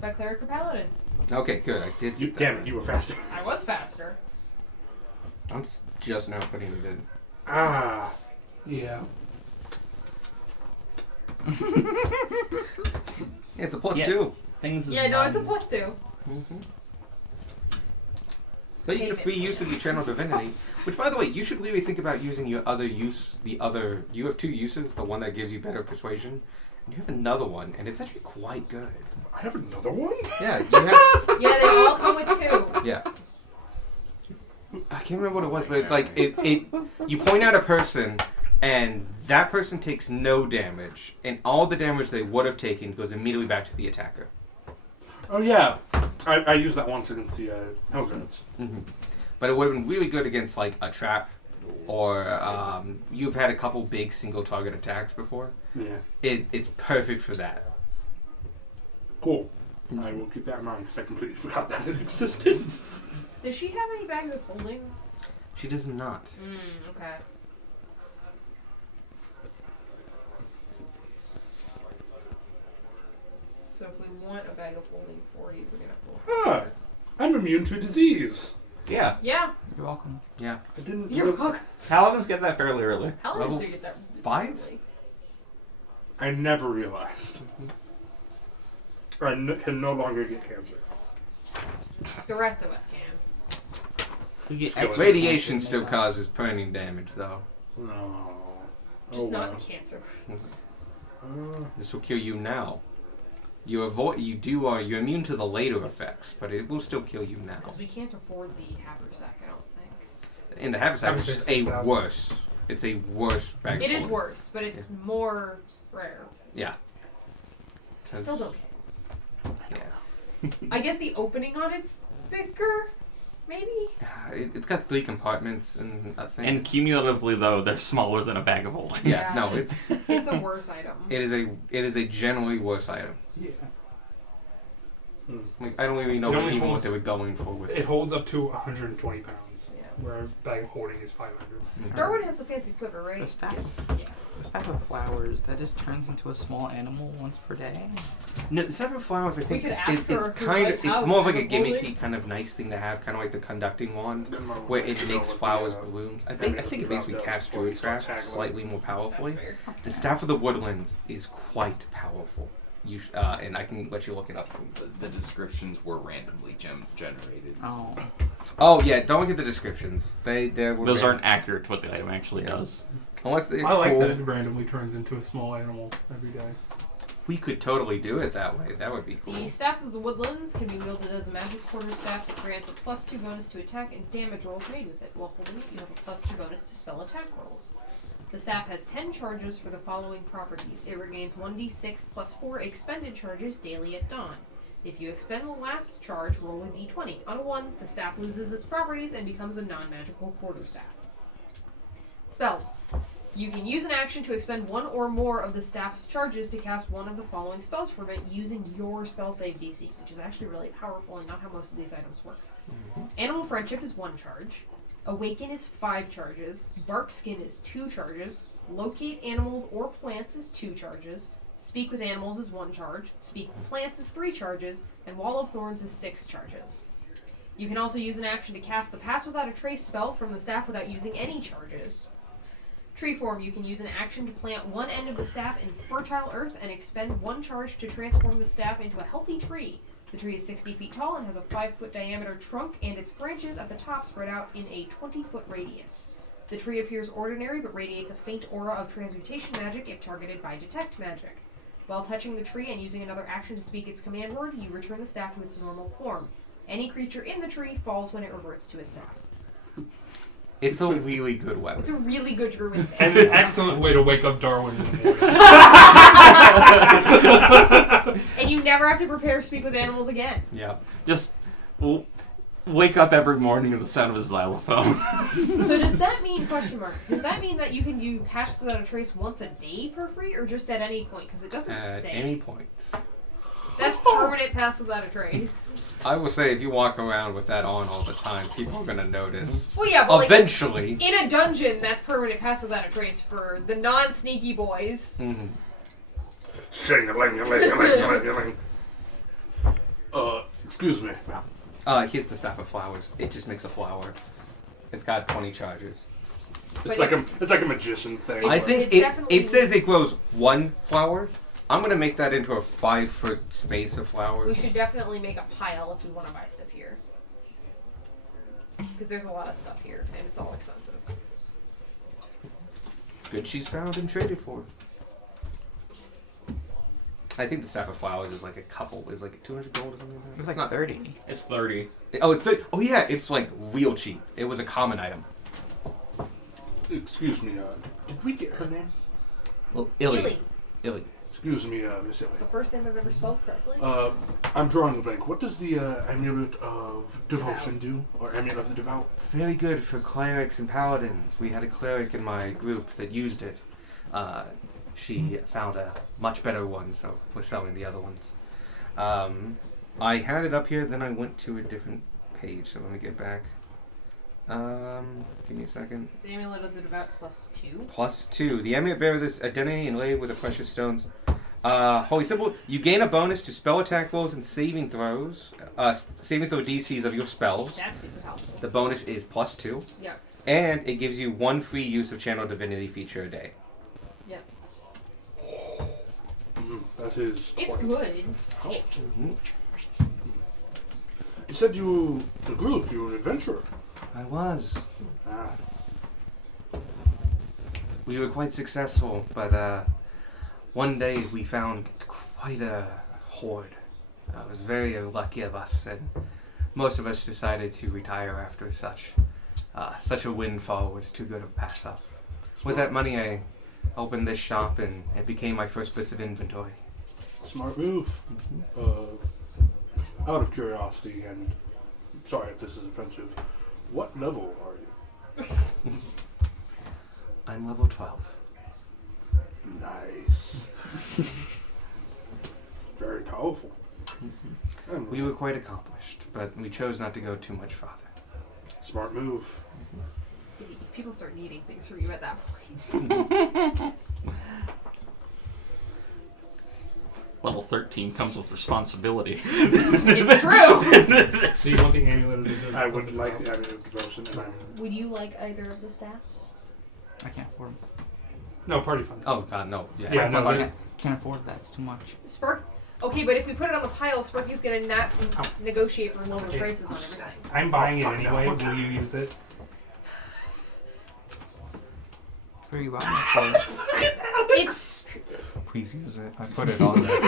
By cleric or paladin? Okay, good. I did. You, get that damn it, right. you were faster. I was faster. I'm just now putting it in. Ah. Yeah. It's a +2. Yeah. Things. Yeah, no, it's a +2. But you get a free use of your channel divinity, which, by the way, you should really think about using your other use. You have 2 uses. The one that gives you better persuasion, and you have another one, and it's actually quite good. I have another one? Yeah, you have. Yeah, they all come with 2. Yeah. I can't remember what it was, but it's like it. You point out a person, and that person takes no damage, and all the damage they would have taken goes immediately back to the attacker. Oh, yeah. I used that once against the Hellgrats. But it would have been really good against like a trap, or you've had a couple big single target attacks before, Yeah. it's perfect for that. Cool. I will keep that in mind because I completely forgot that it existed. Does she have any bags of holding? She does not. Okay. So if we want a bag of holding for you, we're gonna pull. Ah, I'm immune to disease. Yeah. Yeah, You're welcome. Yeah. I didn't. you're welcome. Paladins get that fairly early. How Level does you get that? 5? early? I never realized. Can no longer get cancer. The rest of us can. You get Skill. extra Radiation cancer still made causes burning damage, though. No. Just oh, not wow. the cancer. This will kill you now. You're immune to the later effects, but it will still kill you now. Because we can't afford the haversack, I don't think. In the haversack, it's just a 6,000. worse. It's a worse bag. It of is holding. worse, but it's more rare. Yeah. Still don't Yeah. I guess the opening on it's bigger, maybe? It's got 3 compartments and I think. And cumulatively, though, they're smaller than a bag of holding. yeah, Yeah. no, it's It's a worse item. it is a generally worse item. Yeah. Like I don't even know It only even what holds- they were going for with It holds up to 120 pounds, Yeah. where a bag of holding is 500. Mhm. Darwin has the fancy quiver, right? The staff, Yeah. the staff of flowers that just turns into a small animal once per day. No, the Seven Flowers, I think, could is, ask it's her if we kind like of, it's how more of like a bag of holding. gimmicky kind of nice thing to have, kind of like the conducting wand, Didn't remember where what it to go makes with flowers the, blooms. I I think mean, it makes me drop cast those before you start Druidcraft tackling. slightly more That's powerfully. fair. The Staff of the Woodlands is quite powerful. And I can let you look it up. The descriptions were randomly generated. Oh, Oh yeah, don't look at the descriptions. They were Those random. aren't accurate to what the item actually Yeah. does. Unless they I like cool. that it randomly turns into a small animal every day. We could totally do it that way. That would be cool. The Staff of the Woodlands can be wielded as a magic quarterstaff that grants a +2 bonus to attack and damage rolls made with it. While holding it, you have a +2 bonus to spell attack rolls. The staff has 10 charges for the following properties. It regains 1d6 plus 4 expended charges daily at dawn. If you expend the last charge, roll a d20. On a 1, the staff loses its properties and becomes a non-magical quarterstaff. Spells. You can use an action to expend one or more of the staff's charges to cast one of the following spells from it using your spell save DC, which is actually really powerful and not how most of these items work. Animal Friendship is 1 charge. Awaken is 5 charges. Bark Skin is 2 charges. Locate animals or plants is 2 charges. Speak with animals is 1 charge. Speak with plants is 3 charges. And Wall of Thorns is 6 charges. You can also use an action to cast the Pass Without a Trace spell from the staff without using any charges. Tree Form, you can use an action to plant one end of the staff in fertile earth and expend 1 charge to transform the staff into a healthy tree. The tree is 60 feet tall and has a 5-foot diameter trunk, and its branches at the top spread out in a 20-foot radius. The tree appears ordinary but radiates a faint aura of transmutation magic if targeted by detect magic. While touching the tree and using another action to speak its command word, you return the staff to its normal form. Any creature in the tree falls when it reverts to its staff. It's a really good weapon. It's a really good druid thing. And an excellent way to wake up Darwin in the morning. And you never have to prepare to speak with animals again. Yeah. Just wake up every morning to the sound of a xylophone. So does that mean, question mark, does that mean that you can do Pass Without a Trace once a day per free, or just at any point? Because it doesn't At say. any point. That's permanent Pass Without a Trace. I will say, if you walk around with that on all the time, people are gonna notice. Well, yeah, but like, Eventually. in a dungeon, that's permanent Pass Without a Trace for the non-sneaky boys. Mhm. Shing-a-ling-a-ling-a-ling-a-ling. Excuse me. Here's the Staff of Flowers. It just makes a flower. It's got 20 charges. It's like a magician thing. I It's- think it's definitely- it says it grows 1 flower. I'm gonna make that into a 5-foot space of We flowers. should definitely make a pile if we want to buy stuff here. Because there's a lot of stuff here, and it's all expensive. It's good she's found and traded for. I think the Staff of Flowers is like is like 200 gold or something like that. it was It's like not 30. It's 30. Oh, oh yeah, it's like real cheap. It was a common item. Excuse me. Did we get her name? Well, Illy. Illy. Excuse me, Miss It's the Ellie. first name I've ever spelled correctly. I'm drawing a blank. What does the amulet of devotion do, or amulet of the devout? It's very good for clerics and paladins. We had a cleric in my group that used it. She found a much better one, so we're selling the other ones. I had it up here, then I went to a different page, so let me get back. Give me a second. It's Amulet of the Devout +2. +2. The amulet bears this identity inlaid with the precious stones. Holy symbol. You gain a bonus to spell attack rolls and saving throws. Saving throw DCs of your spells. That's super helpful. The bonus is +2. Yep. And it gives you 1 free use of Channel Divinity feature a day. Yep. That is. It's quite good. helpful. You said the group, you were an adventurer. I was. Ah, We were quite successful, but one day we found quite a horde. It was very lucky of us, and most of us decided to retire after such a windfall was too good of a pass up. With that money, I opened this shop, and it became my first bits of inventory. smart move. Out of curiosity, and sorry if this is offensive, what level are you? I'm level 12. Nice. Very powerful. And We were quite accomplished, but we chose not to go too much farther. smart move. People start needing things from you at that point. Level 13 comes with responsibility. It's true! So you want the amulet of the devout? I would like the amulet of devotion, and I'm Would you like either of the staffs? I can't afford them. No, party funds. Oh god, no. Yeah, no, I I- can't afford that. It's too much. Spark? Okay, but if we put it on the pile, Sparky's gonna not negotiate for lower Okay. prices on everything. I'm buying it Oh, fuck no. anyway. Will you use it? Who are you buying it for? It's... Please use it. I put it on there.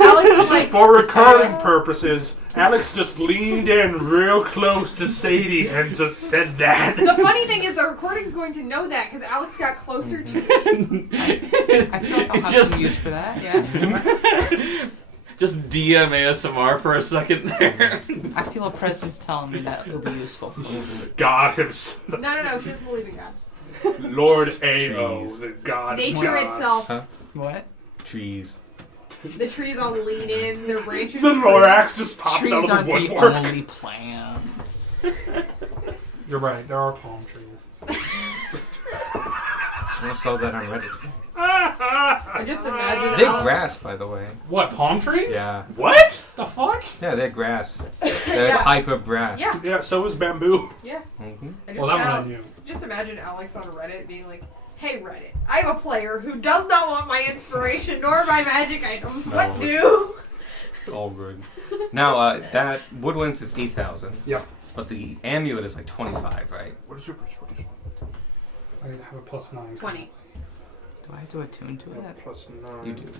Alex is like... For recording purposes, Alex just leaned in real close to Sadie and just said that. The funny thing is the recording's going to know that because Alex got closer to it. I feel like I'll have Just- some use for that. Yeah. Just DM ASMR for a second there. I feel a presence telling me that it'll be useful. God himself. No, she doesn't believe in God. Lord A.O., Trees. the God of Nature gods. itself. What? Trees. The trees all lean in, their branches... The Lorax just pops Trees out of aren't the the woodwork. only plants. You're right. There are palm trees. I saw that on Reddit. I just imagine... They're grass, by the way. What, palm trees? Yeah. What? The fuck? Yeah, they're grass. They're Yeah. a type of grass. Yeah, Yeah, so is bamboo. yeah. Mm-hmm. I just, Well, that one I knew. just imagine Alex on Reddit being like, "Hey Reddit, I have a player who does not want my inspiration nor my magic items. No. What do?" It's all good. Now, that Woodlands is 8,000. Yep. But the amulet is like 25, right? What is your persuasion? I have a +9. 20. Do I have to attune to it? Plus 9. You do.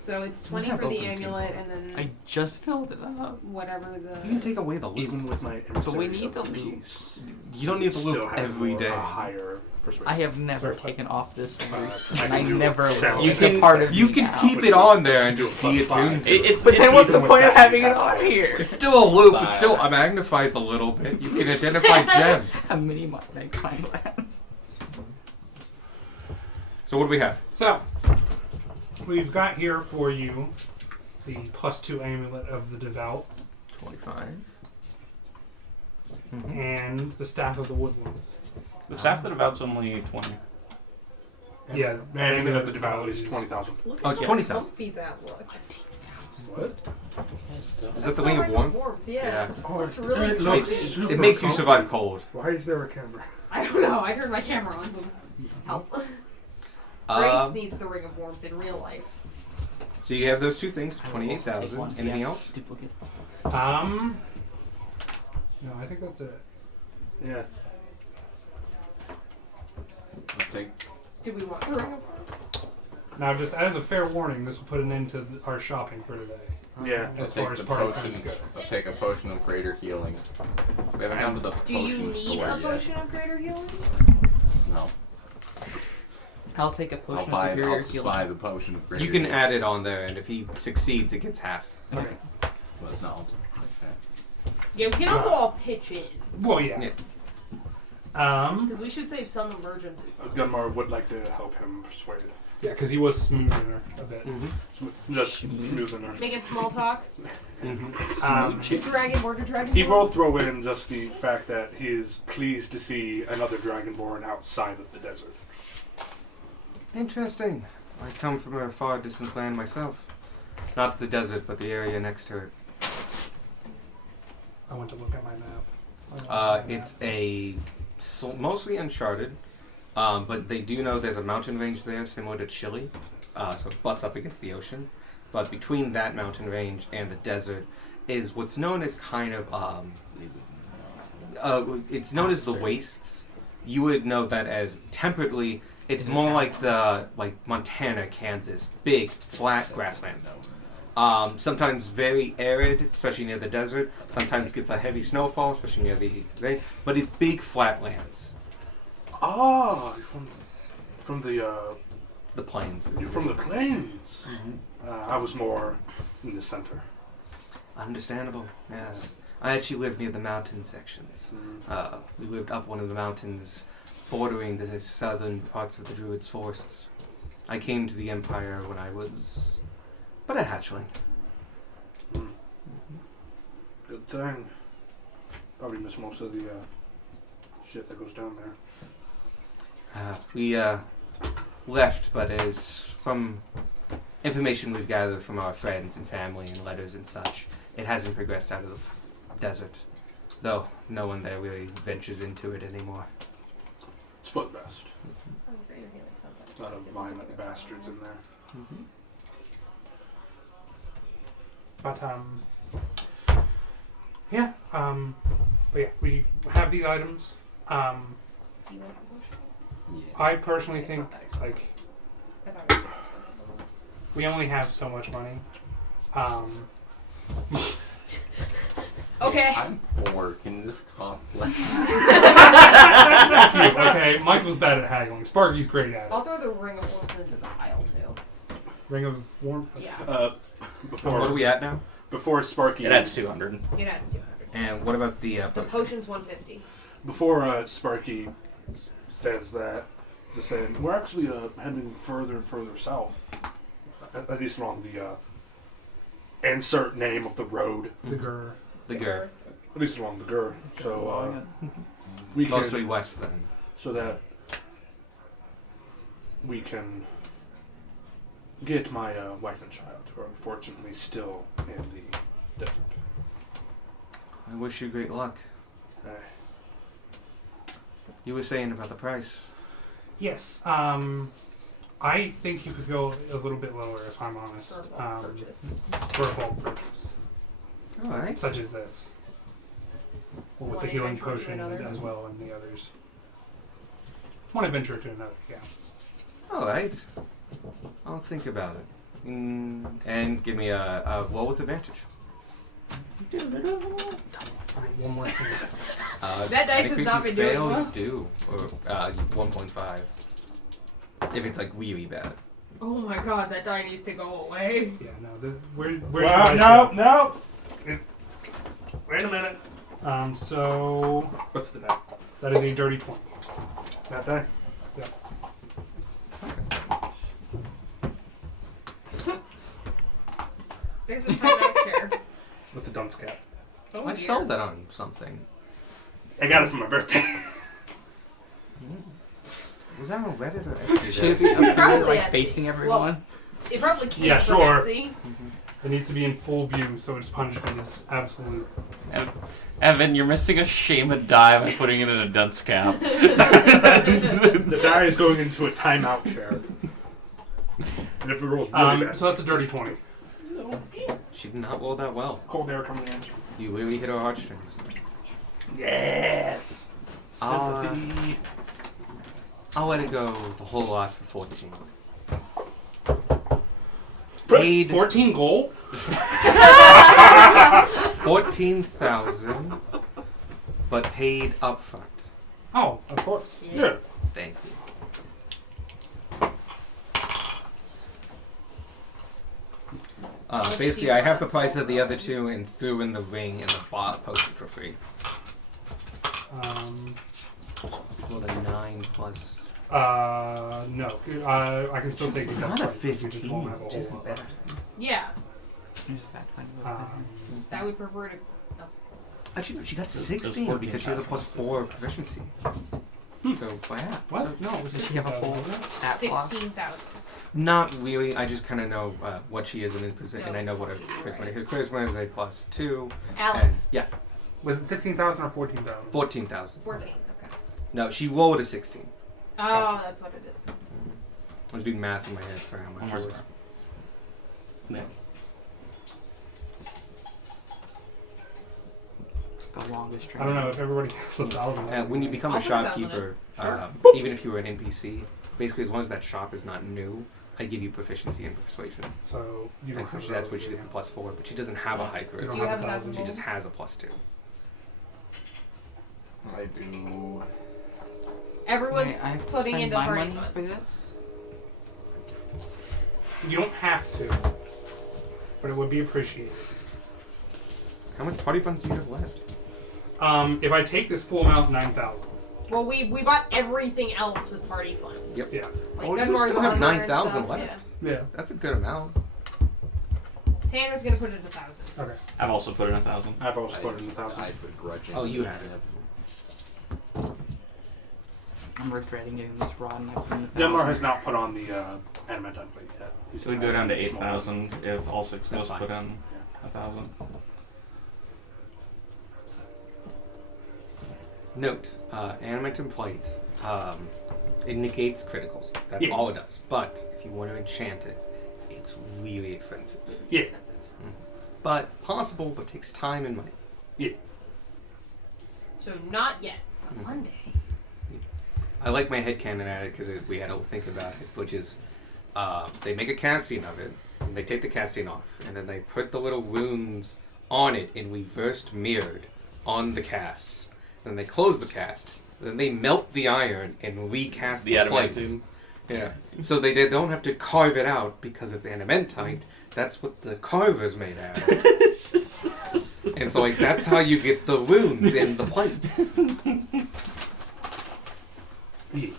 So it's I 20 have for the open amulet tinsel. and then I just filled it up. whatever You the... can take away the loop. Even with my But we emissary need of the the loop. peace, You don't need the still loop have every more- day. A higher persuasion. I have never taken off this loop, and I can do never a will. challenge. You It's can a part of You me can now. keep it on there and Do just a plus de-attune five. to it. It's, But then what's the even with point of that, having you it have- on here? It's still a loop. It Fine. still magnifies a little bit. You can identify gems. A mini magnifying glass. So what do we have? So, we've got here for you the +2 amulet of the devout 25. and the staff of the woodlands. The staff that about's only 20. Yeah, The amulet of the devout is 20,000. Look Oh, it's at how 20,000. comfy that looks. What? Is that the Ring of Warmth? Yeah. Oh, It's really it looks looks It makes you comfy. survive cold. Why is there a camera? I don't know. I turned my camera on some help. Grace Um, needs the ring of warmth in real life. so you have those two things, I will also take 28,000. one. Anything Yeah. else? Duplicates. No, I think that's it. Yeah. I think Do we want the ring of warmth? Now, just as a fair warning, this will put an end to our shopping for today. Yeah. As I'll far take as the party potion. funds go. I'll take a potion of greater healing. We haven't gone to the Do you potion need store a yet. potion of greater healing? No. I'll take a I'll potion of buy, superior I'll just healing. buy the potion of greater You can healing. add it on there, and if he succeeds, it gets half. Okay. But no. Yeah, we can also all pitch in. Well, yeah. Yeah. Because we should save some emergency. Gunmar would like to help him persuade. Yeah, because he was smoothing her a bit. Just smoothing her. Making small talk. Um, Dragonborn to Dragonborn. He will throw in just the fact that he is pleased to see another Dragonborn outside of the desert. Interesting. I come from a far distant land myself. Not the desert, but the area next to it. I went to look at my map. It's mostly uncharted, but they do know there's a mountain range there similar to Chile, so it butts up against the ocean. But between that mountain range and the desert is what's known as kind of, it's known as the wastes. You would know that as temperately, it's more like Montana, Kansas, big, flat grasslands. Sometimes very arid, especially near the desert. Sometimes gets a heavy snowfall, especially near the right? But it's big flat lands. Ah, from the The plains. you're from the plains. I was more in the center. Understandable, yes. I actually lived near the mountain sections. We lived up one of the mountains bordering the southern parts of the Druids' forests. I came to the Empire when I was but a hatchling. Good thing. Probably miss most of the shit that goes down there. We left, but as from information we've gathered from our friends and family and letters and such, it hasn't progressed out of the desert. Though no one there really ventures into it anymore. It's for the best. Oh, greater healing sometimes. A lot of violent bastards in there. But yeah, but yeah, we have these items. Do you want the potion? Yeah. I personally It's think not that expensive. like I thought it was more expensive. we only have so much money. Okay. I'm poor. Can this cost less? Okay, Michael's bad at haggling. Sparky's great at I'll it. throw the ring of warmth into the pile too. Ring of warmth. Yeah. Before What are we at now? Before Sparky. It adds 200. It adds 200. And what about the The potion? potion's 150. Before Sparky says that, he's just saying we're actually heading further and further south. At least along the insert name of the road. The Gur. The Gur. At least along the Gur. So we can Mostly west then. so that we can get my wife and child, who are unfortunately still in the desert. I wish you great luck. Uh, You were saying about the price. Yes. I think you could go a little bit lower, if I'm honest. For a bulk purchase. For a bulk purchase, All right. such as this, or with One the healing adventure to potion another. as well, and the others. One adventure to another. Yeah. All right. I'll think about it. And give me a roll with advantage. Alright, one more thing. That dice and has if not you been doing fail, well. you do. Or 1.5. If it's like really bad. Oh my god, that die needs to go away. Yeah. No. Where's your Well, dice no. Wait a minute. So What's the name? that is a dirty 20. That die? There's a timeout chair. With the dunce cap. Oh, I dear. sold that on something. I got it for my birthday. Was that on Reddit or actually Should it there? be up here, Probably like at- facing everyone? It probably came Yeah, from sure. Etsy. It needs to be in full view, so its punishment is absolute. Evan, you're missing a shame a die by putting it in a dunce cap. The die is going into a timeout chair. And if it rolls really bad, So that's a dirty 20. She did not roll that well. cold air coming in. You really hit her heartstrings. Yes. Sympathy. I'll let it go the whole lot for 14. Paid 14 gold? 14,000 but paid upfront. Oh, of course. Yeah. Thank you. Basically, I have the price of the other two and threw in the ring and the bot posted for free. Well, the 9 plus. No. I can still take it. Not a up front, you just 15, won't have a which whole isn't lot bad. left. Yeah, Just that kind of was better. I would prefer to. Actually, no, she got Those 16 because she has a plus 4 proficiency. So, yeah. What? So, No, it was Does she have a 16,000, whole wasn't it? stat block? 16,000. not really. I just kind of know what she is in position, No, and I know what her it's charisma right. is. Her charisma is a plus 2. Alice. And, yeah, Was it 16,000 or 14,000? 14,000. 14. Okay. No, she rolled a 16. Oh, Gotcha. that's what it is. I was doing math in my head for how much One it more was. star. Yeah. The longest I don't know if everybody has 1,000. And when you become a I'll put 1,000 shopkeeper, Sure. even if you were an NPC, basically as long as that shop is not new, I give you proficiency in persuasion. So you don't And so have that's those, where she gets the plus 4, but she doesn't have a high You charisma. don't Do you have have 1,000. 1,000 She just has a plus 2. I do. Everyone's Wait, I have to putting spend into my party money funds. for this? You don't have to, but it would be appreciated. How much party funds do you have left? If I take this full amount, 9,000. Well, we bought everything else with party funds. Yep. Yeah. Like Oh, you Gunmar's still have armor and 9,000 stuff, left. Yeah. That's a good amount. Yeah. Tanner's gonna put it 1,000. Okay. I've also put in 1,000. I've also put in 1,000. I begrudgingly Oh, you have it. I'm regretting getting this rod and I put in the Denmar has not put on the adamantine plate yet. He So we still go has down to the small one. 8,000 if all 6 of That's us fine. put in 1,000. Note, animating plate, it negates criticals. That's Yeah. all it does. But if you want to enchant it, it's really expensive. Yeah. Expensive. But possible, but takes time and money. So not yet. But Mhm. one day. I like my headcanon at it because we had to think about it, which is they make a casting of it, and they take the casting off, and then they put the little runes on it in reversed mirrored on the cast. Then they close the cast. Then they melt the iron and recast The the plates. adamantine. Yeah. So they don't have to carve it out because it's adamantite. That's what the carver's made out of. And so, like, that's how you get the runes in the plate. Yeah.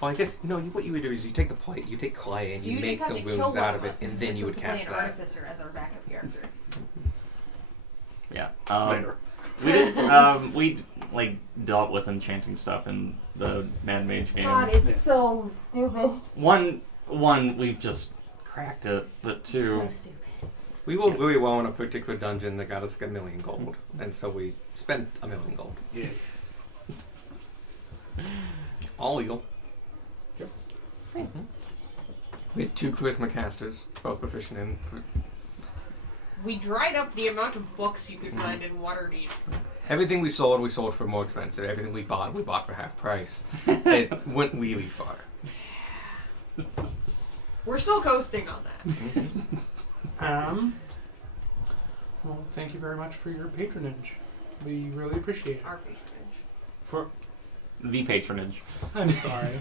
Well, I guess no. What you would do is you take the plate, you take clay, and So you you make just have the to kill runes one out of of us it, and and then you would convince us cast to play an that. artificer as our backup character. Yeah. Later. We did. We like dealt with enchanting stuff in the Mad Mage game. God, it's so stupid. One, we've just cracked it, but It's two, so stupid. We rolled really well in a particular dungeon that got us like 1,000,000 gold, and so we spent 1,000,000 gold. Yeah. All legal. Yep. We had 2 charisma casters, both proficient in. We dried up the amount of books you could find in Waterdeep. Everything we sold for more expensive. Everything we bought for half price. It went really far. We're still coasting on that. Well, thank you very much for your patronage. We really appreciate it. Our patronage. For the patronage. I'm sorry,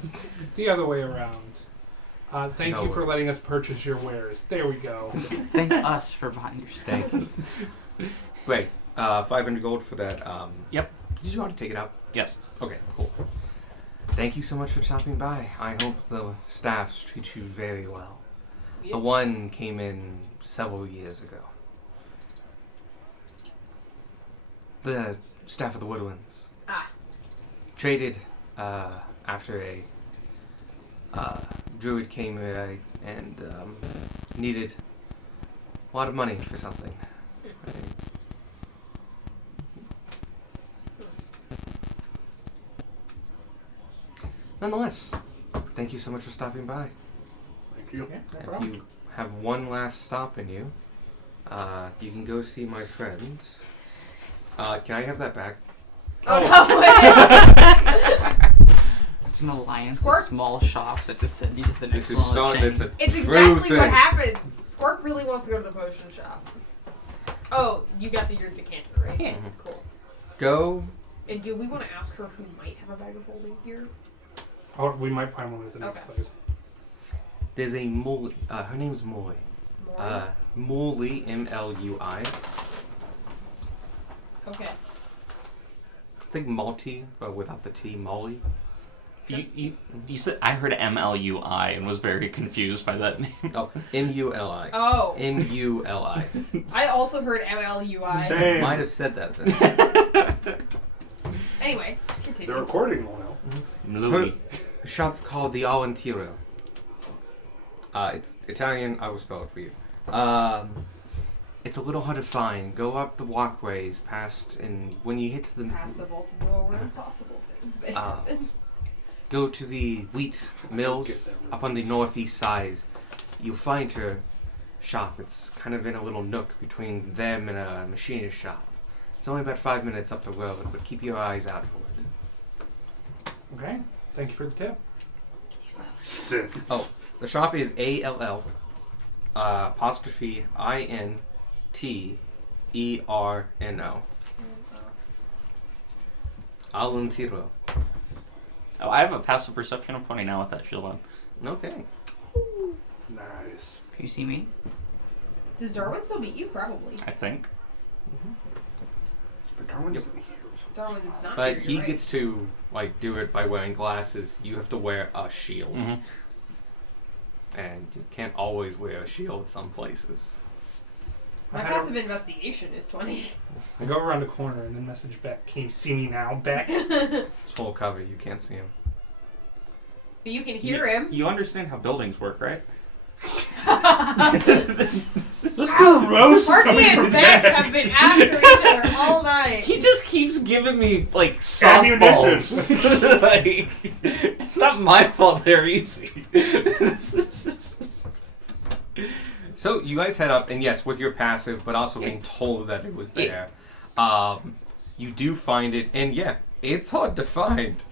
the other way around. Thank No you for worries. letting us purchase your wares. There we go. Thank us for buying your stuff. Thank you. Great. 500 gold for that. Yep. Did you already take it out? Yes. Okay, cool. Thank you so much for stopping by. I hope the staffs treat you very well. Yep. The one came in several years ago. The staff of the Woodlands. Ah. Traded after a druid came and needed a lot of money for something. Nonetheless, thank you so much for stopping by. Thank you. Yeah, no If problem. you have one last stop in you, you can go see my friends. Can I have that back? Oh no! It's an alliance Squirt? of small shops that just send you to the next This is one so. on the chain. It's a It's true exactly thing. what happens. Squark really wants to go to the potion shop. Oh, you got your decanter, right? Yeah. Cool. Go And do we want to ask her who might have a bag of holding here? Oh, we might find one at the next Okay. place. There's a Molly. Her name's Molly. More? Molly, M-L-U-I. Okay. It's like Malty, but without the T. Molly. You said I heard MLUI and was very confused by that name. Oh, M-U-L-I. Oh, M-U-L-I. I also heard MLUI. Same. Might have said that then. Anyway, The continue. recording will know. Louis. The shop's called the Alentiro. It's Italian. I will spell it for you. It's a little hard to find. Go up the walkways past, and when you hit the Past the vaulted door where impossible things may Ah. happen. go to the wheat mills Get that real up on the northeast side, you'll find her shop. It's kind of in a little nook between them and a machinist shop. It's only about 5 minutes up the road, but keep your eyes out for it. Okay. Thank you for the tip. Since. Oh, the shop is A-L-L apostrophe I-N-T-E-R-N-O. Alentiro. Oh, I have a passive perception of 20 now with that shield on. Okay. Nice. Can you see me? Does Darwin still beat you? Probably. I think. But Darwin isn't here. Darwin is not. But here, he you're right. gets to do it by wearing glasses. You have to wear a shield. Mm-hmm. And you can't always wear a shield some places. My passive investigation is 20. I go around the corner and then message Beck. Can you see me now, Beck? It's full cover, you can't see him. But you can hear him. You understand how buildings work, right? Sparky and Beck have been after each other all night. He just keeps giving me like Ammunition. softballs. Like, it's not my fault they're easy. So you guys head up, and yes, with your passive, but also being told that it was there, you do find it, and yeah, it's hard to find.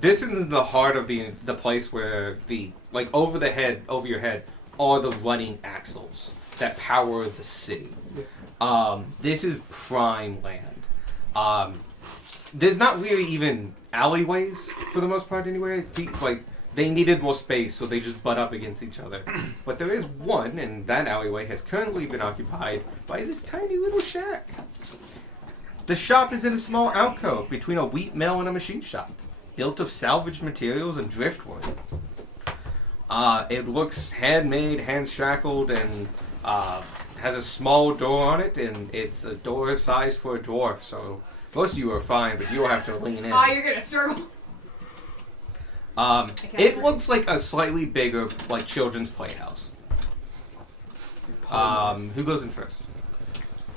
This is the heart of the place where the over your head are the running axles that power the city. This is prime land. There's not really even alleyways for the most part anyway. They needed more space, so they just butt up against each other. But there is one, and that alleyway has currently been occupied by this tiny little shack. The shop is in a small alcove between a wheat mill and a machine shop, built of salvaged materials and driftwood. It looks handmade, hand-shackled, and has a small door on it, and it's a door sized for a dwarf, so most of you are fine, but you'll have to lean in. Oh, you're gonna struggle. It looks like a slightly bigger, children's playhouse. Who goes in first?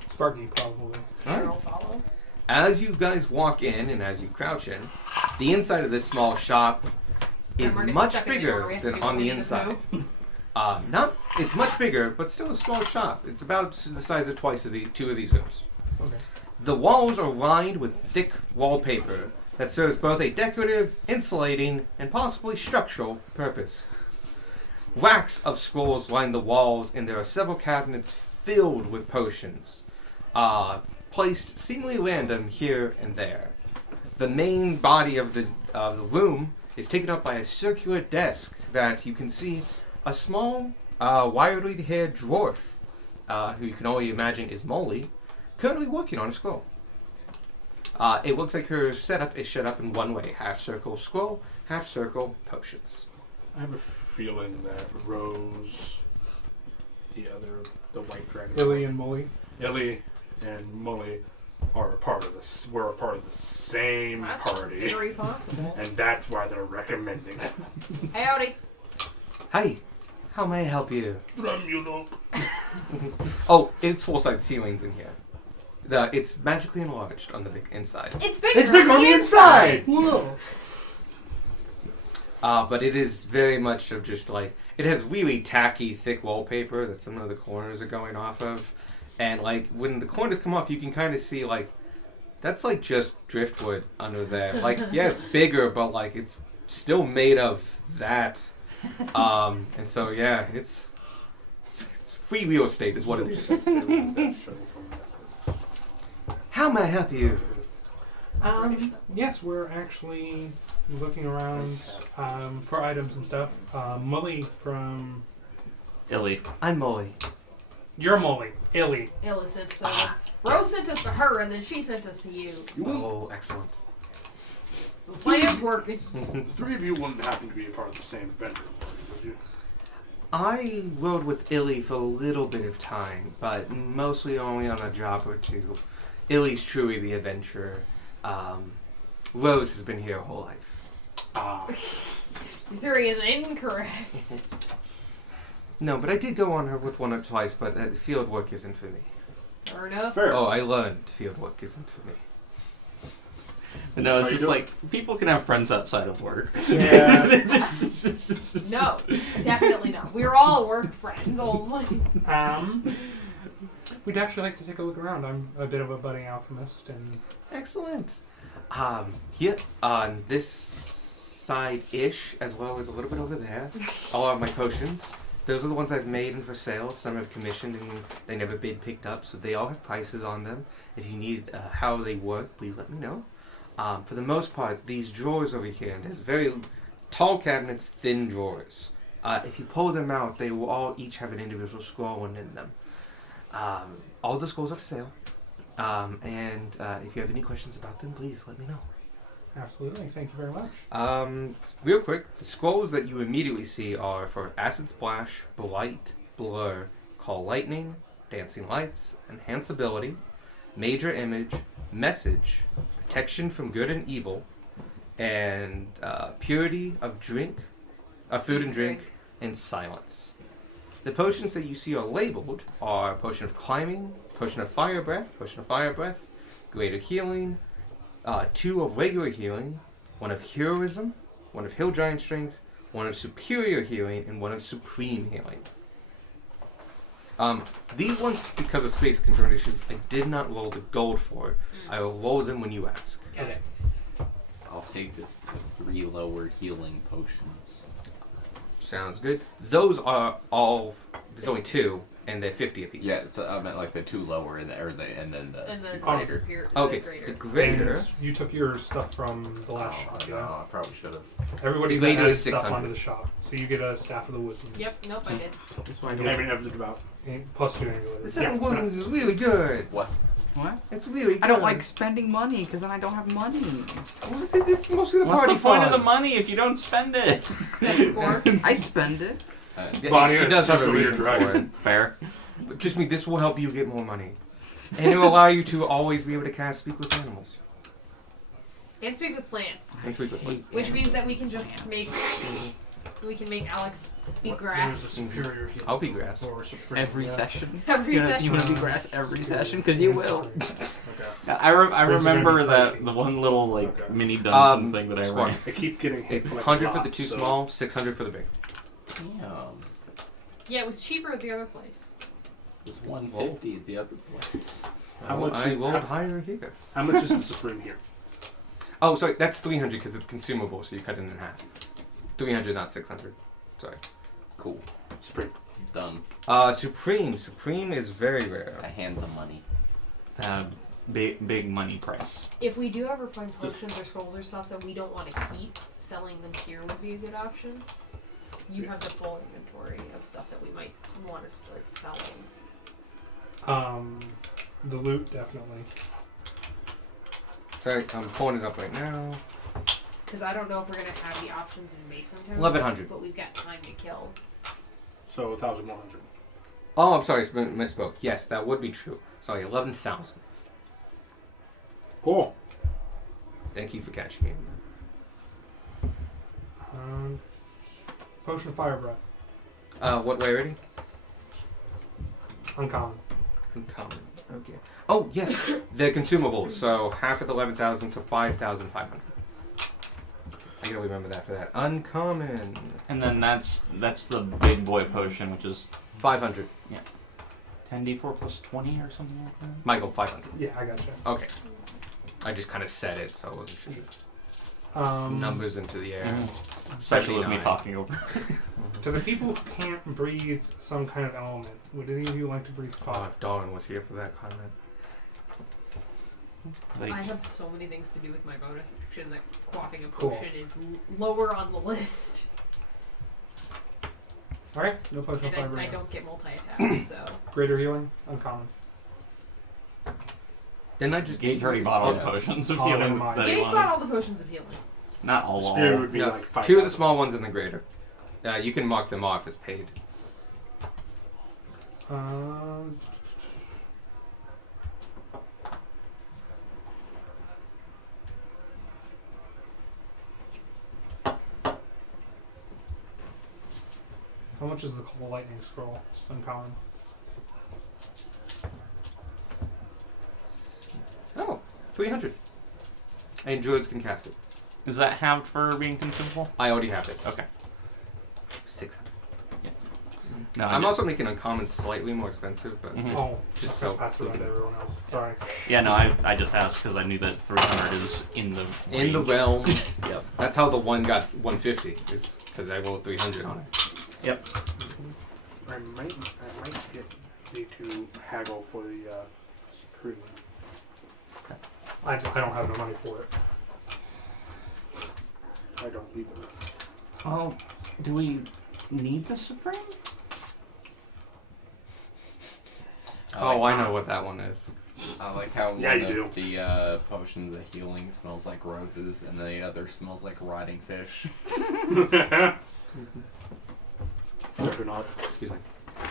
Sparky, probably. I'll follow. As you guys walk in and as you crouch in, the inside of this small shop is Margaret's much stuck in the door. bigger We have to than do on what the we need to inside. It's much bigger, but still a small shop. It's about the size of twice of two of these rooms. Okay. The walls are lined with thick wallpaper that serves both a decorative, insulating, and possibly structural purpose. Racks of scrolls line the walls, and there are several cabinets filled with potions, placed seemingly random here and there. The main body of the room is taken up by a circular desk that you can see a small, wildly-haired dwarf, who you can only imagine is Molly, currently working on a scroll. It looks like her setup is set up in one way: half circle scroll, half circle potions. I have a feeling that Rose, the white dragon, Illy and Molly. Illy and Molly are a part of this. We're a part of the same That's party, very possible. and that's why they're recommending it. Howdy. Hi, how may I help you? Romulo. Oh, it's full-size ceilings in here. It's magically enlarged on the big inside. It's bigger, It's big on the inside. Whoa. But it is very much of just it has really tacky, thick wallpaper that some of the corners are going off of. And when the corners come off, you can kind of see that's just driftwood under there. Yeah, it's bigger, but it's still made of that. And so yeah, it's free real estate is what it is. How may I help you? Yes, we're actually looking around for items and stuff. Mully from... Illy. I'm Molly. You're Mully. Illy. Illa sent us. Rose sent us to her, and then she sent us to you. Oh, excellent. So the plan's working. The three of you wouldn't happen to be a part of the same adventure party, would you? I rode with Illy for a little bit of time, but mostly only on a job or two. Illy's truly the adventurer. Rose has been here her whole life. Your theory is incorrect. No, but I did go on her with one or twice, but field work isn't for me. Fair enough. Fair. Oh, I learned field work isn't for me. No, it's How you just doing? like people can have friends outside of work. Yeah. No, definitely not. We're all work friends only. We'd actually like to take a look around. I'm a bit of a budding alchemist, and Excellent. Here on this side-ish, as well as a little bit over there, all of my potions. Those are the ones I've made and for sale. Some I've commissioned and they never been picked up, so they all have prices on them. If you need how they work, please let me know. For the most part, these drawers over here, there's very tall cabinets, thin drawers. If you pull them out, they will all each have an individual scroll in them. All the scrolls are for sale. And if you have any questions about them, please let me know. absolutely, thank you very much. Real quick, the scrolls that you immediately see are for Acid Splash, Blight, Blur, Call Lightning, Dancing Lights, Enhance Ability, Major Image, Message, Protection from Good and Evil, and Purity of Drink, Food and Drink, and Silence. The potions that you see are labeled are Potion of Climbing, Potion of Fire Breath, Greater Healing, 2 of Regular Healing, 1 of Heroism, 1 of Hill Giant Strength, 1 of Superior Healing, and 1 of Supreme Healing. These ones, because of space control issues, I did not roll the gold for. I will roll them when you ask. Got it. I'll take the 3 lower healing potions. Sounds good. Those are all. There's only 2, and they're 50 apiece. Yeah, so I meant like the 2 lower and then the And then greater. superior. Okay, The the greater. greater. And you took your stuff from the last shop, no, yeah? I probably should have. Everybody The greater adds is stuff 600. onto the shop, so you get a Staff of the Woods. Yep. Nope. I did. That's why I I don't. mean, everything about. Plus 2 angular. The Seven Wonders is really good. What? What? It's really good. I don't like spending money because then I don't have money. Well, it's mostly the What's party the point of the funds. money if you don't spend it? Set score. I spend it. Yeah, Bonnie, she that's does have a such a weird reason for dragon. it. Fair. But trust me, this will help you get more money. And it will allow you to always be able to cast Speak with Animals. And speak with plants, And Speak with Plants. which means that we can just make. We can make Alex be grass I'll be grass. Every session. every You wanna session. be grass every session? Because you will. I remember that the one little like mini dungeon thing that I squad. ran. I keep getting hit. It's like 100 a for the lot, 2 so- small, 600 for the big. Damn. Yeah, it was cheaper at the other place. It's 150 at the other place. How Well, much I you- rolled how- higher here. How much is the Supreme here? Oh, sorry, that's 300 because it's consumable, so you cut it in half. 300, not 600. Sorry. Cool. Supreme. Done. Supreme. Supreme is very rare. I hand the money. Big money price. If we do ever find potions or scrolls or stuff that we don't want to keep, selling them here would be a good option. You have the full inventory of stuff that we might want to start selling. The loot, definitely. Sorry, I'm pulling it up right now. Because I don't know if we're going to have the options in Mason Town. 1100. But we've got time to kill. So 1,100. Oh, I'm sorry, misspoke. Yes, that would be true. Sorry, 11,000. Cool. Thank you for catching me. Potion of Fire Breath. What rarity? Uncommon. Uncommon. Okay. Oh, yes. They're consumable, so half of the 11,000, so 5,500. I gotta remember that for that. Uncommon. And then that's the big boy potion, which is 500. 10d4 plus 20 or something like that. Michael, 500. Yeah, I gotcha. Okay. I just kind of said it, so I wasn't sure. Numbers into the air. Especially with me 79. talking over. To the people who can't breathe some kind of element, would any of you like to breathe Oh, fire? if Dawn was here for that comment. Like, I have so many things to do with my bonus action that quaffing a Cool. potion is lower on the list. Alright, no potion And fiber. I don't get multi-attack, so... Greater healing, uncommon. Didn't I just Gage already bought all the Yeah. potions of Oh, never healing mind. that he Gage wanted. bought all the potions of healing. Not all. Spear would be No, like 5. 2 of the small ones and the greater. You can mark them off as paid. How much is the Cold Lightning Scroll? Uncommon. Oh, 300. And druids can cast it. Is that halved for being consumable? I already have it. Okay. 600. No, I'm also making uncommon slightly more expensive, but Mhm. Oh, Just just so pass it around to people- everyone else. Sorry. Yeah, no, I just asked because I knew that 300 is in the in the range. realm. Yep. That's how the one got 150, is because I rolled 300 on it. Yep. I might need to haggle for the Supreme. I don't have the money for it. I don't either. Well, do we need the Supreme? Oh, I know what that one is. I like how Yeah, one you of the potions of healing smells like roses, and the other smells like rotting fish. Or not. Excuse me.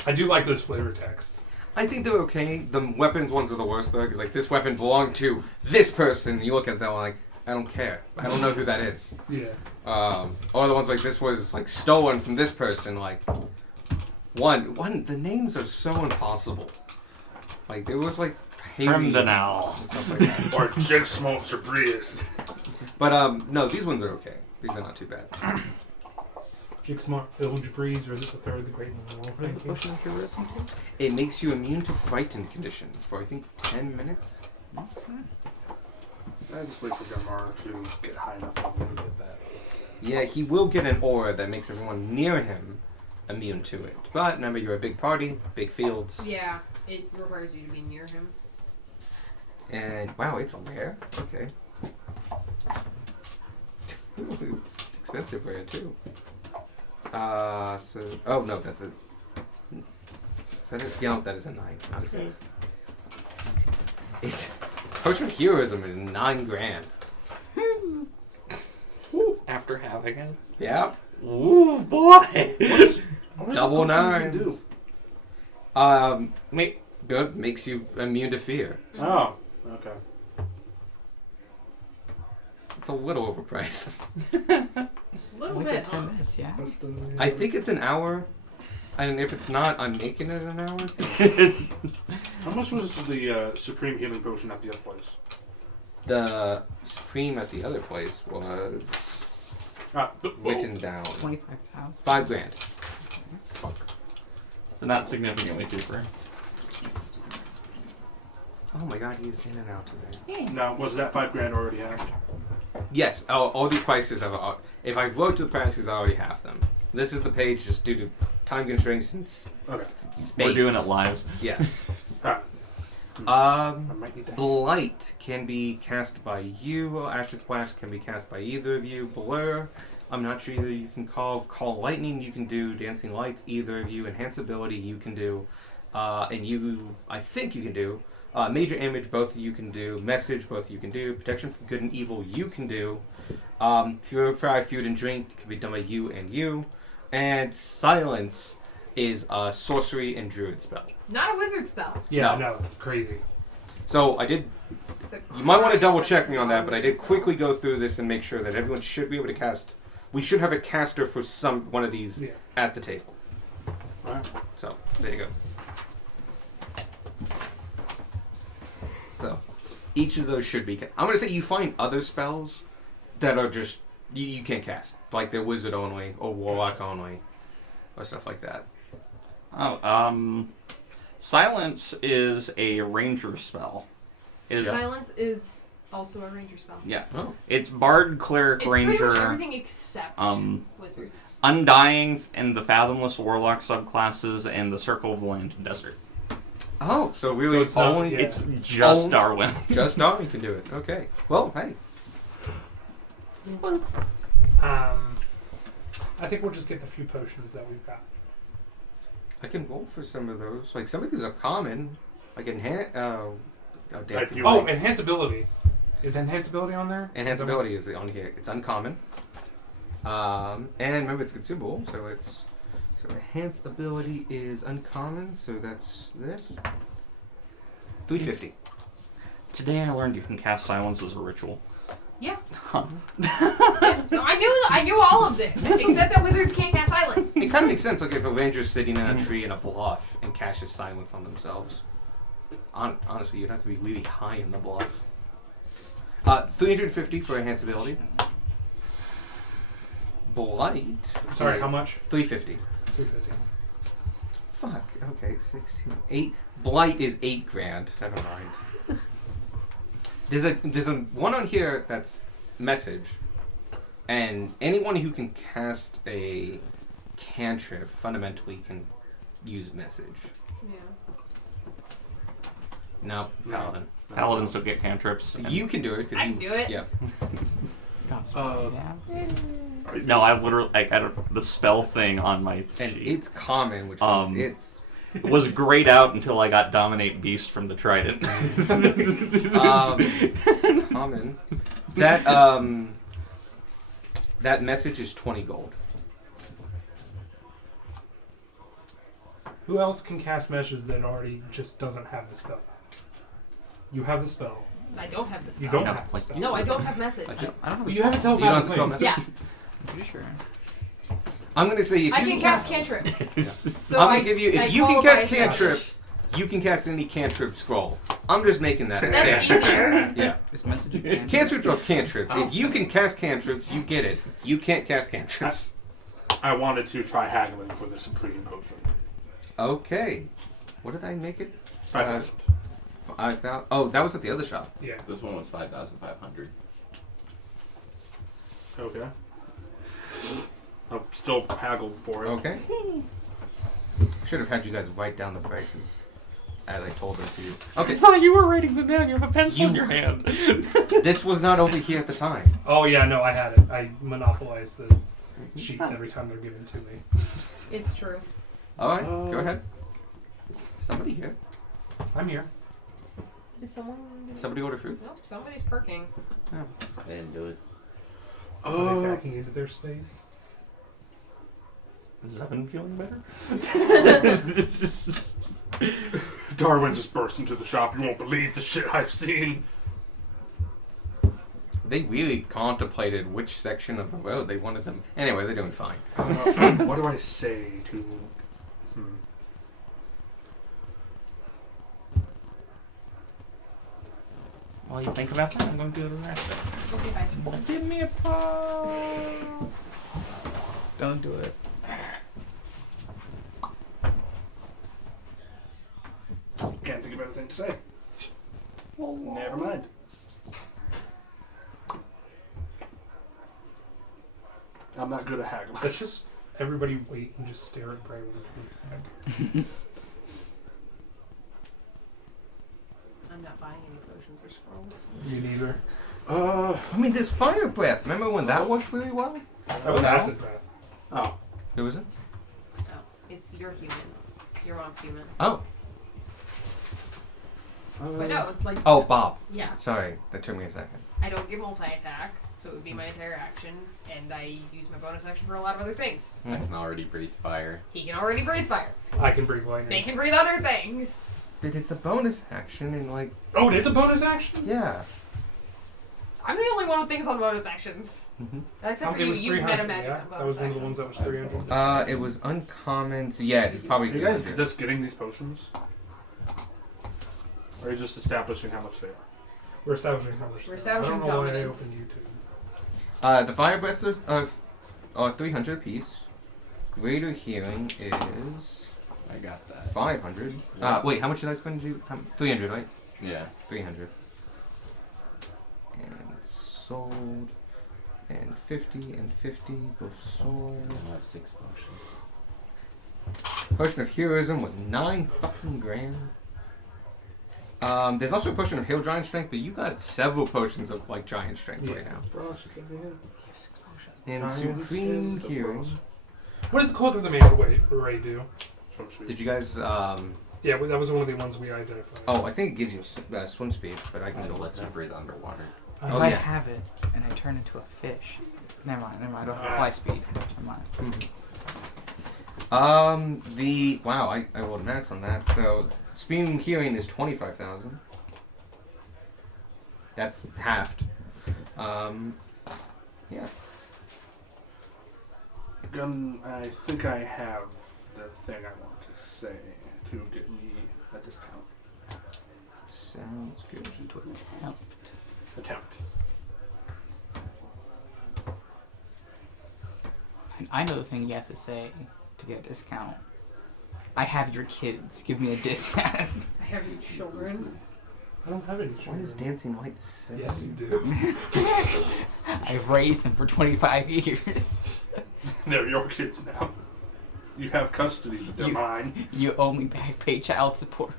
I do like those flavor texts. I think they're okay. The weapons ones are the worst though, because like this weapon belonged to this person. You look at them like, I don't care. I don't know who that is. Yeah. Or the ones like this was like stolen from this person. Like one. The names are so impossible. Like there was like Haley Hermdanal. and stuff like that. Or Jigsaw Surprise. But no, these ones are okay. These are not too bad. Jixmar, Ilge Breeze, or is it the third, the Great and the Wolf? What is the potion of heroism to? It makes you immune to frightened condition for I think 10 minutes. I just wait for Gamar to get high enough level to get that. Yeah, he will get an aura that makes everyone near him immune to it. But remember, you're a big party, big fields, Yeah, it requires you to be near him. and wow, it's a rare. Okay. Ooh, it's expensive rare too. Oh no, that's a. Is that it? Yeah, no, that is a 9, not a 6. It's potion of heroism is $9,000. After having it. Yeah, Ooh, boy! double What potion do you 9s. Good makes you immune to fear. do? Oh, okay. It's a little overpriced. A little Only for bit, 10 huh? minutes, yeah. I think it's an hour, and if it's not, I'm making it an hour. How much was the Supreme Healing Potion at the other place? The Supreme at the other place was written down. 25,000. $5,000. So not significantly cheaper. Oh my god, he's in and out today. Now, was that $5,000 already halved? Yes, all these prices have. If I wrote to the prices, I already have them. This is the page just due to time constraints and Okay. space. We're doing it live. Yeah. Ah, I might need to. Blight can be cast by you. Acid Splash can be cast by either of you. Blur, I'm not sure either. You can call Lightning. You can do Dancing Lights. Either of you. Enhance Ability. You can do, and you. I think you can do. Major Image. Both of you can do. Message. Both of you can do. Protection from Good and Evil. You can do. Purify Food and Drink can be done by you and you. And Silence is a sorcery and druid spell. Not a wizard spell. Yeah, No. no, crazy. So I did. It's a You might want to crime double check that's me on not a that, but I wizard did spell. quickly go through this and make sure that everyone should be able to cast. We should have a caster for one of these Yeah. at the table. Alright. So there you go. So each of those should be. I'm gonna say you find other spells that are just you can't cast, like they're wizard only or warlock only, or stuff like that. Oh, Silence is a ranger spell. Is Silence is also a ranger spell. yeah. Oh, It's Bard, Cleric, It's pretty much Ranger, everything except wizards. Undying, and the Fathomless Warlock subclasses, and the Circle of the Land and Desert. Oh, so really So it's not- only yeah. It's just Oh. Darwin. just Darwin can do it. Okay. Well, hey. I think we'll just get the few potions that we've got. I can roll for some of those. Like some of these are common. Like dancing You Oh, Lights. enhanceability. Is enhanceability on there? enhanceability is on here. It's uncommon. And remember it's consumable, so enhanceability is uncommon. So that's this. 350. Today I learned you can cast silence as a ritual. Yeah. Huh. No, I knew all of this, except that wizards can't cast silence. It kind of makes sense. Like if a ranger's sitting in a tree in a bluff and casts silence on themselves. Honestly, you'd have to be really high in the bluff. 350 for enhanceability. Blight. Sorry, how much? 350. 350. Fuck. Okay, 16. 8. Blight is 8 grand. Never mind. There's a one on here that's message, and anyone who can cast a cantrip fundamentally can use message. Yeah. No, paladin. Paladins don't get cantrips. You can do it because I you can do it. Yeah. Yeah. No, I literally I got the spell thing on my And sheet. it's common, which Um, means it's It was grayed out until I got Dominate Beast from the Trident. common. That message is 20 gold. Who else can cast meshes that already just doesn't have the spell? You have the spell. I don't have the spell. You don't No, have the like, spell. No, I don't have message. I don't know. But you have a You don't telepathic have the spell link. message? Yeah, I'm pretty sure. I'm gonna say if I you can cast cantrips. So I'm I, gonna give you I if you can qualify cast as cantrip, message. you can cast any cantrip scroll. I'm just making that. That's fair. easier. Yeah. This message you can. Cantrips are cantrips. If you can cast cantrips, you get it. You can't cast cantrips. I wanted to try haggling for the Supreme Potion. Okay. What did I make it? 5,000. I found. Oh, that was at the other shop. Yeah. This one was 5,500. Okay. I'll still haggle for it. Okay. Should have had you guys write down the prices as I told them to you. I Okay. thought you were writing them down. You have a pencil in You- your hand. This was not over here at the time. Oh yeah, no, I had it. I monopolize the sheets every time they're given to me. It's true. All right. Go ahead. Somebody here. I'm here. Is someone? Somebody order food. Nope. Somebody's perking. I didn't do it. Are they backing into their space? Is Evan feeling better? Darwin just burst into the shop. You won't believe the shit I've seen. They really contemplated which section of the road they wanted them. Anyway, they're doing fine. What do I say to... While you think about that, I'm going to do the rest of Okay, bye. it. Give me a paw. Don't do it. Can't think of anything to say. Never mind. I'm not good at haggling. Let's just everybody wait and just stare at Bray when he comes back. I'm not buying any potions or scrolls. Me neither. I mean, there's fire breath. Remember when that worked really well? That was acid breath. Oh. Who was it? Oh, it's your human. Your mom's human. Oh. But no, like Oh, Bob. yeah, Sorry, that took me a second. I don't get multi-attack, so it would be my entire action, and I use my bonus action for a lot of other things. I can already breathe fire. He can already breathe fire. I can breathe They lightning. can breathe other things. But it's a bonus action and like, Oh, it is a bonus action? yeah. I'm the only one with things on bonus actions. Mm-hmm. Except for it you, was you meta 300, magic yeah? on bonus That was one of the ones actions. that was 300. It was uncommon. So yeah, it's probably. Are you guys 300. just getting these potions? Or are you just establishing how much they are? We're establishing how much. We're they are. I don't establishing know why I dominance. opened YouTube. The fire breaths are 300 apiece. Greater healing is I got that. 500. Wait, how much did I spend? 300, right? Yeah. 300. And sold. And 50 and 50 both sold. I have 6 potions. Potion of heroism was 9 fucking grand. There's also a potion of heal giant strength, but you got several potions of like giant strength right now. Frost, you can You have 6 potions. And Giant supreme is the healing. frost. What does the Cloak of the Manta Ray do? Swim speed. Did you guys? Yeah, that was one of the ones we identified. Oh, I think it gives you swim speed, but I can It go with lets you that. breathe underwater. If Oh, I yeah. have it and I turn into a fish, never mind. I don't have fly speed. Never mind. Wow, I rolled max on that. So speed and healing is 25,000. That's halved. Yeah. Gun, I think I have the thing I want to say to get me a discount. Sounds good. To attempt. Attempt. And I know the thing you have to say to get a discount. I have your kids. Give me a discount. I have your children. I don't have any Why children. is Dancing Light 7? Yes, you do. I've raised them for 25 years. They're your kids now. You have custody, but they're You- mine. You owe me back pay child support.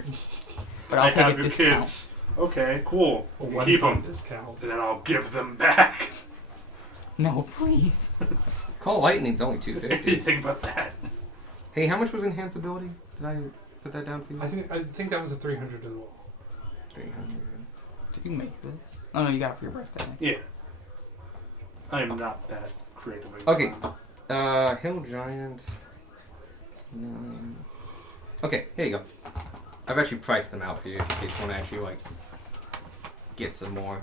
But I I'll take have a your discount. kids. Okay, cool. A You can keep one-time them. discount. And then I'll give them back. No, please. Call Lightning's only 250. Anything but that. Hey, how much was enhanceability? Did I put that down for you? I think that was a 300 as well. 300. Did you make this? Oh no, you got it for your birthday. Yeah. I am not that creative. Okay. Hill Giant. 9. Okay, here you go. I've actually priced them out for you if you guys want to actually like get some more.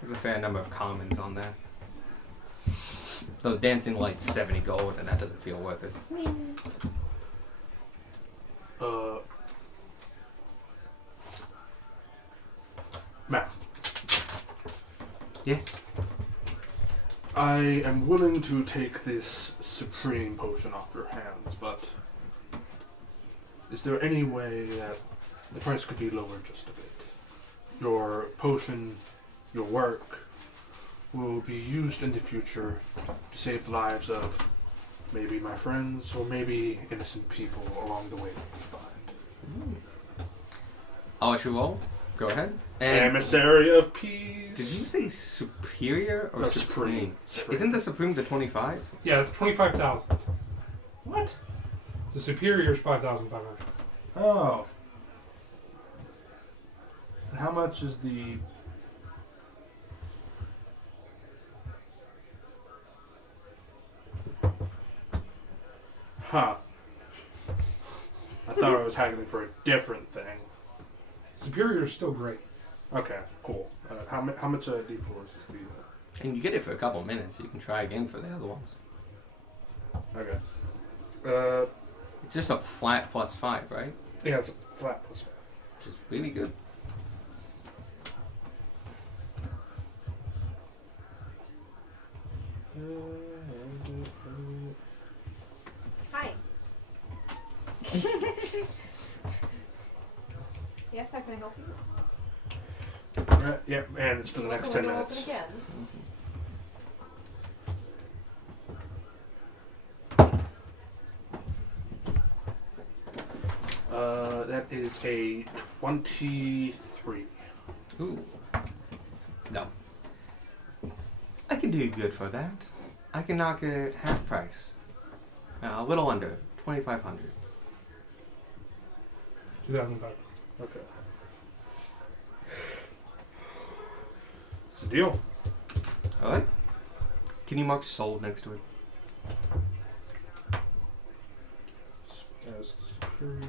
There's a fair number of commons on there. Though Dancing Light's 70 gold, and that doesn't feel worth it. Matt, Yes. I am willing to take this supreme potion off your hands, but is there any way that the price could be lowered just a bit? Your potion, your work, will be used in the future to save the lives of maybe my friends or maybe innocent people along the way that we find. I'll let you roll. Go ahead. And Emissary of Peace. did you say superior or No, supreme? Supreme. Isn't the supreme the 25? Yeah, it's 25,000. What? The superior is 5,500. Oh. And how much is the... Huh. I thought I was haggling for a different thing. Superior is still great. Okay, cool. How much D4s is the... And you get it for a couple minutes. You can try again for the other ones. Okay. It's just a flat +5, right? Yeah, it's a flat plus 5. Which is really good. Hi. Yes, how can I help you? Yep, and it's for the next 10 Open minutes. again. That is a 23. Ooh. No. I can do you good for that. I can knock it half price. A little under. 2,500. 2,500. Okay. It's a deal. Alright. Can you mark sold next to it? As the superior.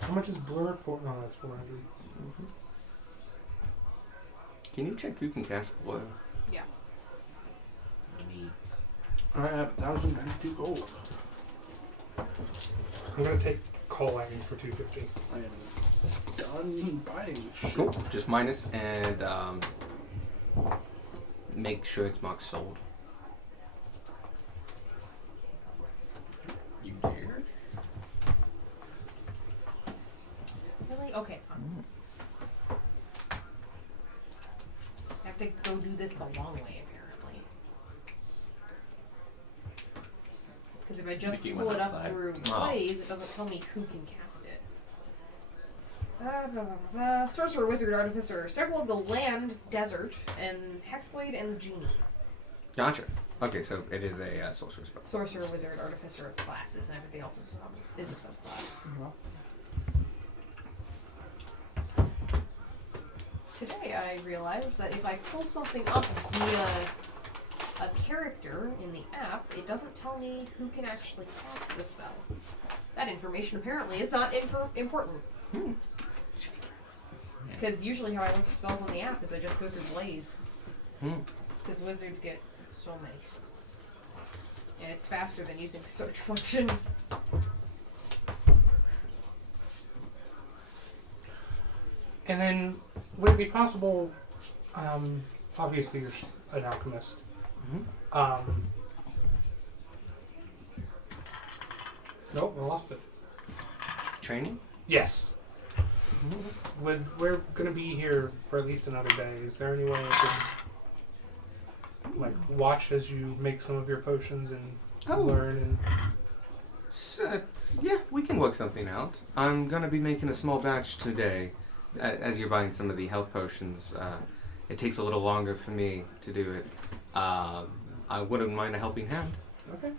How much is Blur for? No, that's 400. Can you check who can cast Blur? Me. I have 1,092 gold. I'm gonna take Call Lightning for 250. I am done buying shit. Cool. Just minus and make sure it's marked sold. You dare? I have to go do this the long way, apparently. Because if I just Mickey pull went it up outside. through Oh. Blaze, it doesn't tell me who can cast it. Sorcerer, Wizard, Artificer, several of the land, desert, and Hexblade and the Genie. Gotcha. Okay, so it is a sorcerer spell. Sorcerer, Wizard, Artificer are classes, and everything else is a subclass. Today I realized that if I pull something up via a character in the app, it doesn't tell me who can actually cast the spell. That information apparently is not important. Because usually how I look for spells on the app is I just go through Blaze. Because wizards get so many spells. And it's faster than using the search function. And then, would it be possible, obviously you're an alchemist, nope, I lost it. Training? Yes. We're going to be here for at least another day. Is there any way I could, like, watch as you make some of your potions and learn and... Yeah, we can work something out. I'm gonna be making a small batch today. As you're buying some of the health potions, it takes a little longer for me to do it. I wouldn't mind a helping hand. Okay.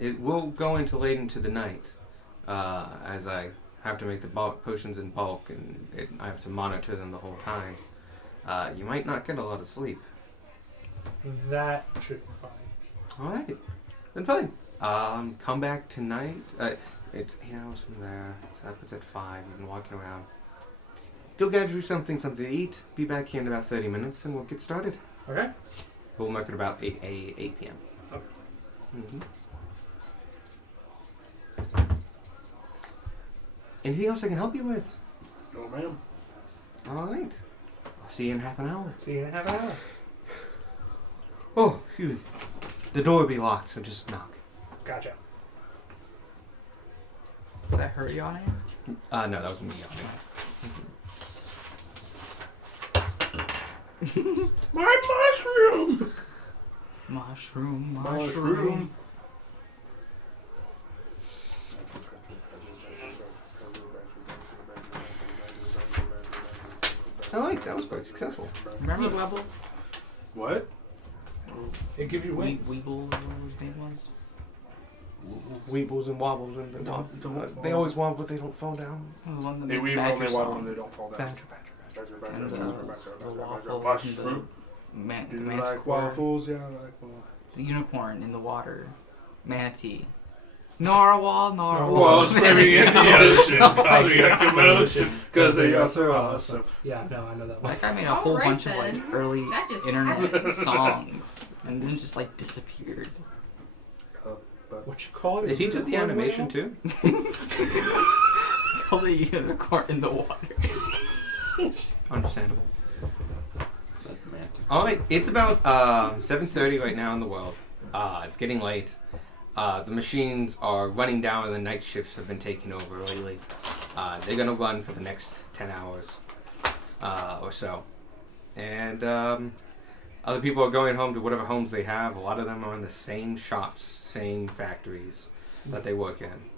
It will go into late into the night, as I have to make the potions in bulk, and I have to monitor them the whole time. You might not get a lot of sleep. That should be fine. All right, then fine. Come back tonight. It's 8 hours from there. So that puts at 5. You've been walking around. Go get you something to eat. Be back here in about 30 minutes, and we'll get started. Okay. We'll mark it about 8 p.m. Okay. Anything else I can help you with? No, ma'am. All right. I'll see you in half an hour. See you in half an hour. Oh, phew. The door will be locked, so just knock. Gotcha. Is that her yawning? No, that was me yawning. My mushroom! Mushroom. I like that. Was quite successful. Remember Webble? What? It gives you wings. Weeble, whatever his name was. Weebles and wobbles and they always wobble, but they don't fall down. The one that They made weave Badger only song. water when they don't fall down. Badger. And the waffles Mushroom. and the Do you manticore. like waffles? Yeah, I like waffles. The unicorn in the water. Manatee. Narwhal. Well, swimming in the ocean, causing a commotion, because they are so awesome. Yeah, no, I know that one. That guy made a whole Alright bunch of then. like early That just internet happened. songs, and then just like disappeared. What you call it? Did he do the animation too? It's called a unicorn in the water. Understandable. Semantic. All right, it's about 7:30 right now in the world. It's getting late. The machines are running down, and the night shifts have been taking over lately. They're gonna run for the next 10 hours or so, and other people are going home to whatever homes they have. A lot of them are in the same shops, same factories that they work in.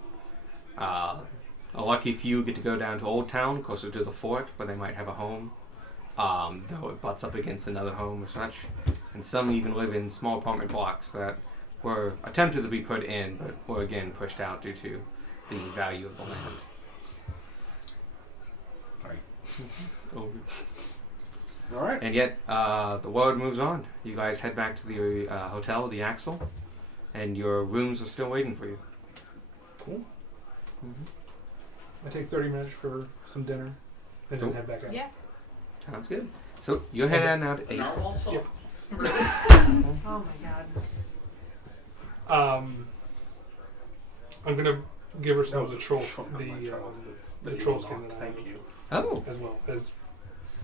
A lucky few get to go down to Old Town, closer to the fort, where they might have a home, though it butts up against another home or such. And some even live in small apartment blocks that were attempted to be put in, but were again pushed out due to the value of the land. Sorry. Oh. All right. And yet, the world moves on. You guys head back to the hotel, the Axle, and your rooms are still waiting for you. Cool. I take 30 minutes for some dinner and Cool. then head back out. Yeah. Sounds good. So you're heading out at 8. Narwhal song? Yep. Oh my god. I'm gonna give her some That of was the troll, from my childhood. the That you troll will skin not that I Thank have, you. Oh, as well as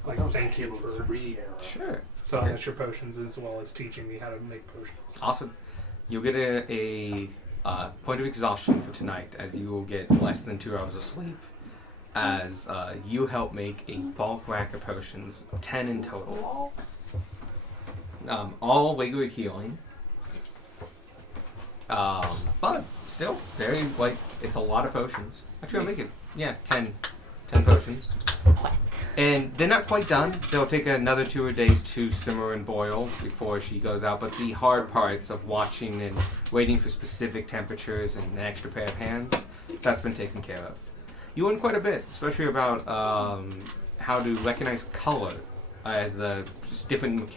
like That was thank you Halo for 3 era. sure. selling us your potions as well as teaching me how to make potions. Awesome. You'll get a point of exhaustion for tonight, as you will get less than 2 hours of sleep. as you help make a bulk rack of potions, 10 in total. All regular healing. But still, very, like, it's a lot of potions. Actually, I'll make it, 10 potions. And they're not quite done. They'll take another 2 days to simmer and boil before she goes out. But the hard parts of watching and waiting for specific temperatures and an extra pair of hands, that's been taken care of. You learn quite a bit, especially about how to recognize color as the just different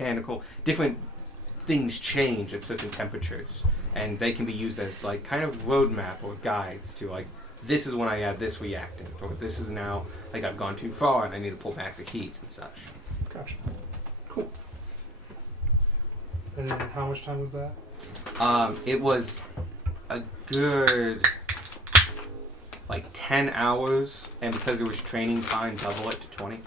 things change at certain temperatures. And they can be used as like kind of roadmap or guides to like, this is when I add this reactant, or this is now like I've gone too far and I need to pull back the heat and such. Gotcha. Cool. And then how much time was that? It was a good like 10 hours, and because it was training time, double it to 20.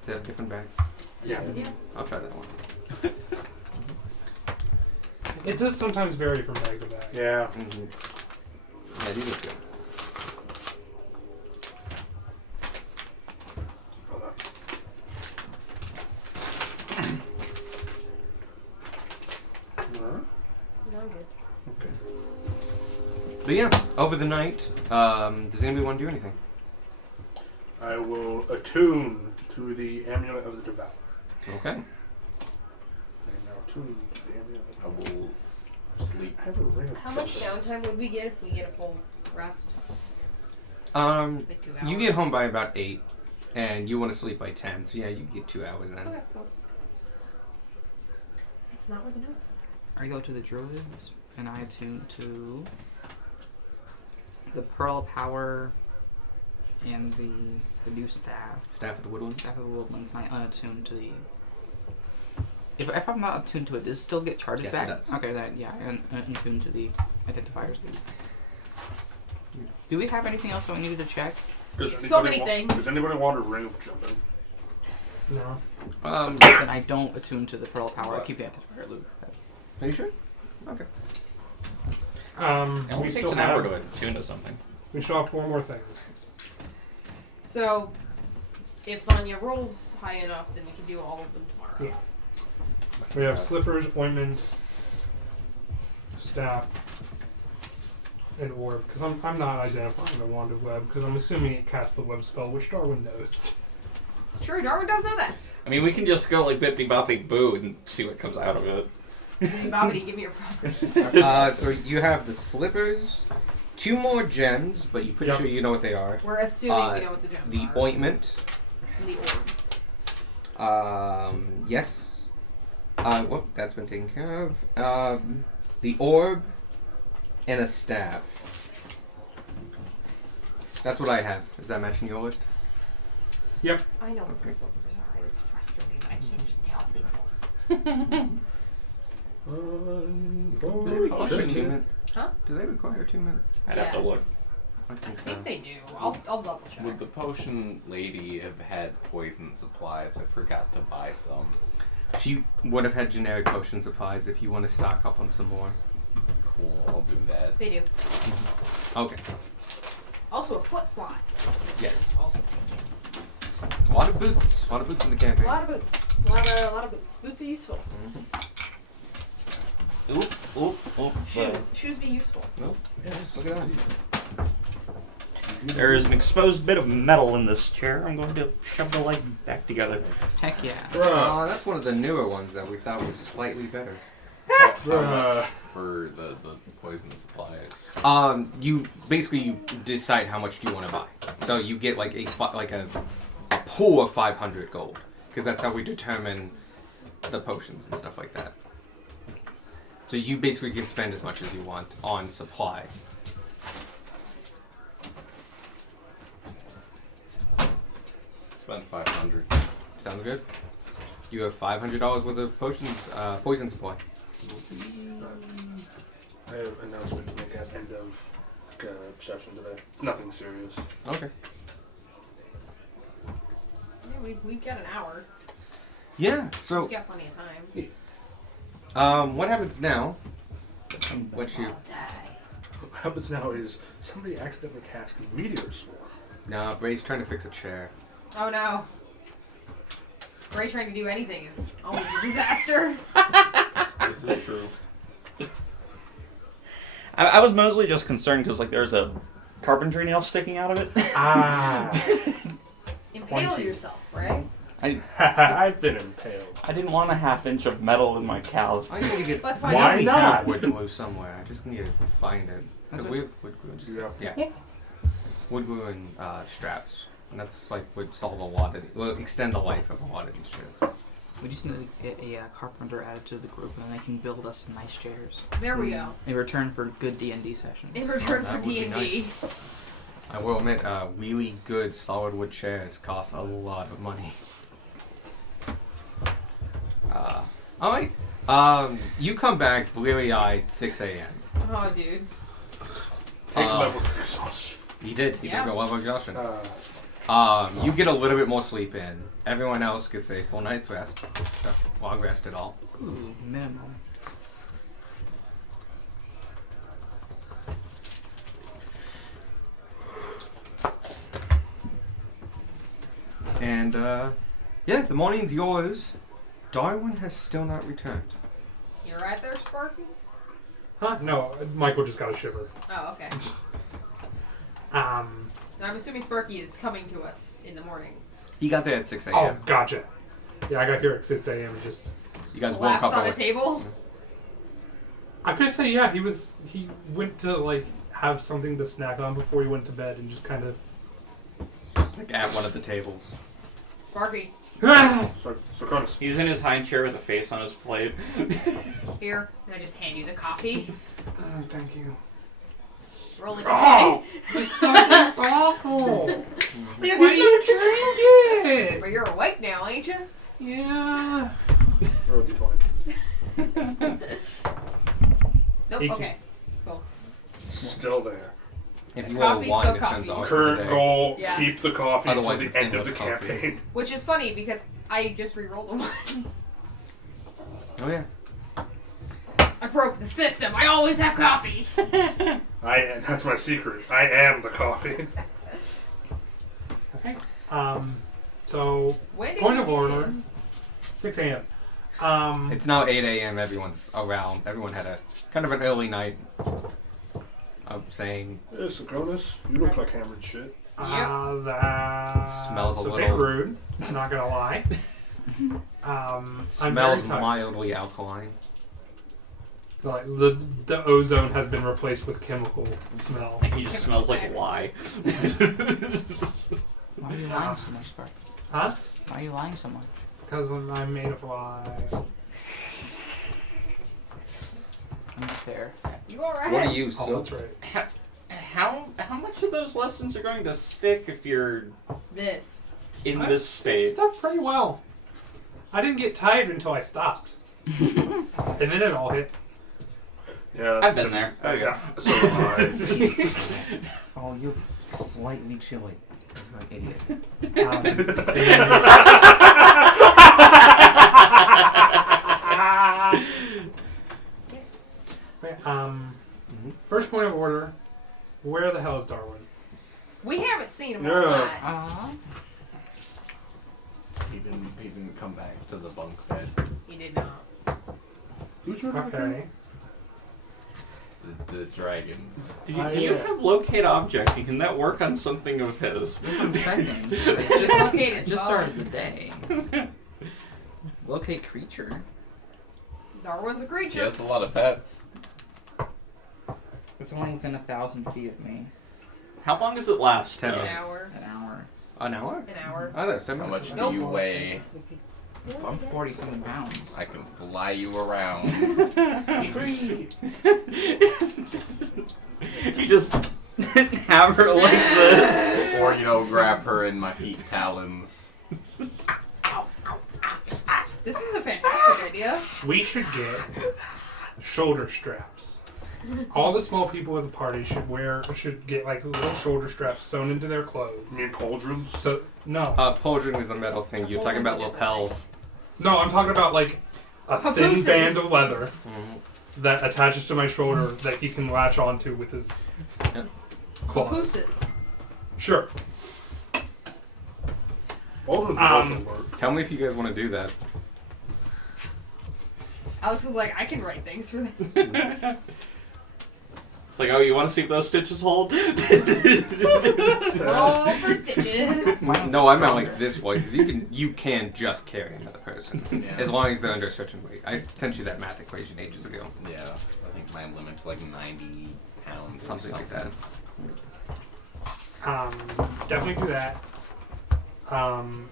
Is that a different bag? Yeah. I'll try that one. It does sometimes vary from bag to bag. Yeah. Mm-hmm. Yeah, these are good. But yeah, over the night, does anybody want to do anything? I will attune to the amulet of the devout. Okay. I am now attuned to the amulet of the I will sleep. I have a ring of How much downtime would we get if we get a full rest? Like 2 hours? You get home by about 8, and you want to sleep by 10, so yeah, you get 2 hours then. Okay, cool. That's not where the notes I go to the druids and I attune to the pearl power and the new staff. Staff of the Woodlands? Staff of the Woodlands. And I unattune to the. If I'm not attuned to it, does it still get charges Yes, it back? does. Okay, then yeah, and attune to the identifiers. Do we have anything else that we needed to check? So many things. Does anybody want a ring of jumping? No. Then I don't attune to the pearl power. I keep the identifier loop. Are you sure? Okay. It We only takes still an hour have, to attune to something. we still have 4 more things. So, if Vanya rolls high enough, then we can do all of them tomorrow. Yeah. We have slippers, ointment, staff, and orb. Because I'm not identifying the wand of web, because I'm assuming it casts the web spell, which Darwin knows. It's true, Darwin does know that. I mean, we can just go like bippity boppity boo and see what comes out of it. Bobbity, give me your problem. So you have the slippers, 2 more gems, but you're pretty Yep. sure you know what they are. We're assuming we know what the gems The are. ointment. And the orb. Yes. Whoop, that's been taken care of. The orb and a staff. That's what I have. Is that matching your list? I know what the slippers are. It's frustrating that I can't just tell people. Do they require attunement? Huh? Do they require attunement? I'd have to look. I I think so. think they do. I'll double check. Would the potion lady have had poison supplies? I forgot to buy some. She would have had generic potion supplies if you want to stock up on some more. Cool, I'll do that. They do. Okay. Also a foot slot. Yes. Also. A lot of boots. A lot of boots in the A campaign. lot of boots. A lot of boots. Boots are useful. Oop, oop, oop. Shoes be useful. Yes. Look at that. There is an exposed bit of metal in this chair. I'm going to shove the leg back together. Heck yeah. That's one of the newer ones that we thought was slightly better. How much for the poison supplies? You decide how much do you want to buy. So you get like a pool of 500 gold, because that's how we determine the potions and stuff like that. So you basically can spend as much as you want on supply. Spend 500. Sounds good. You have $500 worth of potions, poison supply. I have an announcement to make at end of session today. It's nothing serious. Okay. Yeah, we've got an hour. Yeah. So We've got plenty of time. What happens now? What you? What happens now is somebody accidentally cast Meteor Swarm. Nah, Bray's trying to fix a chair. Oh no. Ray trying to do anything is always a disaster. This is true. I was mostly just concerned because like there's a carpentry nail sticking out of it. Ah. Impale Pointy. yourself, right? I've been impaled. I didn't want a half-inch of metal in my calf. I need to get. But Why why We not? have wood glue somewhere. I just need to find it. Because That's we have wood glue. Just, Yeah. yeah. Wood glue and straps. And that's like would solve a lot of. Well, extend the life of a lot of these chairs. We just need to get a carpenter added to the group, and then they can build us some nice chairs There we go. in return for good D&D sessions. In return that for would be D&D. nice. I will admit, really good solid wood chairs cost a lot of money. Alright. You come back bleary-eyed 6 a.m. Oh, dude. Take Uh, level exhaustion. You did. You Yeah. did go level exhaustion. Uh, You get a little bit more sleep in. Everyone else gets a full night's rest. So, long rest at all. Ooh, minimum. And, yeah, the morning's yours. Darwin has still not returned. You're right there, Sparky? Huh? No, Michael just got a shiver. Oh, okay. Um. I'm assuming Sparky is coming to us in the morning. He got there at 6 a.m. Oh, gotcha. Yeah, I got here at 6 a.m. and just. You guys woke Collapsed up on a early. table? I could say yeah. He went to like have something to snack on before he went to bed and just kind of. Just like at one of the tables. Sparky, so Cronus. He's in his high chair with a face on his plate. here. And I just hand you the coffee. Oh, thank you. Rolling Oh! a This stuff is awful. Why do you drink it? But you're awake now, ain't you? Yeah. Roll D20. Nope, 18. okay. Still there. If you roll a Coffee's 1, still it turns coffee. off. Current today. goal, Yeah. keep the coffee until Otherwise the it's end of the endless coffee. campaign. Which is funny because I just re-rolled the ones. Oh, yeah. I broke the system. I always have coffee. That's my secret. I am the coffee. Okay. So When did point you of get order. in? 6 a.m. It's now 8 a.m. Everyone's around. Everyone had a kind of an early night. I'm saying Yeah, so Cronus, you look like hammered shit. That Smells a bit little- rude. Not gonna lie. I'm very smells tired. mildly alkaline. Like the ozone has been replaced with chemical smell. He just smells like a lie. Why are you lying so much, Sparky? Huh? Why are you lying so much? Because I'm made of lye. Unfair. You alright? What do you, Oh, so? that's right. How much of those lessons are going to stick if you're This. in It this state? stuck pretty well. I didn't get tired until I stopped. And then it all hit. Yeah, I've been there. Oh yeah. So have I. Oh, you're slightly chilly. You're an idiot. First point of order. Where the hell is Darwin? We haven't seen him Yeah. all night. Uh-huh. He didn't come back to the bunk bed. He did not. Who's your Okay. The dragons. Do you have locate object? Can that work on something of his? I'm checking. Just locate his Just bone. started the day. Locate creature. Darwin's a He creature. has a lot of pets. It's only within 1,000 feet of me. How long does it last? 10 An minutes. hour. An hour. An hour? An hour. Oh, that's 10 How minutes. much Nope. do you weigh? I'm 47 pounds. I can fly you around. Free. You just have her like this. Or, grab her in my feet talons. This is a fantastic idea. We should get shoulder straps. All the small people at the party should get like little shoulder straps sewn into their clothes. You mean pauldrons? So no, Pauldron is a metal thing. You're talking about lapels. no, I'm talking about like a thin Papooses. band of leather Mhm. that attaches to my shoulder that he can latch onto with his claws. Papooses. Sure. Both of them also work. Tell me if you guys want to do that. Alex is like, I can write things for them. It's like, oh, you want to see if those stitches hold? Roll for stitches. No, I meant like this way because you can just carry another person Yeah. as long as they're under a certain weight. I sent you that math equation ages ago. Yeah, I think my limit's like 90 pounds. or Something like that. Definitely do that.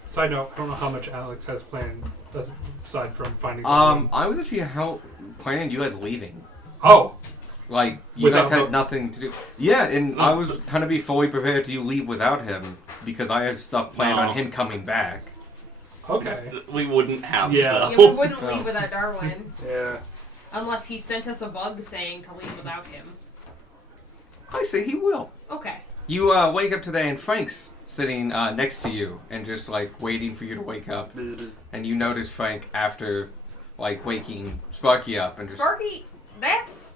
Side note, I don't know how much Alex has planned aside from finding the room. I was actually planning you guys leaving. Oh, Like, you Without guys had Hope? nothing to do. Yeah, and I was kind of be fully prepared to leave without him because I have stuff planned No. on him coming back. okay. We wouldn't have Yeah. though. Yeah, we wouldn't leave without Darwin. Yeah. Unless he sent us a bug saying to leave without him. I say he will. Okay. You wake up today and Frank's sitting next to you and just like waiting for you to wake up. And you notice Frank after like waking Sparky up and just. Sparky, that's...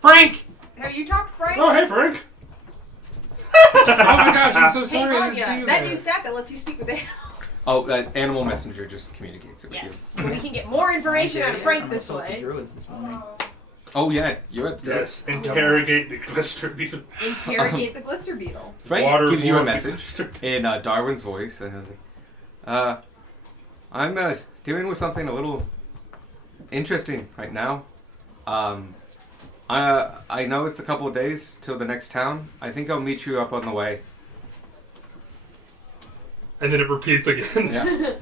Frank! Have you talked to Frank? Oh, hey, Frank. Oh my gosh, I'm so Hey, sorry I didn't see Anya, you that there. new stat that lets you speak with animals. Oh, Animal Messenger just communicates it with Yes. So we can get more information out of Frank this I way. druids this morning. you. Oh yeah, you're at the Yes. Interrogate the glister beetle. Interrogate the glister beetle. Frank gives you a Waterborne message glister. in Darwin's voice, and I was like, I'm dealing with something a little interesting right now. I know it's a couple of days till the next town. I think I'll meet you up on the way. And then it repeats again. Yeah.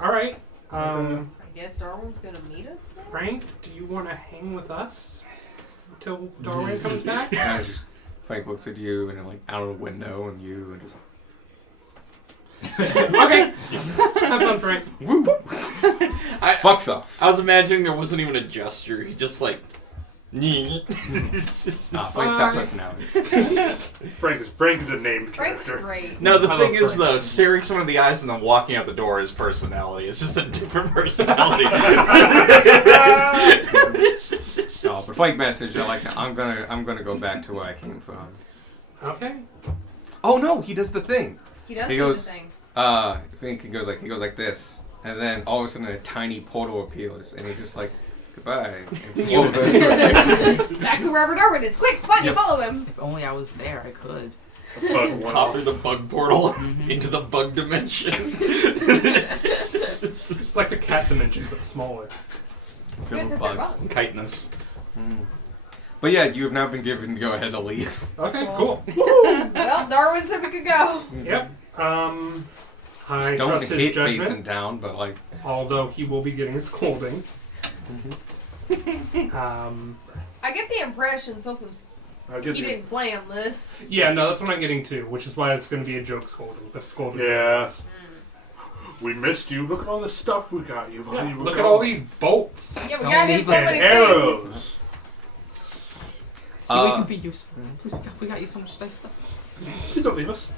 Alright. I guess Darwin's gonna meet us then? Frank, do you want to hang with us until Darwin comes back? And I just Frank looks at you and like out of the window and you and just. Okay. Have fun, Frank. Fucks off. I was imagining there wasn't even a gesture. He just like. Nah, Frank's got personality. Frank is a named Frank's character. great. No, the I thing love is, Frank. though, staring someone in the eyes and then walking out the door is personality. It's just a different personality. No, but Frank message. I like. I'm gonna go back to where I came from. Okay. Oh no, he does the thing. He does He do goes- the thing. Frank goes like this, and then all of a sudden a tiny portal appears, and he just like goodbye. And flows over. Back to wherever Darwin is. Quick, Bunny, Yep. follow him. If only I was there, I could. But Hop through the bug portal Mhm. into the bug dimension. It's like the cat dimension, but smaller. Filled Yeah, with 'cause they're bugs. bugs. Chitinous. But yeah, you have now been given the go ahead to leave. Okay, Cool. cool. Well, Darwin said we could go. Yep. I Don't trust his hit judgment, Basin down, but like. although he will be getting a scolding. I get the impression something I get he the- didn't plan this. Yeah, no, that's what I'm getting to, which is why it's going to be a joke scolding. But scolding. Yeah. We missed you. Look at all the stuff we got you. Yeah, buddy. look at all these bolts. Yeah, we Don't got him leave so us many And things. arrows. See, we can be useful. Please, we got you so much nice stuff. Please don't leave us.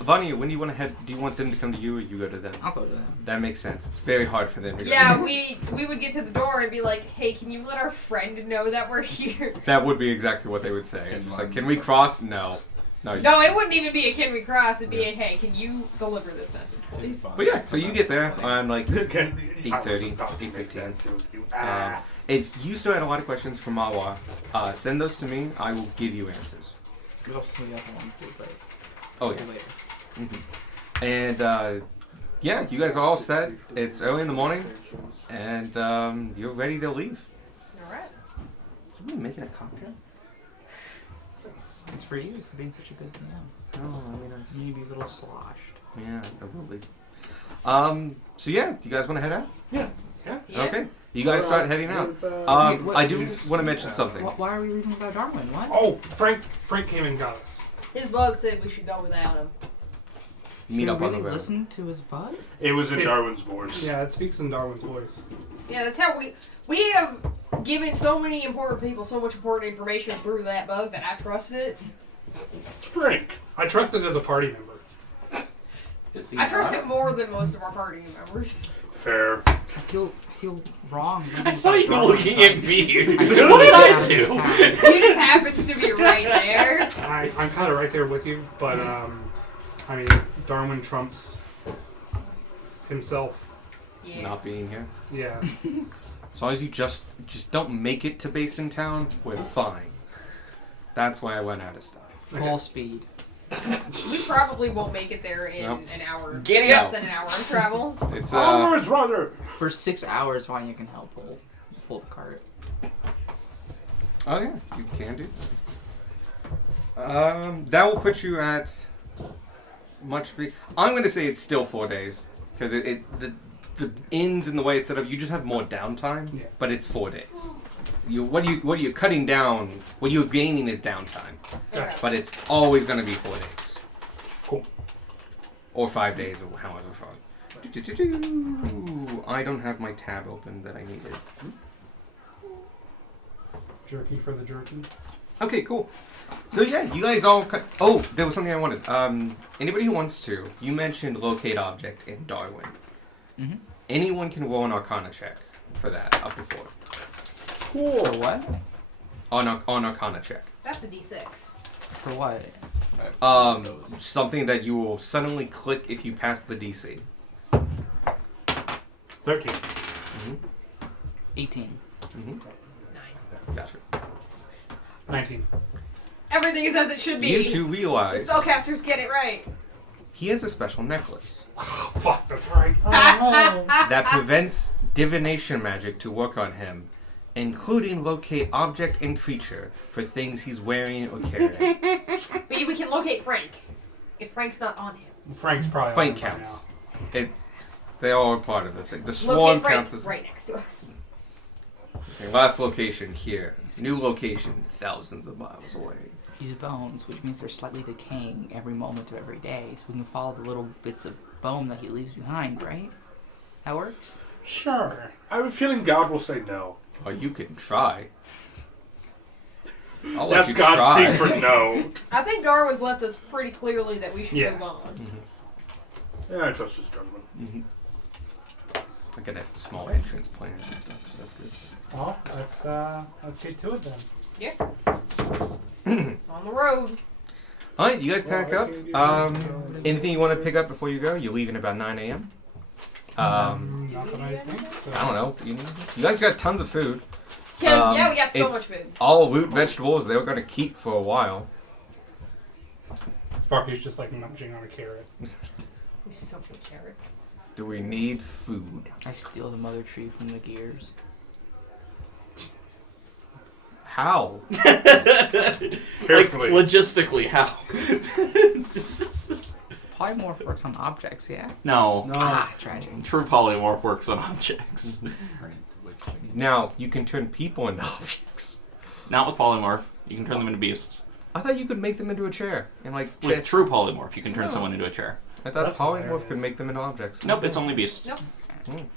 Vanya, when do you want to head? Do you want them to come to you, or you go to them? I'll go to them. That makes sense. It's very hard for them to go. Yeah, we would get to the door and be like, hey, can you let our friend know that we're here? That would be exactly what they would say. It's just like, can we cross? No. No. You No, it wouldn't even be a can we cross. It'd be a hey, can you deliver this message, please? But yeah, so you get there on like. Can- 8:30, I was about to 8:15. make that joke, you Um, ass. if you still had a lot of questions for Mawa, send those to me. I will give you answers. There's also some of the other ones too, but Oh I'll do yeah. later. And yeah, you guys are all set. It's early in the morning, and you're ready to leave. Alright. Somebody making a cocktail? It's for you for being such a good DM. Oh, I mean, You need to be a little sloshed. yeah, I will be. So yeah, do you guys want to head out? Yeah. Yeah. Okay. You guys start heading out. Wait, what- I do want to mention something. Why are we leaving without Darwin? What? Oh, Frank came and got us. His bug said we should go without him. Meet Should up we on the really road. listen to his bug? It was in It- Darwin's voice. Yeah, it speaks in Darwin's voice. Yeah, that's how we have given so many important people so much important information through that bug that I trusted it. Frank. I trust it as a party member. Is he I trust not? him more than most of our party members. Fair. I feel wrong. I saw you looking at me. I What did I out of this do? town. He just happens to be right there. I'm kind of right there with you, but I mean, Darwin trumps himself. Yeah. Not being here. Yeah. As long as you just don't make it to base in town, we're fine. That's why I went out of stuff. Full speed. We probably won't make it there in Nope. an hour. Get Less out. than an hour of travel. It's Onwards, Roger. For 6 hours, Vanya can help pull the cart. oh yeah, you can do. That will put you at much. I'm going to say it's still 4 days because the inns and the way it's set up, you just have more downtime. Yeah. But it's 4 days. What are you cutting down? What you're gaining is downtime, Okay. but it's always going to be 4 days. Cool. Or 5 days, or however far. I don't have my tab open that I needed. Jerky for the jerky. Okay, cool. So yeah, you guys all. Oh, there was something I wanted. Anybody who wants to, you mentioned locate object in Darwin. Mm-hmm. Anyone can roll an Arcana check for that, up to 4. For what? On Arcana check. That's a D6. For what? Something that you will suddenly click if you pass the DC. 13. 18. Mm-hmm. 9. Gotcha. 19. Everything is as it should be. You two The realize spellcasters get it right. he has a special necklace Fuck, that's right. that prevents divination magic to work on him, including locate object and creature for things he's wearing or carrying. But we can locate Frank. If Frank's not on him. Frank's probably Frank on it by counts. They all are part of this thing. The swarm Locate Frank counts as right next to us. okay, last location here. New location, thousands of miles away. These bones, which means they're slightly decaying every moment of every day, so we can follow the little bits of bone that he leaves behind, right? That works? Sure. I have a feeling God will say no. Oh, you can try. I'll let That's you God try. speak for no. I think Darwin's left us pretty clearly that we should Yeah. move on. Yeah, I trust his judgment. Mm-hmm. I got a small entrance plan and stuff, so that's good. Well, let's get to it then. On the road. All right, you guys pack up. Anything you want to pick up before you go? You're leaving about 9 a.m. Not Do that we I need think anything? so. I don't know. You guys got tons of food. Yeah, we got so it's much food. all root vegetables they were going to keep for a while. Sparky's just like munching on a carrot. We have so many carrots. Do we need food? I steal the mother tree from the gears. How? Carefully. Like, logistically, how? Polymorph works on objects, yeah? No. Ah, tragic. True polymorph works on objects. Turn into which one? Now, you can turn people into objects. Not with polymorph. You can turn them into beasts. I thought you could make them into a chair. And like, With true polymorph, you can turn No. someone into a chair. I thought That's polymorph hilarious. could make them into objects. Nope, it's only beasts. Nope.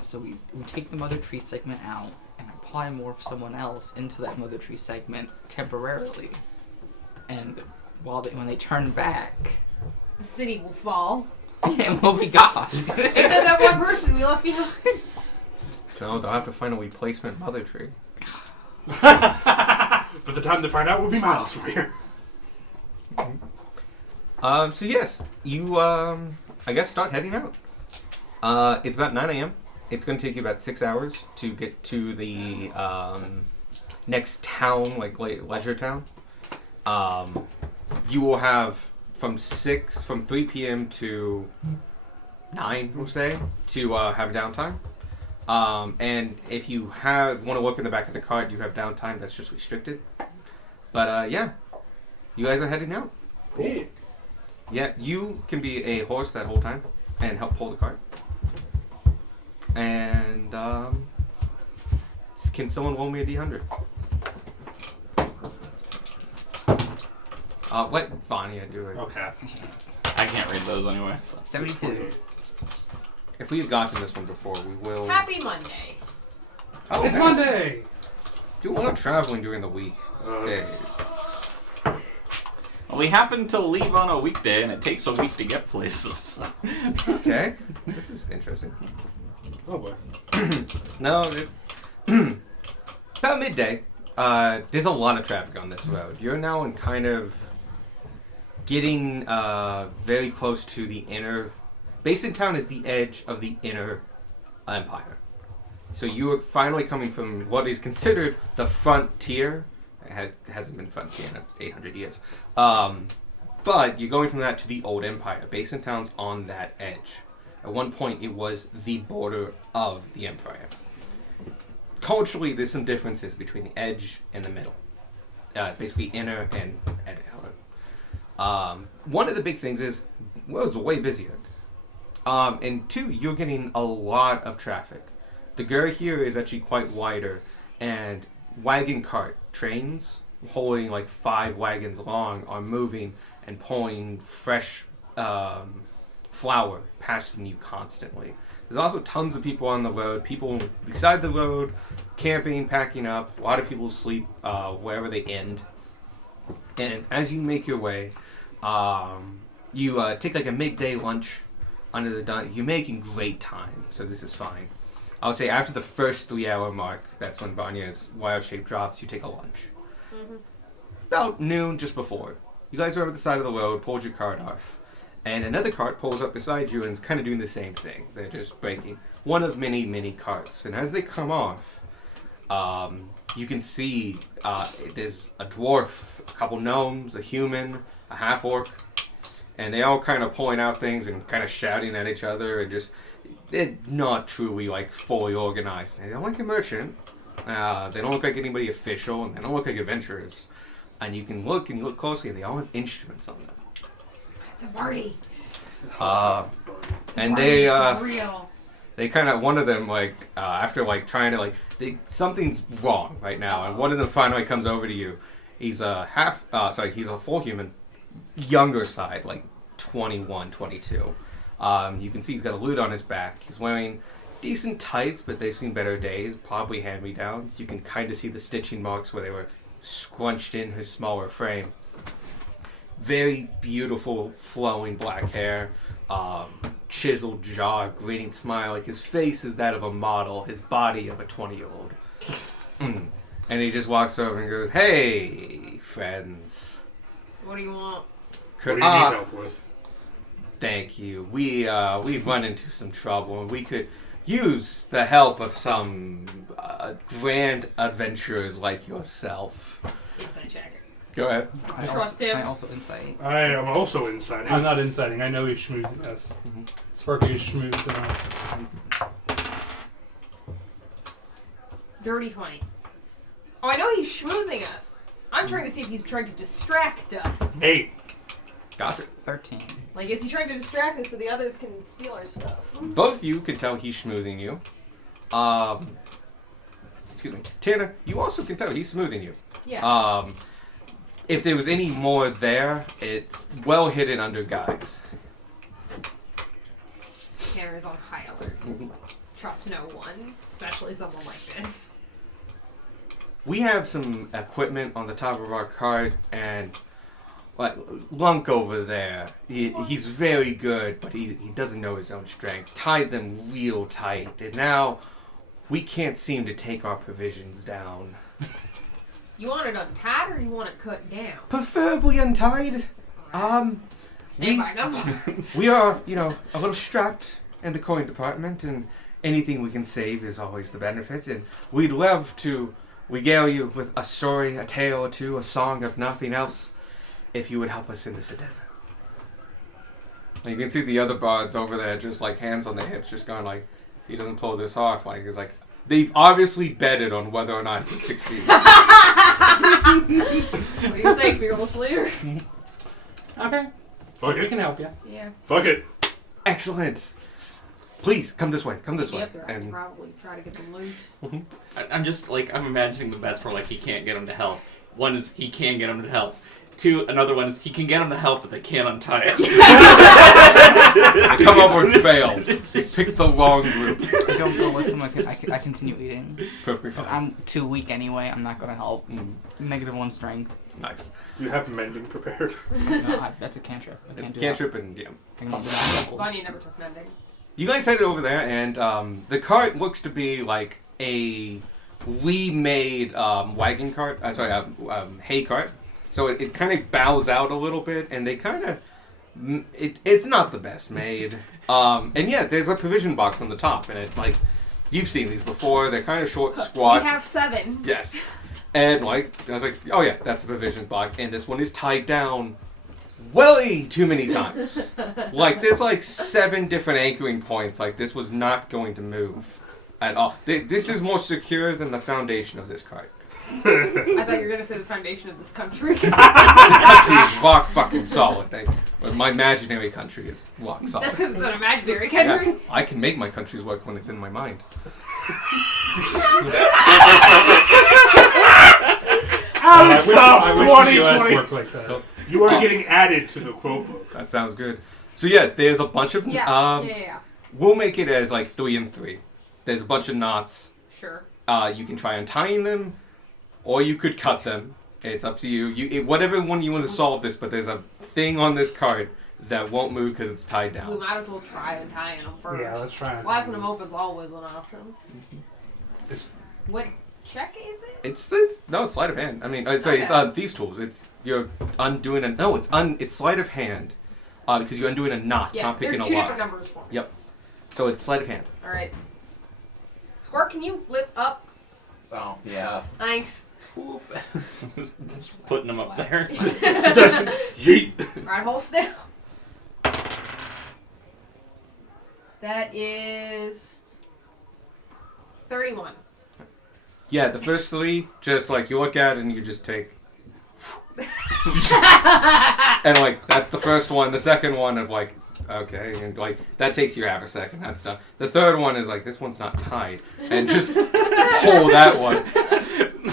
So we take the mother tree segment out and polymorph someone else into that mother tree segment temporarily. And when they turn back, The city will fall. and we'll be gone. Except that one person we left behind. No, they'll have to find a replacement mother tree. But the time to find out will be miles from here. So yes, you I guess start heading out. It's about 9 a.m. It's going to take you about 6 hours to get to the next town, like leisure town. You will have from 3 p.m. to 9, we'll say, to have downtime. And if you want to look in the back of the cart, you have downtime. That's just restricted. But yeah, you guys are heading out. Cool. Yeah, you can be a horse that whole time and help pull the cart. And can someone roll me a D100? Let Vanya do it. Okay. I can't read those anyway. 72. If we had gotten this one before, we will. Happy Monday. Oh, It's hey, Monday! do a lot of traveling during the week. Uh, Hey. Well, We happen to leave on a weekday, and it takes a week to get places. Okay, this is interesting. Oh boy. No, it's about midday. There's a lot of traffic on this road. You're now in kind of getting very close to the inner. Basin Town is the edge of the inner empire. So you are finally coming from what is considered the frontier. It hasn't been frontier in 800 years. But you're going from that to the old empire. Basin Town's on that edge. At one point, it was the border of the empire. Culturally, there's some differences between the edge and the middle. Basically, inner and outer. One of the big things is roads are way busier. And two, you're getting a lot of traffic. The Gur here is actually quite wider, and wagon cart trains holding like 5 wagons long are moving and pulling fresh flour passing you constantly. There's also tons of people on the road, people beside the road, camping, packing up. A lot of people sleep wherever they end. And as you make your way, you take like a midday lunch under the dawn. You're making great time, so this is fine. I would say after the first 3-hour mark, that's when Vanya's wild shape drops, you take a lunch. Mm-hmm. About noon, just before. You guys are over the side of the road, pulled your cart off. And another cart pulls up beside you and is kind of doing the same thing. They're just breaking one of many, many carts. And as they come off, you can see there's a dwarf, a couple gnomes, a human, a half-orc. And they all kind of pulling out things and kind of shouting at each other and just... They're not truly, like, fully organized. They don't look like a merchant. They don't look like anybody official. And they don't look like adventurers. And you can look and you look closely and they all have instruments on them. It's a party. And Party's real. they kind of, one of them, like, after, like, trying to, like, something's wrong right now. And one of them finally comes over to you. He's a he's a full human. Younger side, like 21, 22. You can see he's got a lute on his back. He's wearing decent tights, but they've seen better days, probably hand-me-downs. You can kind of see the stitching marks where they were scrunched in his smaller frame. Very beautiful, flowing black hair, chiseled jaw, grinning smile. Like his face is that of a model, his body of a 20-year-old. And he just walks over and goes, "Hey, friends. What do you want?" What do you need help with? Thank you. We've run into some trouble, and we could use the help of some grand adventurers like yourself." Insight check. Go ahead. Trust him. I also insight. I am also inside. I'm not inciting. I know he's schmoozing us. Sparky is schmoozed enough. Dirty 20. Oh, I know he's schmoozing us. I'm trying to see if he's trying to distract us. 8. Gotcha. 13. Like, is he trying to distract us so the others can steal our stuff? Both of you can tell he's smoothing you. Excuse me. Tanner, you also can tell he's smoothing you. Yeah. If there was any more there, it's well hidden under guise. Tanner is on high alert. Trust no one, especially someone like this. We have some equipment on the top of our cart, and like Lunk over there, he's very good, but he doesn't know his own strength. Tied them real tight, and now we can't seem to take our provisions down. You want it untied or you want it cut down? Preferably untied. Stand by number. We are, a little strapped in the coin department, and anything we can save is always the benefit. And we'd love to regale you with a story, a tale or two, a song, if nothing else, if you would help us in this endeavor. And you can see the other bards over there, just like hands on their hips, just going like, if he doesn't pull this off, like he's like, they've obviously betted on whether or not he succeeds. What do you say, fearless leader? Okay. Fuck We it. can help you. Yeah. Fuck it. Excellent. Please come this way. Come this way. Yep, they're And probably try to get them loose. I'm just like, I'm imagining the bets where like he can't get him to help. One is he can get him to help. Another one is he can get them to help, but they can't untie it. They come over and fail. He's picked the wrong group. I don't go with them. I continue eating. Perfectly 'Cause fine. I'm too weak anyway. I'm not gonna help. -1 strength. Nice. Do you have mending prepared? No, that's a cantrip. I can't It's do cantrip and yeah. that. I can do that. Bonnie never took mending. You guys headed over there, and the cart looks to be like a remade wagon cart. Hay cart. So it kind of bows out a little bit, and they kind of it's not the best made. And yeah, there's a provision box on the top, and it like you've seen these before. They're kind of short, squat. We have 7. Yes. And like I was like, oh yeah, that's a provision box, and this one is tied down way too many times. Like there's like 7 different anchoring points. Like this was not going to move at all. This is more secure than the foundation of this cart. I thought you were gonna say the foundation of this country. This country is rock fucking solid. My imaginary country is rock solid. That's because it's an imaginary Yeah, country. I can make my countries work when it's in my mind. Alex I of wish the US 2020. worked like that. You are getting added to the quote book. That sounds good. So yeah, there's a bunch of Yeah. We'll make it as like 3 and 3. There's a bunch of knots. Sure. You can try untying them, or you could cut them. It's up to you. Whatever one you want to solve this, but there's a thing on this card that won't move because it's tied We down. might as well try untying them first. Yeah, let's try Slicing untying them open's always an option. It's- What check is it? It's sleight of hand. I mean, sorry, it's Okay. thieves' tools. You're undoing it's sleight of hand, because you're undoing a knot, Yeah, not there picking are a 2 lock. different numbers for me. Yep. So it's sleight of hand. All right. Squirt, can you flip up? Oh, yeah. Thanks. Putting them up there. Just yeet. Right, hold still. That is 31. Yeah, the first 3, just like you look at it and you just take. And like that's the first one. The second one of like, okay, and like that takes you half a second. That's done. The third one is like this one's not tied, and just pull that one.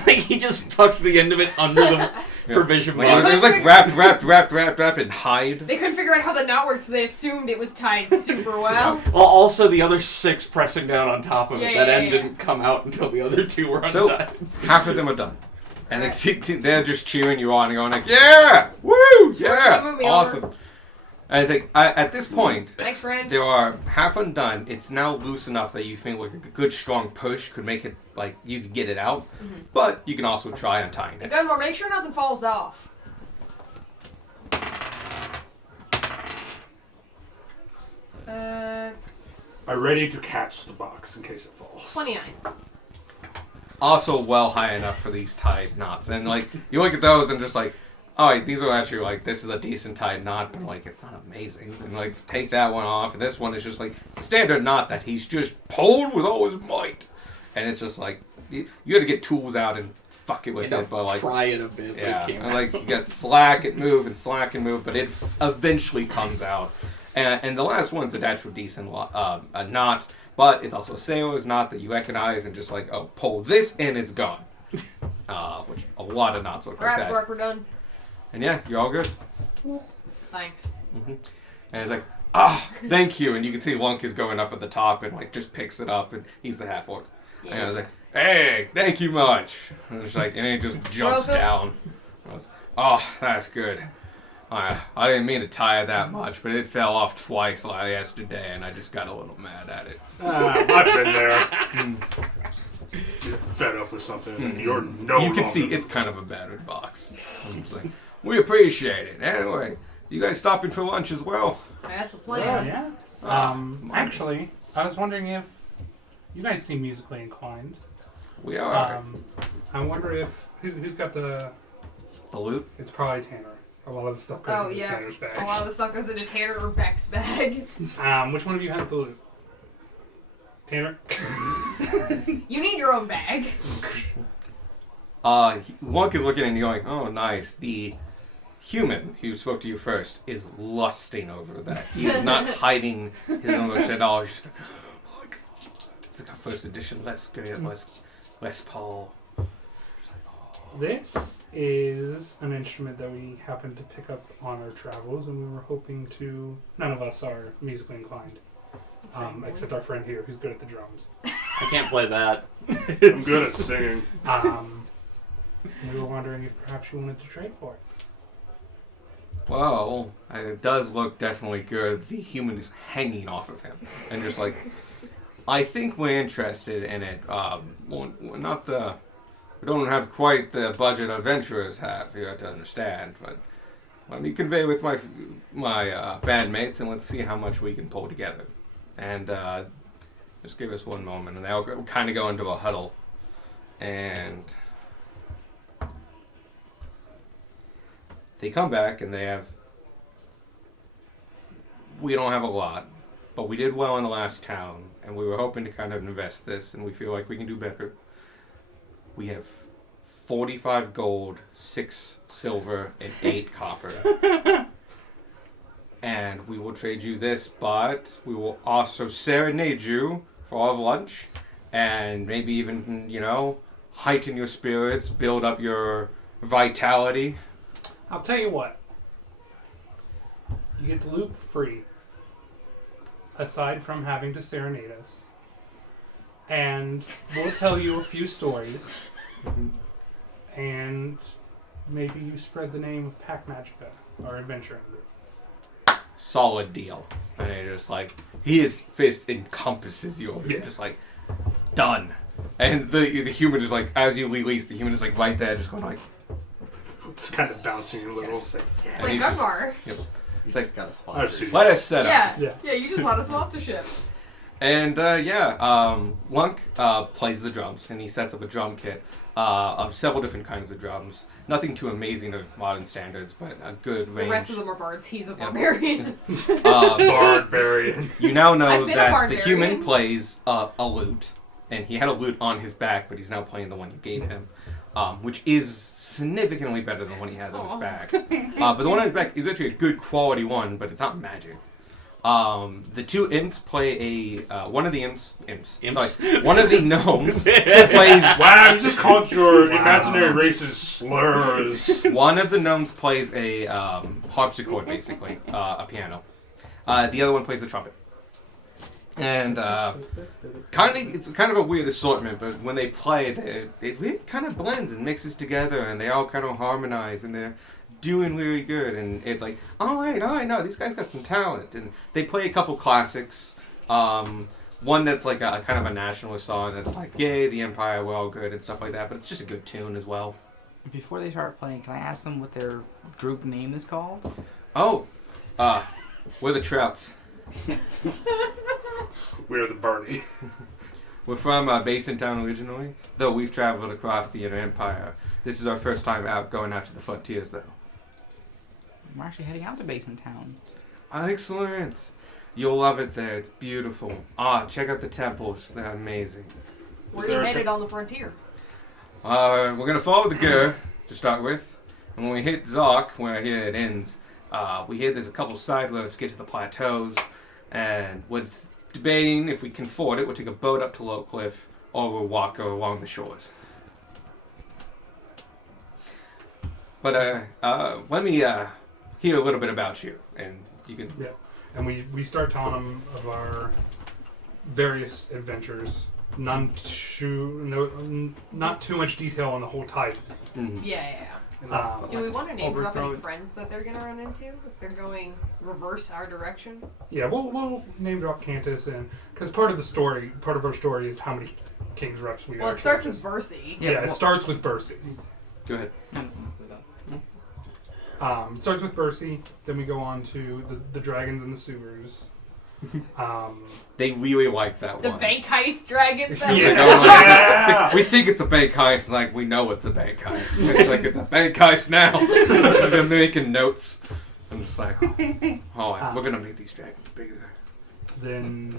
Like he just tucked the end of it under the provision Like, box. it was like wrapped, and hide. They couldn't figure out how the knot worked, so they assumed it was tied super well. Well, also the other 6 pressing down on top of it. Yeah, That end didn't come out until the other 2 were So- untied. Half of them are done, and Right. they're just cheering you on and going like, yeah, woo, yeah, Move me awesome. over. And it's like at this point. Thanks, friend. There are half undone. It's now loose enough that you think like a good strong push could make it like you could get it out. But you can also try untying it. Gunmore, make sure nothing falls off. I'm ready to catch the box in case it falls. 29. Also well high enough for these tied knots. And like you look at those and just like, alright, these are actually like this is a decent tied knot, but like it's not amazing. And like take that one off, and this one is just like it's a standard knot that he's just pulled with all his might. And it's just like you got to get tools out and fuck it with it, but like Pry it a bit. yeah, Like, and like you got slack and move, but it eventually comes out. And the last one's an actual decent a knot, but it's also a sailor's knot that you recognize and just like, oh, pull this and it's gone. Which a lot of knots look like Alright, that. Squirt, we're done. And yeah, you're all good. Thanks. And it's like, ah, thank you. And you can see Lunk is going up at the top and like just picks it up, and he's the half orc. And I was like, hey, thank you much. And it's like, and he just jumps welcome. down. I was, oh, that's good. I didn't mean to tie it that much, but it fell off twice yesterday, and I just got a little mad at it. I've been there. Get fed up with something. It's like, you're no You can see longer- it's kind of a battered box. I'm just like, we appreciate it. Anyway, you guys stopping for lunch as well? That's the plan. Yeah. Actually, I was wondering if you guys seem musically inclined. We are. I wonder if who's got the. The loot? It's probably Tanner. A lot of the stuff goes Oh, into yeah. Tanner's A bag. lot of the stuff goes into Tanner or Beck's bag. Which one of you has the loot? Tanner. You need your own bag. Wonk is looking and going, oh, nice. The human who spoke to you first is lusting over that. He is not hiding his emotion at all. He's just going, oh, my God. It's like a first edition. Let's go. Let's Paul. This is an instrument that we happened to pick up on our travels, and we were hoping to. None of us are musically inclined, except our friend here, who's good at the drums. I can't play that. I'm good at singing. We were wondering if perhaps you wanted to trade for it. Well, it does look definitely good. The human is hanging off of him, and just like, I think we're interested in it. We're not the, we don't have quite the budget adventurers have. You have to understand, but let me convey with my bandmates, and let's see how much we can pull together. And just give us one moment, and they all kind of go into a huddle, and they come back and they have. We don't have a lot, but we did well in the last town, and we were hoping to kind of invest this, and we feel like we can do better. We have 45 gold, 6 silver, and 8 copper. And we will trade you this, but we will also serenade you for all of lunch, and maybe even, heighten your spirits, build up your vitality. I'll tell you what. You get the loop free, aside from having to serenade us. And we'll tell you a few stories. And maybe you spread the name of Pack Magica, our adventuring group. Solid deal. And they're just like, his fist encompasses yours. Yeah. Just like, done. And the human is like, as you release, the human is like right there, just going like, It's kind of bouncing a little. Yes. Like, It's And like he's just- Gunmar. yep. You like- just got a I've sponsor. seen Let us set up. Yeah. Yeah. You just want a sponsorship. And Lunk plays the drums, and he sets up a drum kit of several different kinds of drums. Nothing too amazing of modern standards, but a good range. The rest of them are bards. He's a barbarian. Barbarian. You now I've know been a that the barbarian. human plays a lute, and he had a lute on his back, but he's now playing the one you gave him, which is significantly better than the one he has on his Aw. back. But the one on his back is actually a good quality one, but it's not magic. The two imps play one of the imps. Sorry, one of the gnomes plays. Wow, you just called your imaginary races slurs. One of the gnomes plays a harpsichord, basically, a piano. The other one plays the trumpet. And it's kind of a weird assortment, but when they play, it really kind of blends and mixes together, and they all kind of harmonize, and they're doing really good. And it's like, all right, no, these guys got some talent. And they play a couple classics. One that's like a kind of a nationalist song that's like, yay, the Empire, we're all good, and stuff like that. But it's just a good tune as well. Before they start playing, can I ask them what their group name is called? Oh, we're the Trouts. We're the Bernie. We're from Basin Town originally, though we've traveled across the Inner Empire. This is our first time going out to the frontiers, though. We're actually heading out to Basin Town. Excellent. You'll love it there. It's beautiful. Check out the temples. They're amazing. Where are you headed on the frontier? We're going to follow the Gur to start with. And when we hit Zark, where here it ends, we hear there's a couple side roads to get to the plateaus. And we're debating if we can ford it, we'll take a boat up to Low Cliff, or we'll walk along the shores. But let me hear a little bit about you, and you can. Yeah. And we start telling them of our various adventures. Not too much detail on the whole type. Mhm. Yeah. Do we want to name drop any friends that they're gonna run into if they're going reverse our direction? Yeah, we'll name drop Cantus, and because part of our story is how many King's reps we. Well, it actually starts with exist. Bercy. Yeah, it starts with Bercy. Go ahead. It starts with Bercy, then we go on to the dragons in the sewers. They really like that The one. bank heist dragons. It's Yeah. like, oh my God. It's like, we think it's a bank heist. It's like, we know it's a bank heist. It's like, it's a bank heist now. Just I'm making notes. I'm just like, we're going to make these dragons bigger. Then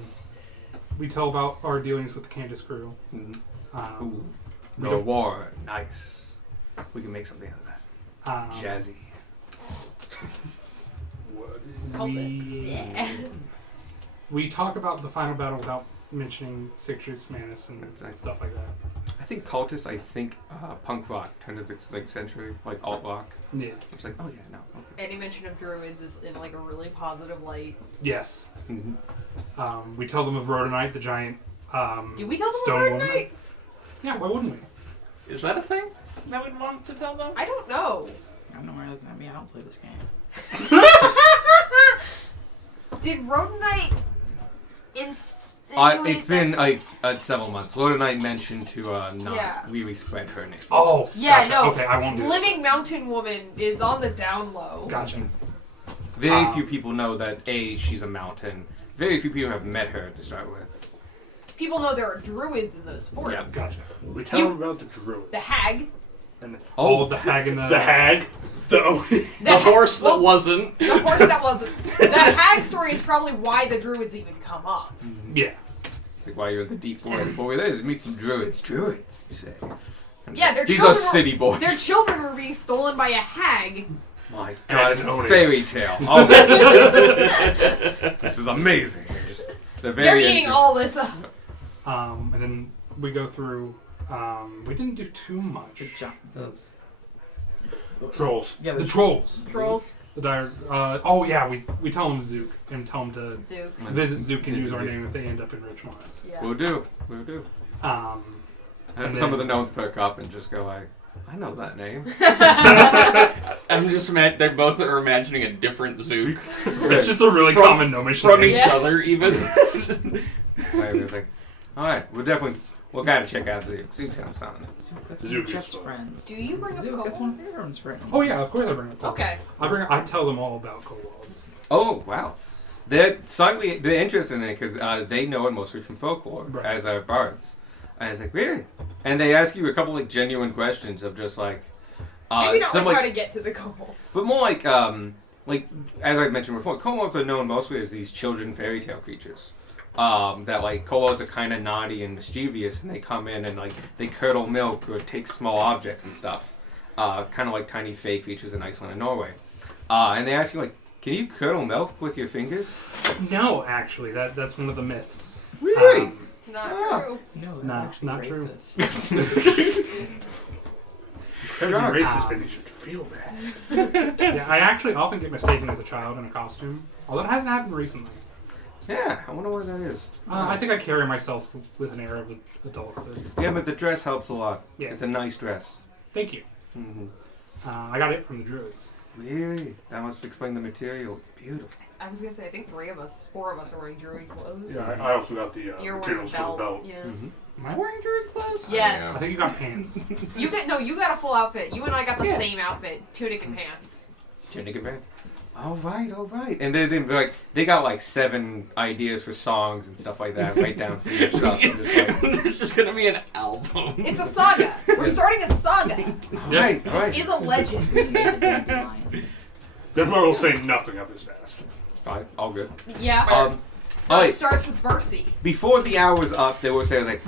we tell about our dealings with the Cantus crew. Mhm. Um, Ooh, no war. Nice. We can make something out of that. um, Jazzy. Cultists. Yeah. We talk about the final battle without mentioning Sixtus Manus and That's nice. stuff like that. I think cultists. I think punk rock turned to like century, like alt rock. Yeah. It's like, oh yeah, no, okay. Any mention of druids is in like a really positive light. Yes. Mm-hmm. We tell them of Rhodonite, the giant. Do we tell them stone about woman. Rhodonite? Yeah, why wouldn't we? Is that a thing that we'd want to tell them? I don't know. I don't know why you're looking at me. I don't play this game. Did Rhodonite insinuate It's been like several months. Rhodonite mentioned to not Yeah. really spread her name. Oh. Yeah, gotcha. no. Okay, I won't do that. Living Mountain Woman is on the down low. Gotcha. Very few people know that she's a mountain. Very few people have met her to start with. People know there are druids in those forests. Gotcha. We tell You- them about the druid. The hag. And Oh, the hag and the hag. The horse that wasn't. The horse that wasn't. The hag story is probably why the druids even come up. Yeah. It's like while you're in the deep forest. Well, we're there to meet some druids. Druids, you say? And Yeah, their these are children were- city boys. Their children were being stolen by a hag. My God, it's a Antonio. fairy tale. Oh, this is amazing. They're They're very eating into- all this up. And then we go through. We didn't do too much. Trolls. Yeah, The trolls. Trolls. The dire. We tell them Zook and tell them to Zook. visit Zook and Visit use our Zook. name if they end up in Richmond. Yeah. We'll do. We'll do. And Some of then- the knowns perk up and just go like, I know that name. I'm just they both are imagining a different Zook It's just a really From- common gnomish from name. each Yeah. other, even. It's like, all right, we'll gotta check out Zook. Zook sounds fun. Zook, that's Zook one of is Jeff's fun. friends. Do you bring up Zook, that's one of kobolds? everyone's friends. Oh yeah, of course I bring it up. Okay. I tell them all about kobolds. Oh wow, they're interested in it because they know it mostly from folklore Right. as bards. And it's like really, and they ask you a couple like genuine questions of just like, Maybe not some like like, how to get to the kobolds. but more like as I mentioned before, kobolds are known mostly as these children fairy tale creatures. That like kobolds are kind of naughty and mischievous, and they come in and like they curdle milk or take small objects and stuff, kind of like tiny fake creatures in Iceland and Norway. And they ask you like, can you curdle milk with your fingers? No, actually, that's one of the myths. Really? Not Ah. true. No, that's Nah, actually not true. racist. Incredibly racist, and you should feel bad. Yeah, I actually often get mistaken as a child in a costume, although it hasn't happened recently. Yeah, I wonder what that is. I think I carry myself with an air of adulthood. Yeah, but the dress helps a lot. Yeah. It's a nice dress. Thank you. Mm-hmm. I got it from the druids. Really? That must explain the material. It's beautiful. I was gonna say I think 4 of us are wearing druid clothes. Yeah, I also got the You're wearing a materials for the belt. belt. Yeah. Mm-hmm. Am I wearing druid clothes? Yes. I think you got pants. You got a full outfit. You and I got the Yeah. same outfit, tunic and pants. Tunic and pants. All right. And they got like 7 ideas for songs and stuff like that. Right down for your stuff. And just like, There's just gonna be an album. It's a saga. We're starting a saga. right. This is a legend. Denmark will say nothing of his past. Fine. All good. Yeah. All It right. starts with Bercy. Before the hour's up, they will say like,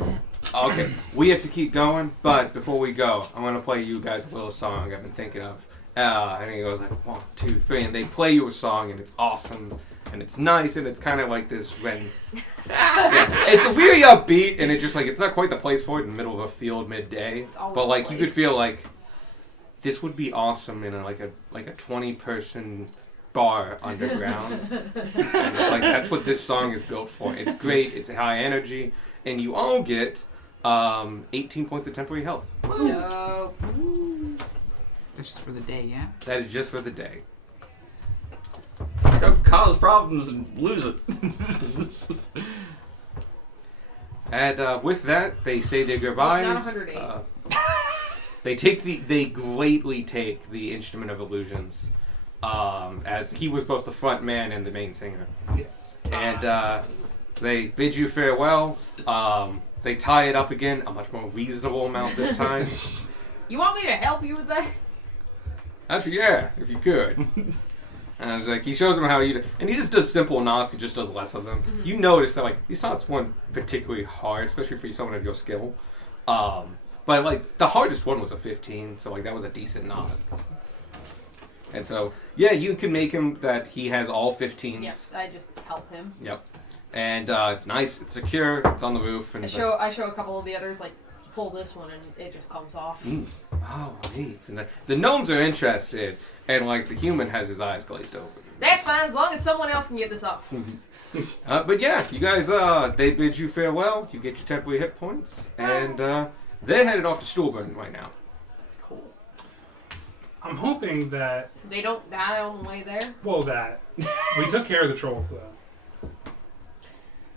okay, we have to keep going, but before we go, I'm gonna play you guys a little song I've been thinking of. And he goes like 1, 2, 3, and they play you a song, and it's awesome, and it's nice, and it's kind of like this when it's really upbeat, and it just like it's not quite the place for it in the middle of a field midday, always but like the you could place. feel like this would be awesome in a 20-person bar underground. And it's like that's what this song is built for. It's great. It's high energy, and you all get 18 points of temporary health. Dope. That's just for the day, yeah? That is just for the day. Go cause problems and lose it. And with that, they say their goodbyes. Not 108. They greatly take the Instrument of Illusions, as he was both the front man and the main singer. Yeah. And they bid you farewell. They tie it up again, a much more reasonable amount this time. You want me to help you with that? Actually, yeah, if you could. And I was like, he shows him how and he just does simple knots. He just does less of them. Mm-hmm. You notice that like these knots weren't particularly hard, especially for someone of your skill. But like the hardest one was a 15, so like that was a decent knot. And so yeah, you can make him that he has all 15s. Yes, I just help him. Yep. And it's nice. It's secure. It's on the roof. And I it's show a couple of the others like, pull this one and it just comes off. Oh, neat. And the gnomes are interested, and like the human has his eyes glazed over. That's fine as long as someone else can get this off. But yeah, you guys, they bid you farewell. You get your temporary hit points, and they're headed off to Stuhlgren right now. Cool. I'm hoping that, They don't die on the way there. well, that we took care of the trolls, though.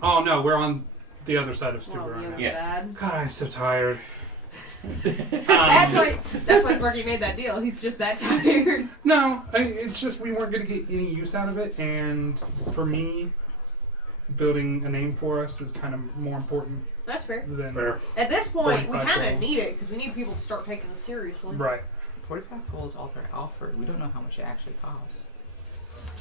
Oh, no, we're on the other side of Well, Stuber the right other now. Yeah. side. God, I'm so tired. That's why Sparky made that deal. He's just that tired. No, it's just we weren't going to get any use out of it, and for me, building a name for us is kind of more important That's fair. than... Fair. At this point, we 45 kind of gold. need it because we need people to start taking this seriously. Right. 45 gold is all they're offered. We don't know how much it actually costs.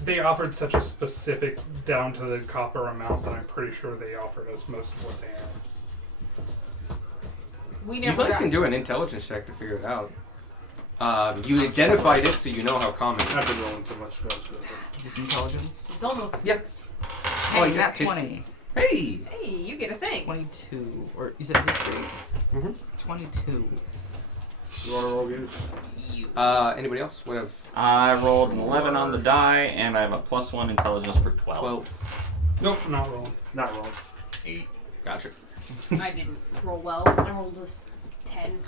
They offered such a specific, down to the copper amount that I'm pretty sure they offered us most of what they had. We You never guys got. can do an intelligence check to figure it out. You identified it, so you know how common. I've been rolling too much stress. Just intelligence? It's almost. Yep. Hey, Like nat this 20. Hey! Hey, you get a thing. 22. Or you said history? Mhm. 22. You want to roll again? Anybody else? What else? I rolled an 11 on the die, and I have a +1 intelligence for 12. 12. Nope, not rolling. Not rolling. 8. Gotcha. I didn't roll well. I rolled a 10.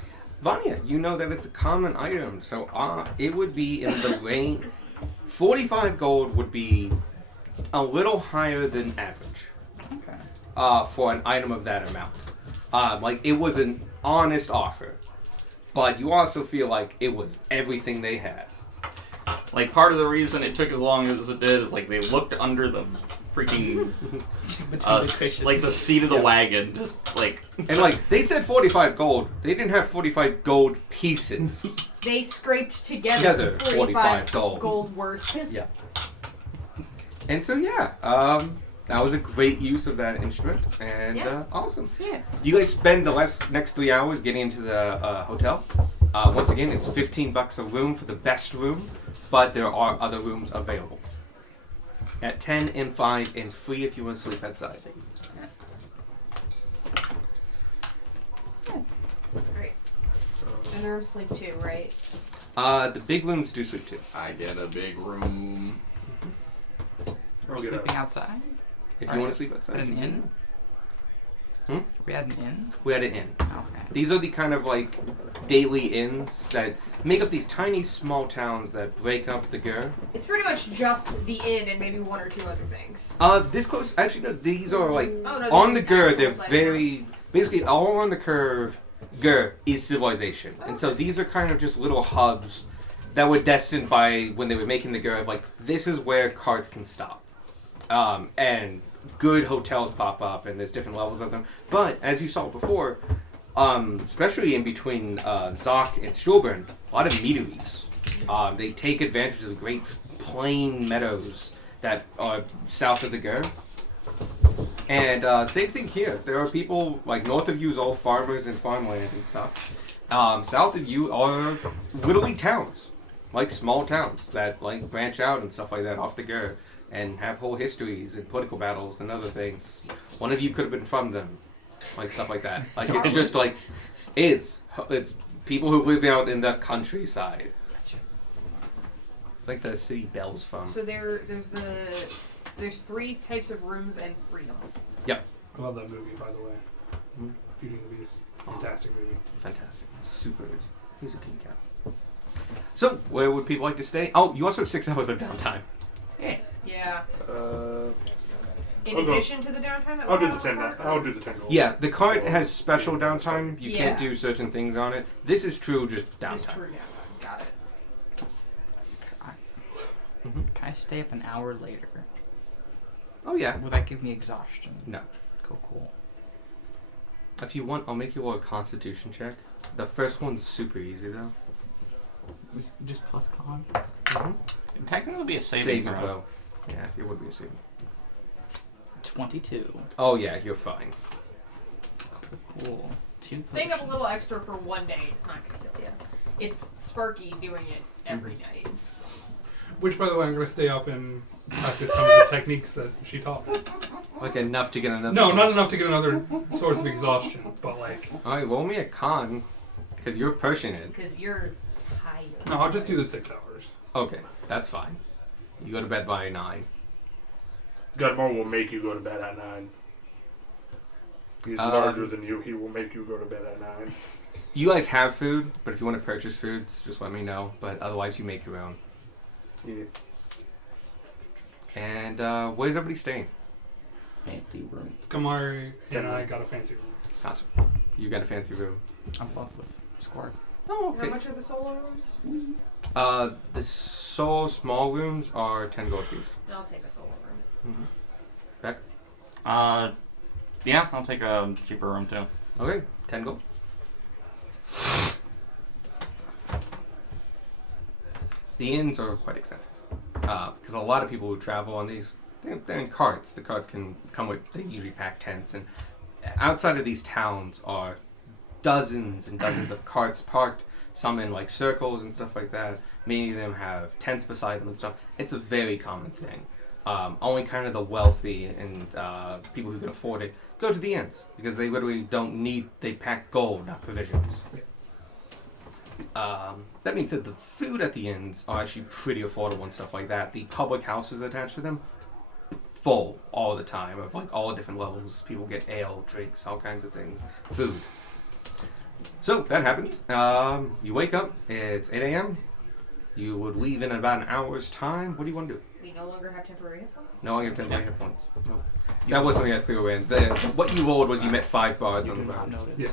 Vanya, you know that it's a common item, so it would be in the range. 45 gold would be a little higher than average Okay. for an item of that amount. Like, it was an honest offer, but you also feel like it was everything they had. Like, part of the reason it took as long as it did is, like, they looked under the freaking, Between the cushions. like, the seat of the wagon, just, like... And, like, they said 45 gold. They didn't have 45 gold pieces. They scraped together 45 gold. gold worth. Yeah. And so, yeah, that was a great use of that instrument, and Yeah. awesome. Yeah. You guys spend the next 3 hours getting into the hotel. Once again, it's $15 a room for the best room, but there are other rooms available. At 10 and 5 and free if you want to sleep outside. Great. And the rooms sleep too, right? The big rooms do sleep too. I get a big room. I'll get Sleeping out. outside? If you want to sleep outside. At an inn? Hmm? We had an inn? We had an inn. Okay. These are the kind of like daily inns that make up these tiny small towns that break up the Gur. It's pretty much just the inn and maybe one or two other things. This close, actually no, these are like Oh, no, on these the are Gur, actual they're side very, basically all on the curve, Gur is civilization. And so Okay. these are kind of just little hubs that were destined by, when they were making the Gur, of like, this is where carts can stop. And good hotels pop up, and there's different levels of them. But, as you saw before, especially in between Zoc and Stuhlgren, a lot of meaderies. They take advantage of the great plain meadows that are south of the Gur. And same thing here. There are people, like, north of you is all farmers and farmland and stuff. South of you are literally towns. Like small towns that, like, branch out and stuff like that off the Gur. And have whole histories and political battles and other things. One of you could have been from them. Like, stuff like that. Like, it's just like, it's people who live out in the countryside. It's like the city Bells from. So there's 3 types of rooms and freedom. I love that movie, by the way. Hmm? Beauty and the Beast. Fantastic movie. Fantastic. Super is. He's a king cat. So, where would people like to stay? Oh, you also have 6 hours of downtime. Yeah. In I'll go. addition to the downtime that I'll we do have the on 10. park? I'll do the 10 gold. Yeah, the cart has special downtime. You can't Yeah. do certain things on it. This is true, just This is downtime. true downtime. Got it. Can I stay up an hour later? Oh, yeah. Will that give me exhaustion? No. Cool. If you want, I'll make you a constitution check. The first one's super easy, though. It's just plus con? It'd technically be a saving throw. Yeah, it would be a saving. 22. Oh, yeah, you're fine. Cool. 2 Staying up a little potions. extra for one day, it's not going to kill you. It's Sparky doing it every night. Which, by the way, I'm going to stay up and practice some of the techniques that she taught me. Like enough to get another. No, not enough to get another source of exhaustion, but like. All right, roll me a con, because you're pushing it. Because you're tired. No, I'll just do the 6 hours. Okay, that's fine. You go to bed by 9. Gutmore will make you go to bed at 9. He's larger than you. He will make you go to bed at 9. You guys have food, but if you want to purchase foods, just let me know. But otherwise, you make your own. Yeah. And where's everybody staying? Fancy room. Kamari and I got a fancy room. Awesome. You got a fancy room. I'm fucked with Squad. Oh, How much are the solo rooms? The small rooms are 10 gold piece. I'll take a solo room. Beck? Yeah, I'll take a cheaper room too. Okay, 10 gold. The inns are quite expensive. Because a lot of people who travel on these, they're in carts. The carts can come with, they usually pack tents. And outside of these towns are dozens and dozens of carts parked, some in like circles and stuff like that. Many of them have tents beside them and stuff. It's a very common thing. Only kind of the wealthy and people who can afford it go to the inns because they literally don't need, they pack gold, not provisions. That means that the food at the inns are actually pretty affordable and stuff like that. The public houses attached to them, full all the time of like all different levels. People get ale, drinks, all kinds of things, food. So that happens. You wake up, it's 8 a.m. You would leave in about an hour's time. What do you want to do? We no longer have temporary hit points? No, I have 10 hit points. Nope. That wasn't what I threw in. What you rolled was you met 5 bards You on the do not round. notice. Yeah.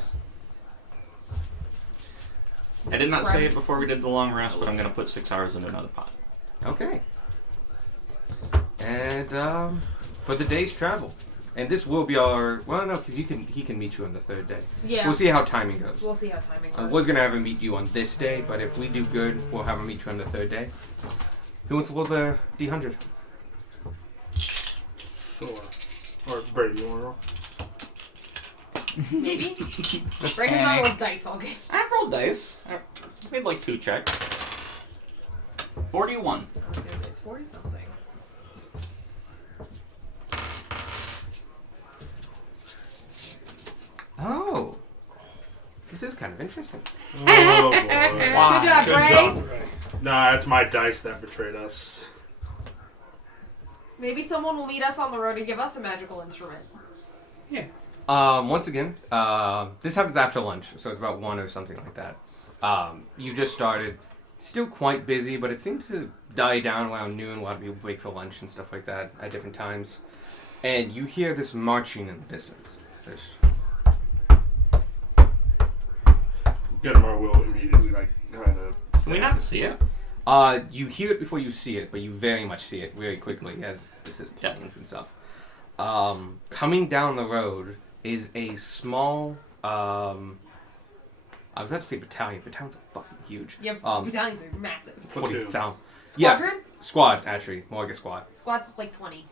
I did not say it Friends. before we did the long rest, but I'm gonna put 6 hours into another pot. Okay. And for the day's travel, and this will be our no, because he can meet you on the 3rd day. Yeah. We'll see how timing goes. We'll see how timing I goes. was gonna have him meet you on this day, but if we do good, we'll have him meet you on the 3rd day. Who wants to roll the D100? Sure. Or Brady, you want to roll? Maybe? Brandon's not rolled dice all game. I've rolled dice. I made like 2 checks. 41. It's 40 something. Oh, this is kind of interesting. Oh, boy. Good job, Good Bray. job, Ray. Nah, it's my dice that betrayed us. Maybe someone will meet us on the road and give us a magical instrument. Yeah. Once again, this happens after lunch, so it's about 1 or something like that. You just started, still quite busy, but it seemed to die down around noon. A lot of people break for lunch and stuff like that at different times. And you hear this marching in the distance. There's, Gutmore will immediately, like, kind of. Can we not see it? you hear it before you see it, but you very much see it very quickly as this is planes and stuff. Coming down the road is a small, I was about to say battalion. Battalions are fucking huge. Yep, Um, battalions are massive. 40,000. Squadron? Squad, actually. More like a squad. Squad's like 20.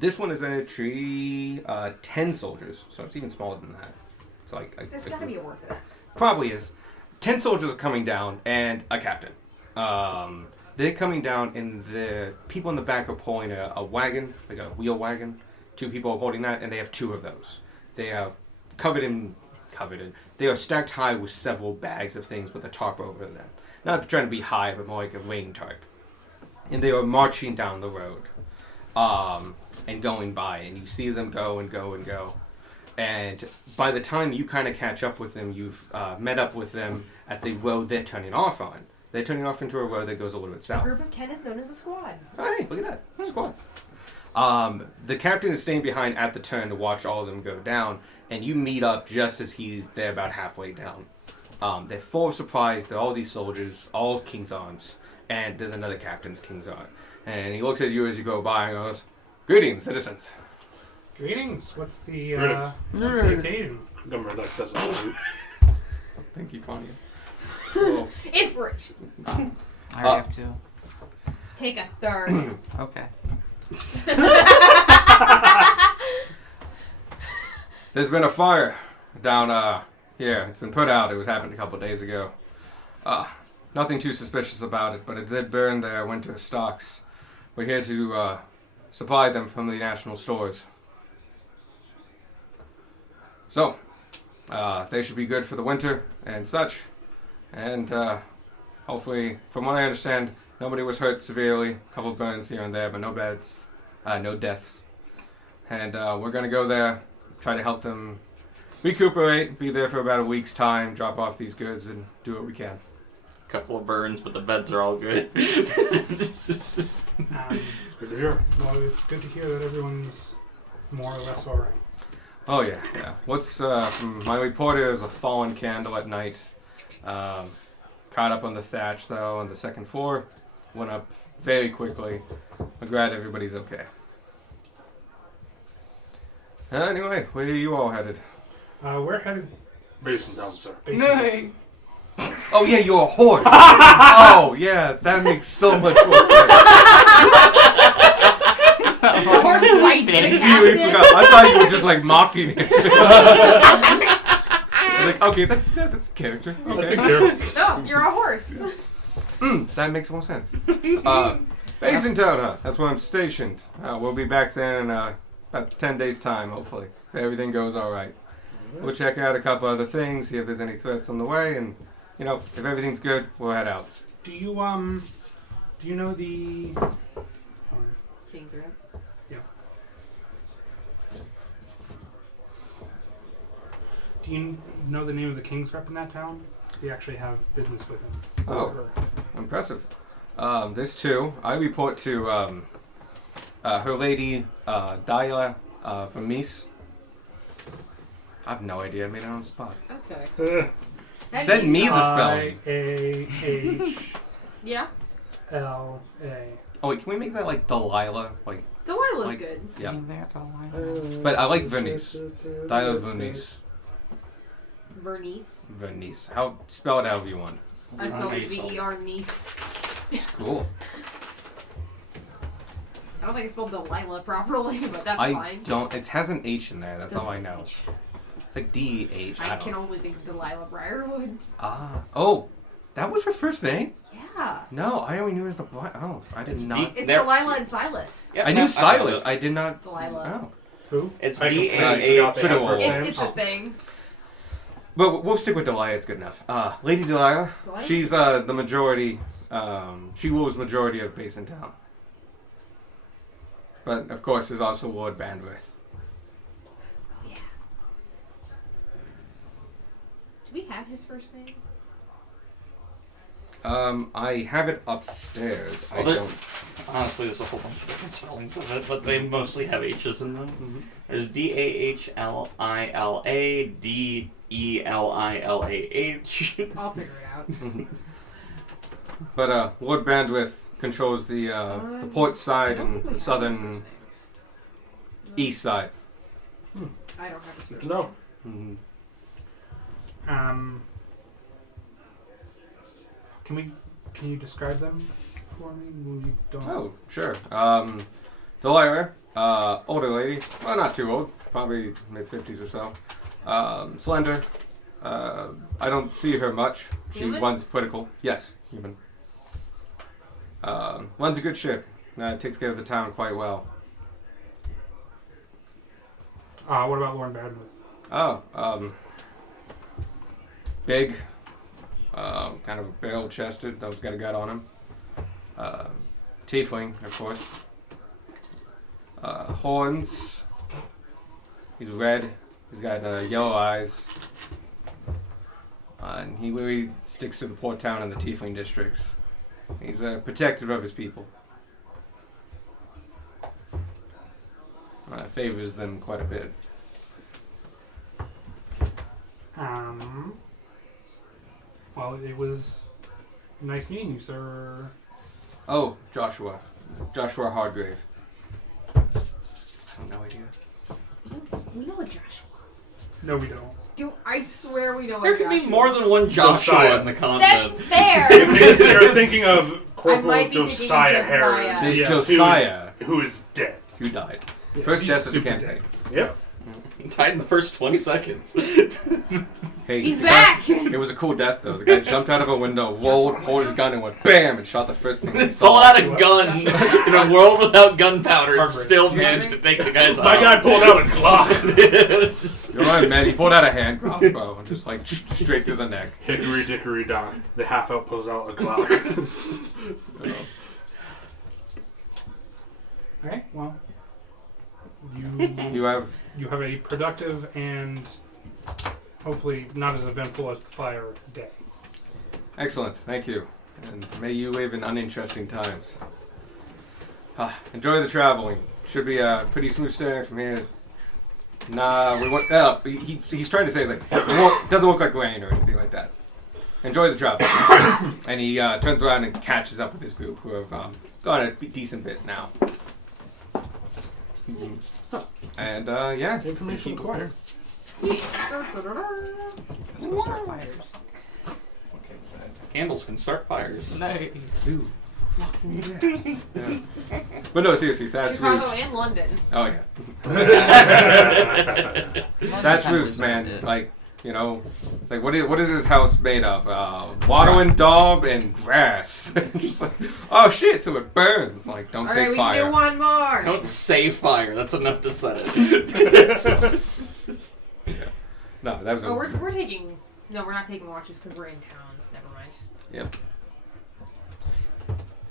This one is actually 10 soldiers, so it's even smaller than that. So There's gotta be a word for that. Probably is. 10 soldiers are coming down, and a captain. They're coming down, and the people in the back are pulling a wagon, like a wheel wagon. 2 people are holding that, and they have 2 of those. They are covered in. They are stacked high with several bags of things with a tarp over them. Not trying to be high, but more like a rain tarp. And they are marching down the road, and going by, and you see them go and go and go. And by the time you kind of catch up with them, you've met up with them at the road they're turning off on. They're turning off into a road that goes a little bit A south. group of 10 is known as a squad. Oh, hey, look at that. Squad. The captain is staying behind at the turn to watch all of them go down, and you meet up just as he's there about halfway down. They're full of surprise. They're all these soldiers, all King's Arms, and there's another captain's King's Arm. And he looks at you as you go by and goes, "Greetings, citizens." Greetings. What's the occasion? Gutmore, like, doesn't salute. Thank you, Fania. Cool. Inspiration. I already have 2. Take a third. Okay. There's been a fire down here. It's been put out. It was happened a couple days ago. Nothing too suspicious about it, but it did burn their winter stocks. We're here to supply them from the national stores. So, they should be good for the winter and such. And hopefully, from what I understand, nobody was hurt severely. A couple burns here and there, but no deaths. No deaths. And we're going to go there, try to help them recuperate, be there for about a week's time, drop off these goods, and do what we can. Couple of burns, but the beds are all good. It's good to hear. Well, it's good to hear that everyone's more or less alright. Oh yeah, yeah. What's from my report is a fallen candle at night. Caught up on the thatch though on the second floor. Went up very quickly. I'm glad everybody's okay. Anyway, where are you all headed? We're headed. Basin down, sir. Basically. Oh yeah, you're a horse. Oh yeah, that makes so much more sense. The horse fights the I really captain. forgot. I thought you were just like mocking him. Like, okay, that's character. Okay. That's a character. No, you're a horse. That makes more sense. Basin Town, huh? That's where I'm stationed. We'll be back then in about 10 days' time, hopefully. If everything goes alright. We'll check out a couple other things, see if there's any threats on the way, and, you know, if everything's good, we'll head out. Do you know the... King's Rep. Do you know the name of the king's rep in that town? We actually have business with him. Oh, impressive. There's two. I report to her lady, Daya Vermees. I have no idea. I made it on the spot. Okay. Send me the spelling. I-A-H-L-A. Yeah. Oh wait, can we make that like Delilah? Like, Delilah's Like- good. yeah. Ain't that a lie? But I like Vernice. Daya Vernice. Vernice. Vernice. How spell it however you want. I spelled it V-E-R niece. Cool. I don't think I spelled Delilah properly, but that's I fine. don't. It has an H in there. That's all I Doesn't know. H. It's like D-H. I I can don't. only think of Delilah Briarwood. Ah. Oh, that was her first name. Yeah. No, I only knew it was the. Oh, I did It's not. It's There- Delilah and Silas. Yep, I no, knew know Silas. that. I did not. Delilah. Oh. Who? It's I completely D-A-H. forgot they had Pretty first old. names. It's a thing. But we'll stick with Delilah. It's good enough. Lady Delilah. Delilah? She's the majority. She rules majority of Basin Town. But of course, there's also Lord Bandwidth. Yeah. Do we have his first name? I have it upstairs. I Well, there- don't. Honestly, there's a whole bunch of different spellings of it, but they mostly have H's in them. There's D-A-H-L-I-L-A, D-E-L-I-L-A-H. I'll figure it out. But Lord Bandwidth controls the port side I don't and think we the have southern his first name. east side. I don't have his Good first to know. Mhm. Can you describe them for me? We don't. Oh, sure. Delilah, older lady. Well, not too old. Probably mid-50s or so. Slender. I don't see her much. She Human? runs political. Yes, human. Runs a good ship. Takes care of the town quite well. What about Lauren Badwith? Oh, big. Kind of barrel-chested. Those got a gut on him. Tiefling, of course. Horns. He's red. He's got yellow eyes. And he really sticks to the port town and the Tiefling districts. He's protective of his people. Favors them quite a bit. Well, it was nice meeting you, sir. Oh, Joshua. Joshua Hardgrave. I have no idea. We know a Joshua. No, we don't. Dude, I swear we know There a could Joshua. be more than one Joshua Josiah. in the That's continent. fair. You're thinking of Corporal might be thinking of Josiah Josiah. Harris. There's yeah, Josiah, who is dead. who died. Yeah, First he's death of the super campaign. dead. Yep. Died in the first 20 seconds. Hey, He's the back! guy- it was a cool death though. The guy jumped out of a window, rolled, pulled his gun, and went BAM! And shot the first thing he Pulled saw. out a gun in a world without gunpowder and Heartbreak. still managed to take the guy's My guy pulled out a Glock. You know what I meant? He pulled out a hand crossbow and just like straight through the neck. Hickory dickory dock. The half out pulls out a Glock. Okay, well, you You have a productive and hopefully not as eventful as the fire day. excellent. Thank you, and may you live in uninteresting times. Enjoy the traveling. Should be a pretty smooth sailing from here. Nah, we want. He's trying to say, he's like, doesn't look like rain or anything like that. Enjoy the travel. And he turns around and catches up with his group, who have gone a decent bit now. And yeah, Information acquired. Let's go start fires. Candles can start fires. Nice. dude, fucking yes. Yeah. But no, seriously, that's Chicago roots. and London. Oh yeah, London that's kinda roots, man. reserved it. Like, you know, it's like what is this house made of? Water and daub and grass. Just like, oh shit, so it burns. Like, don't All say right, we fire. can do one more. Don't say fire. That's enough to set it. No, that was Oh, we're taking. No, we're not taking watches because we're in towns. Never mind. Yep.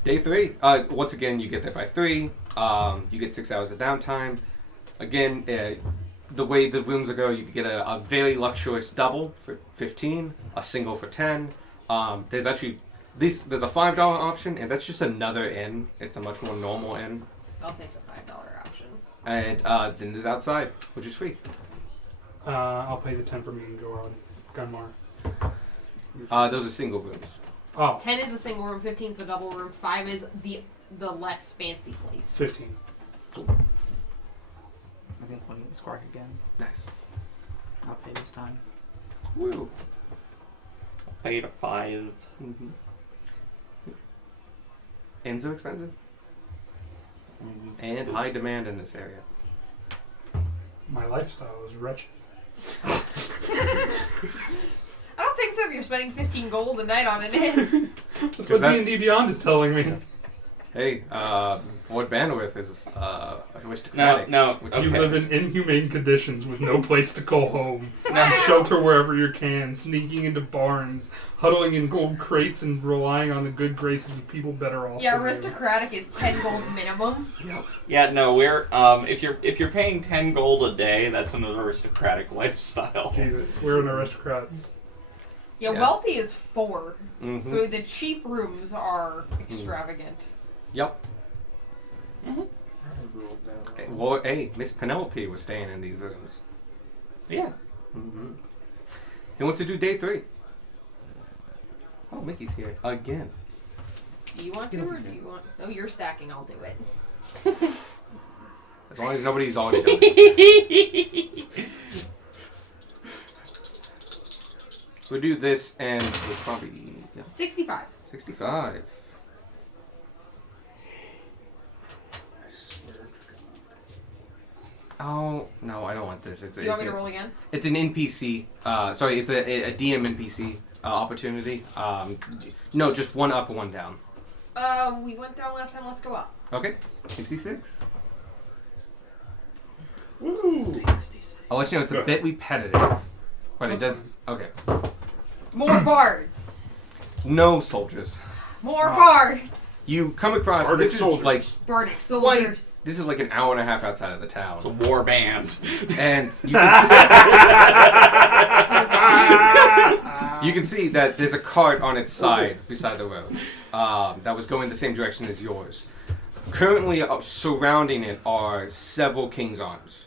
Day 3. Once again, you get there by 3. You get 6 hours of downtime. Again, the way the rooms will go, you can get a very luxurious double for 15, a single for 10. There's actually there's a $5 option, and that's just another inn. It's a much more normal inn. I'll take the $5 option. And then there's outside, which is free. I'll pay the 10 for me and go on Gunmar. Those are single rooms. Oh, 10 is a single room, 15 is a double room, 5 is the less fancy place. 15. I think we'll need to squark again. Nice. I'll pay this time. Woo. Paid a 5. Mm-hmm. Inns are expensive. And high demand in this area. My lifestyle is wretched. I don't think so if you're spending 15 gold a night on an inn. That's 'Cause what that- D&D Beyond is telling me. Hey, Lord Bandwidth is aristocratic. No, which okay. You live in inhumane conditions with no place to call home. Wow. Shelter wherever you can, sneaking into barns, huddling in gold crates, and relying on the good graces of people better off. Yeah, than you. aristocratic is 10 gold minimum. Yeah, no, we're if you're paying 10 gold a day, that's an aristocratic lifestyle. Jesus, we're an aristocrats. Yeah, Yeah. wealthy is 4. Mhm. So the cheap rooms are extravagant. Yep. Well, hey, Miss Penelope was staying in these rooms. Yeah. Mm-hmm. He wants to do day 3. Oh, Mickey's here again. Do you want to, or do you want... No, you're stacking, I'll do it. As long as nobody's already done it. We'll do this, and we'll probably 65. 65. Oh no, I don't want this. It's Do you want me to roll again? It's an NPC. Sorry, it's a DM NPC opportunity. No, just one up and one down. We went down last time, let's go up. Okay, 66. 66. I'll let you know it's a Good. bit repetitive, but it That's does. Okay, More bards! no soldiers. More bards! You come across. Bardic This is soldiers. like Bardic soldiers. this is like an hour and a half outside of the town, It's a war band. and you can see that there's a cart on its side beside the road that was going the same direction as yours. Currently, surrounding it are several King's Arms.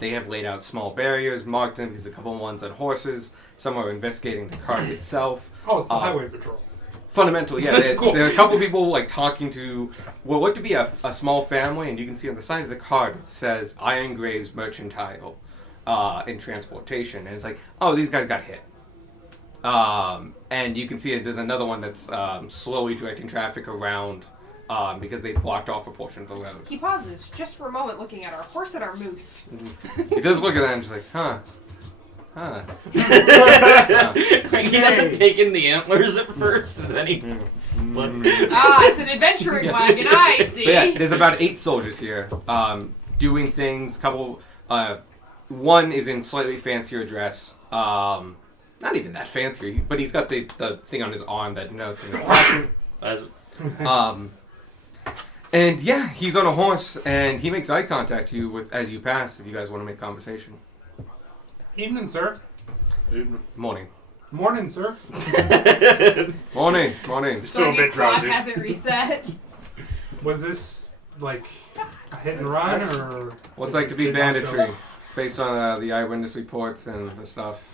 They have laid out small barriers, marked them. There's a couple ones on horses. Some are investigating the cart itself. Oh, it's the highway patrol. Fundamentally, yeah. Cool. There are a couple people like talking to what look to be a small family, and you can see on the side of the cart it says Iron Graves Mercantile in transportation, and it's like, oh, these guys got hit. And you can see there's another one that's slowly directing traffic around because they blocked off a portion of the road. He pauses just for a moment, looking at our horse and our moose. He does look at that and just like, huh. He doesn't take in the antlers at first, and then he. It's an adventuring wagon. I see. But yeah, there's about 8 soldiers here, doing things. Couple, one is in slightly fancier dress. Not even that fancy, but he's got the thing on his arm that notes him as and yeah, he's on a horse, and he makes eye contact to you as you pass. If you guys want to make conversation. Evening, sir. Morning. Morning, sir. Morning. Still a Dougie's bit clock drowsy. hasn't reset. Was this like a hit and run, or What's like to be did not go- banditry, based on the eyewitness reports and the stuff,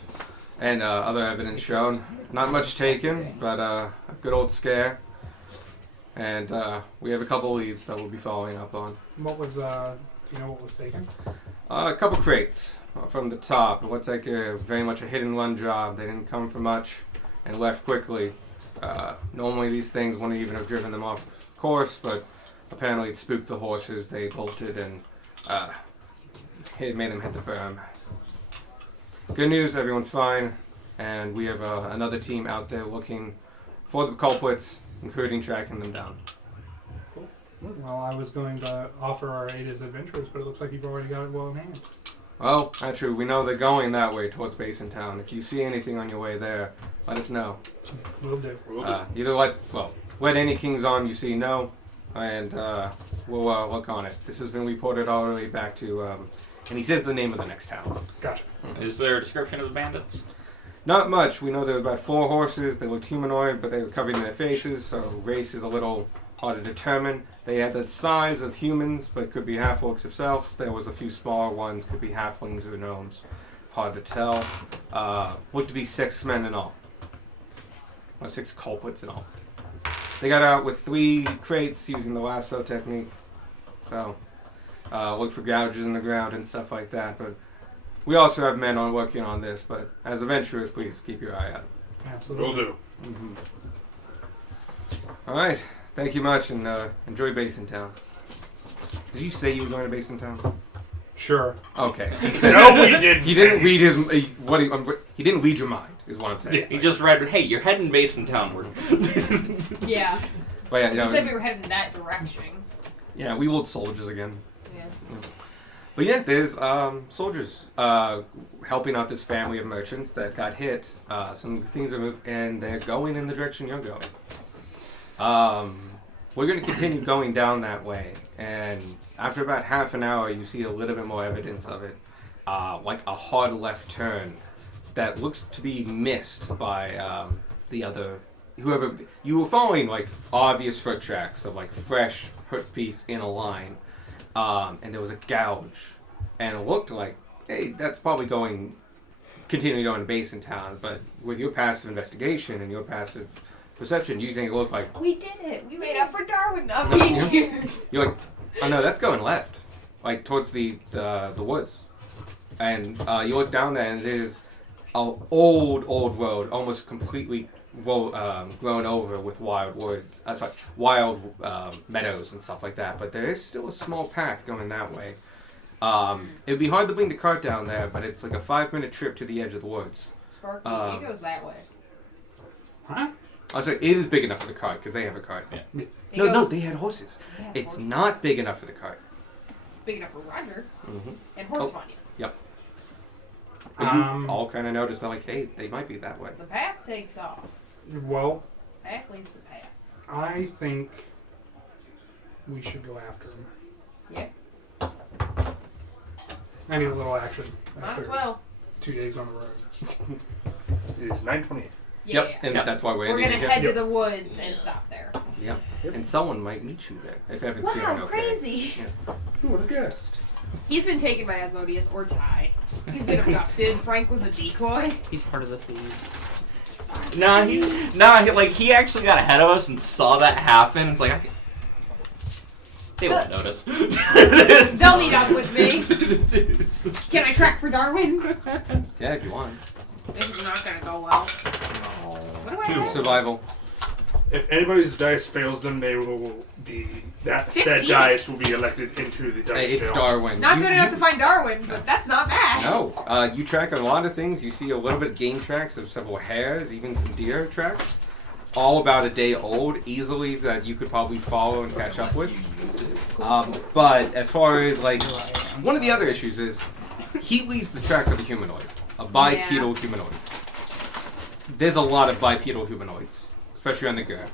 and other evidence shown. Not much taken, but a good old scare. And we have a couple leads that we'll be following up on. What was do you know what was taken? A couple crates from the top. It looks like very much a hit and run job. They didn't come for much and left quickly. Normally these things wouldn't even have driven them off course, but apparently it spooked the horses. They bolted and made them hit the berm. Good news, everyone's fine, and we have another team out there looking for the culprits, including tracking them down. Well, I was going to offer our aid as adventurers, but it looks like you've already got it well in hand. Well, that's true. We know they're going that way towards Basin Town. If you see anything on your way there, let us know. Will do. Either let any King's Arm you see know, and we'll look on it. This has been reported all the way back to, and he says the name of the next town. Gotcha. Is there a description of the bandits? Not much. We know there were about 4 horses. They looked humanoid, but they were covered in their faces, so race is a little hard to determine. They had the size of humans, but could be half-orcs itself. There was a few smaller ones, could be halflings or gnomes. Hard to tell. Looked to be 6 men in all. Or 6 culprits in all. They got out with 3 crates using the lasso technique. So, look for gouges in the ground and stuff like that. But we also have men working on this. But as adventurers, please keep your eye out. Absolutely. Will do. All right. Thank you much, and enjoy Basin Town. Did you say you were going to Basin Town? Sure. Okay. He said No, we didn't. He didn't read his he didn't read your mind, is what I'm saying. Yeah. He just read, hey, you're heading Basin Townward. Yeah. But yeah, We no, said we were headed in that direction. yeah, we old soldiers again. Yeah. But yeah, there's soldiers helping out this family of merchants that got hit. Some things are moved, and they're going in the direction you're going. We're going to continue going down that way, and after about half an hour, you see a little bit more evidence of it, like a hard left turn that looks to be missed by the other. Whoever you were following, like obvious foot tracks of like fresh hoofbeats in a line, and there was a gouge, and it looked like, hey, that's probably continuing going to Basin Town. But with your passive investigation and your passive perception, you think it looked like We did it. We made up for Darwin not being here. you're like, oh no, that's going left, like towards the woods, and you look down there and there's an old road, almost completely grown over with wild woods, wild meadows and stuff like that. But there is still a small path going that way. It would be hard to bring the cart down there, but it's like a 5-minute trip to the edge of the woods. Sparky, he goes that way. Huh? Oh, sorry, it is big enough for the cart because they have a cart. Yeah. They No, go- they had horses. they have It's horses. not big enough for the cart. It's big enough for Roger Mm-hmm. and Horse Oh. Vanya. But Um, you all kind of noticed that, like, hey, they might be that way. The path takes off. Well, Path leaves the path. I think we should go after him. Yeah. I need a little action. Might as after well. 2 days on the road. It is 9:28. Yeah. Yep, and Yep. that's why We're ending gonna it. head Yep. to the woods and stop there. Yep. And someone might meet you there if Evan's feeling Wow, okay. crazy. Who would have guessed? He's been taken by Asmodeus or Ty. He's been abducted. Frank was a decoy. He's part of the thieves. He actually got ahead of us and saw that happen. It's like, they won't notice. They'll meet up with me. Can I track for Darwin? Yeah, if you want. This is not gonna go well. What do I have? Survival. If anybody's dice fails them, they will be that said 15. dice will be elected into the dice It's jail. Darwin. Not You- good you- enough to find Darwin, but that's not bad. No, you track a lot of things. You see a little bit of game tracks of several hares, even some deer tracks. All about a day old, easily that you could probably follow and catch up with. You use it. But as far as like, one of the other issues is he leaves the tracks of a humanoid, a bipedal humanoid. There's a lot of bipedal humanoids, especially on the Gur.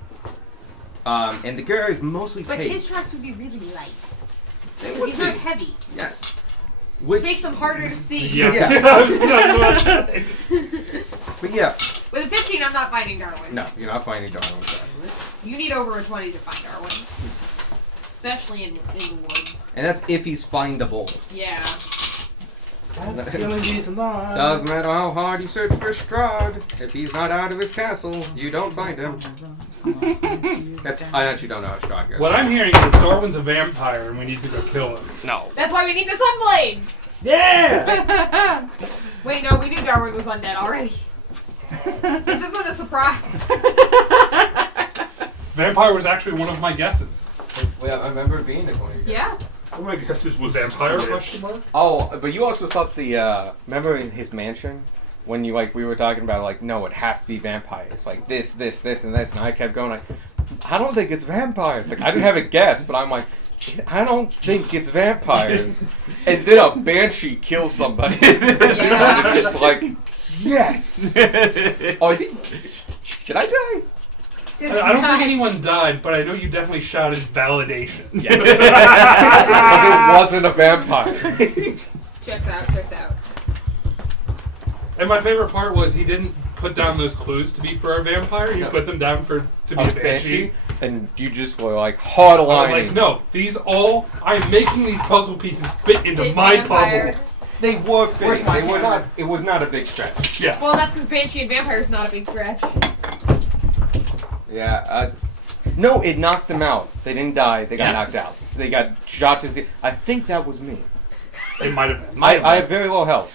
And the Gur is mostly But paid. his tracks would be really light. They Because would he's not be. heavy. Yes. Which makes them harder to see. Yeah. Yeah. I was so glad. But yeah, With a 15, I'm not finding Darwin. no, you're not finding Darwin with that. You need over a 20 to find Darwin. Especially in the woods. And that's if he's findable. Yeah. Doesn't matter how hard you search for Strahd. If he's not out of his castle, you don't find him. I actually don't know how Strahd goes. What I'm hearing is Darwin's a vampire and we need to go kill him. No. That's why we need the Sunblade! Yeah! Wait, no, we knew Darwin was undead already. This isn't a surprise. Vampire was actually one of my guesses. Well, I remember being at one of you. Yeah. Oh my guess this was Vampire Twitch. question mark? Oh, but you also thought the remember in his mansion when you we were talking about no, it has to be vampires, like this, and this, and I kept going like, I don't think it's vampires. Like I didn't have a guess, but I'm like, I don't think it's vampires. And then a banshee kills somebody. Yeah. I'm just like, yes. Oh, I think. Did I die? I don't think anyone died, but I know you definitely shouted validation. Because it wasn't a vampire. Checks out. And my favorite part was he didn't put down those clues to be for a vampire. He No. put them down to be a banshee. And you just were like hard I was aligning. like, no, I'm making these puzzle pieces fit into Big my vampire. puzzle. They were fitting. Where's my They were camera? not. It was not a big stretch. Yeah. Well, that's because Banshee and Vampire is not a big stretch. Yeah. No, it knocked them out. They didn't die. They got Yes. knocked out. They got shot to the. I think that was me. It might have been. I have very low health.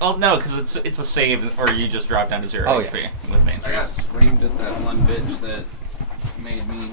Well, no, because it's a save, or you just drop down to 0 Oh, HP with Banshee. I got screamed at that one bitch that made me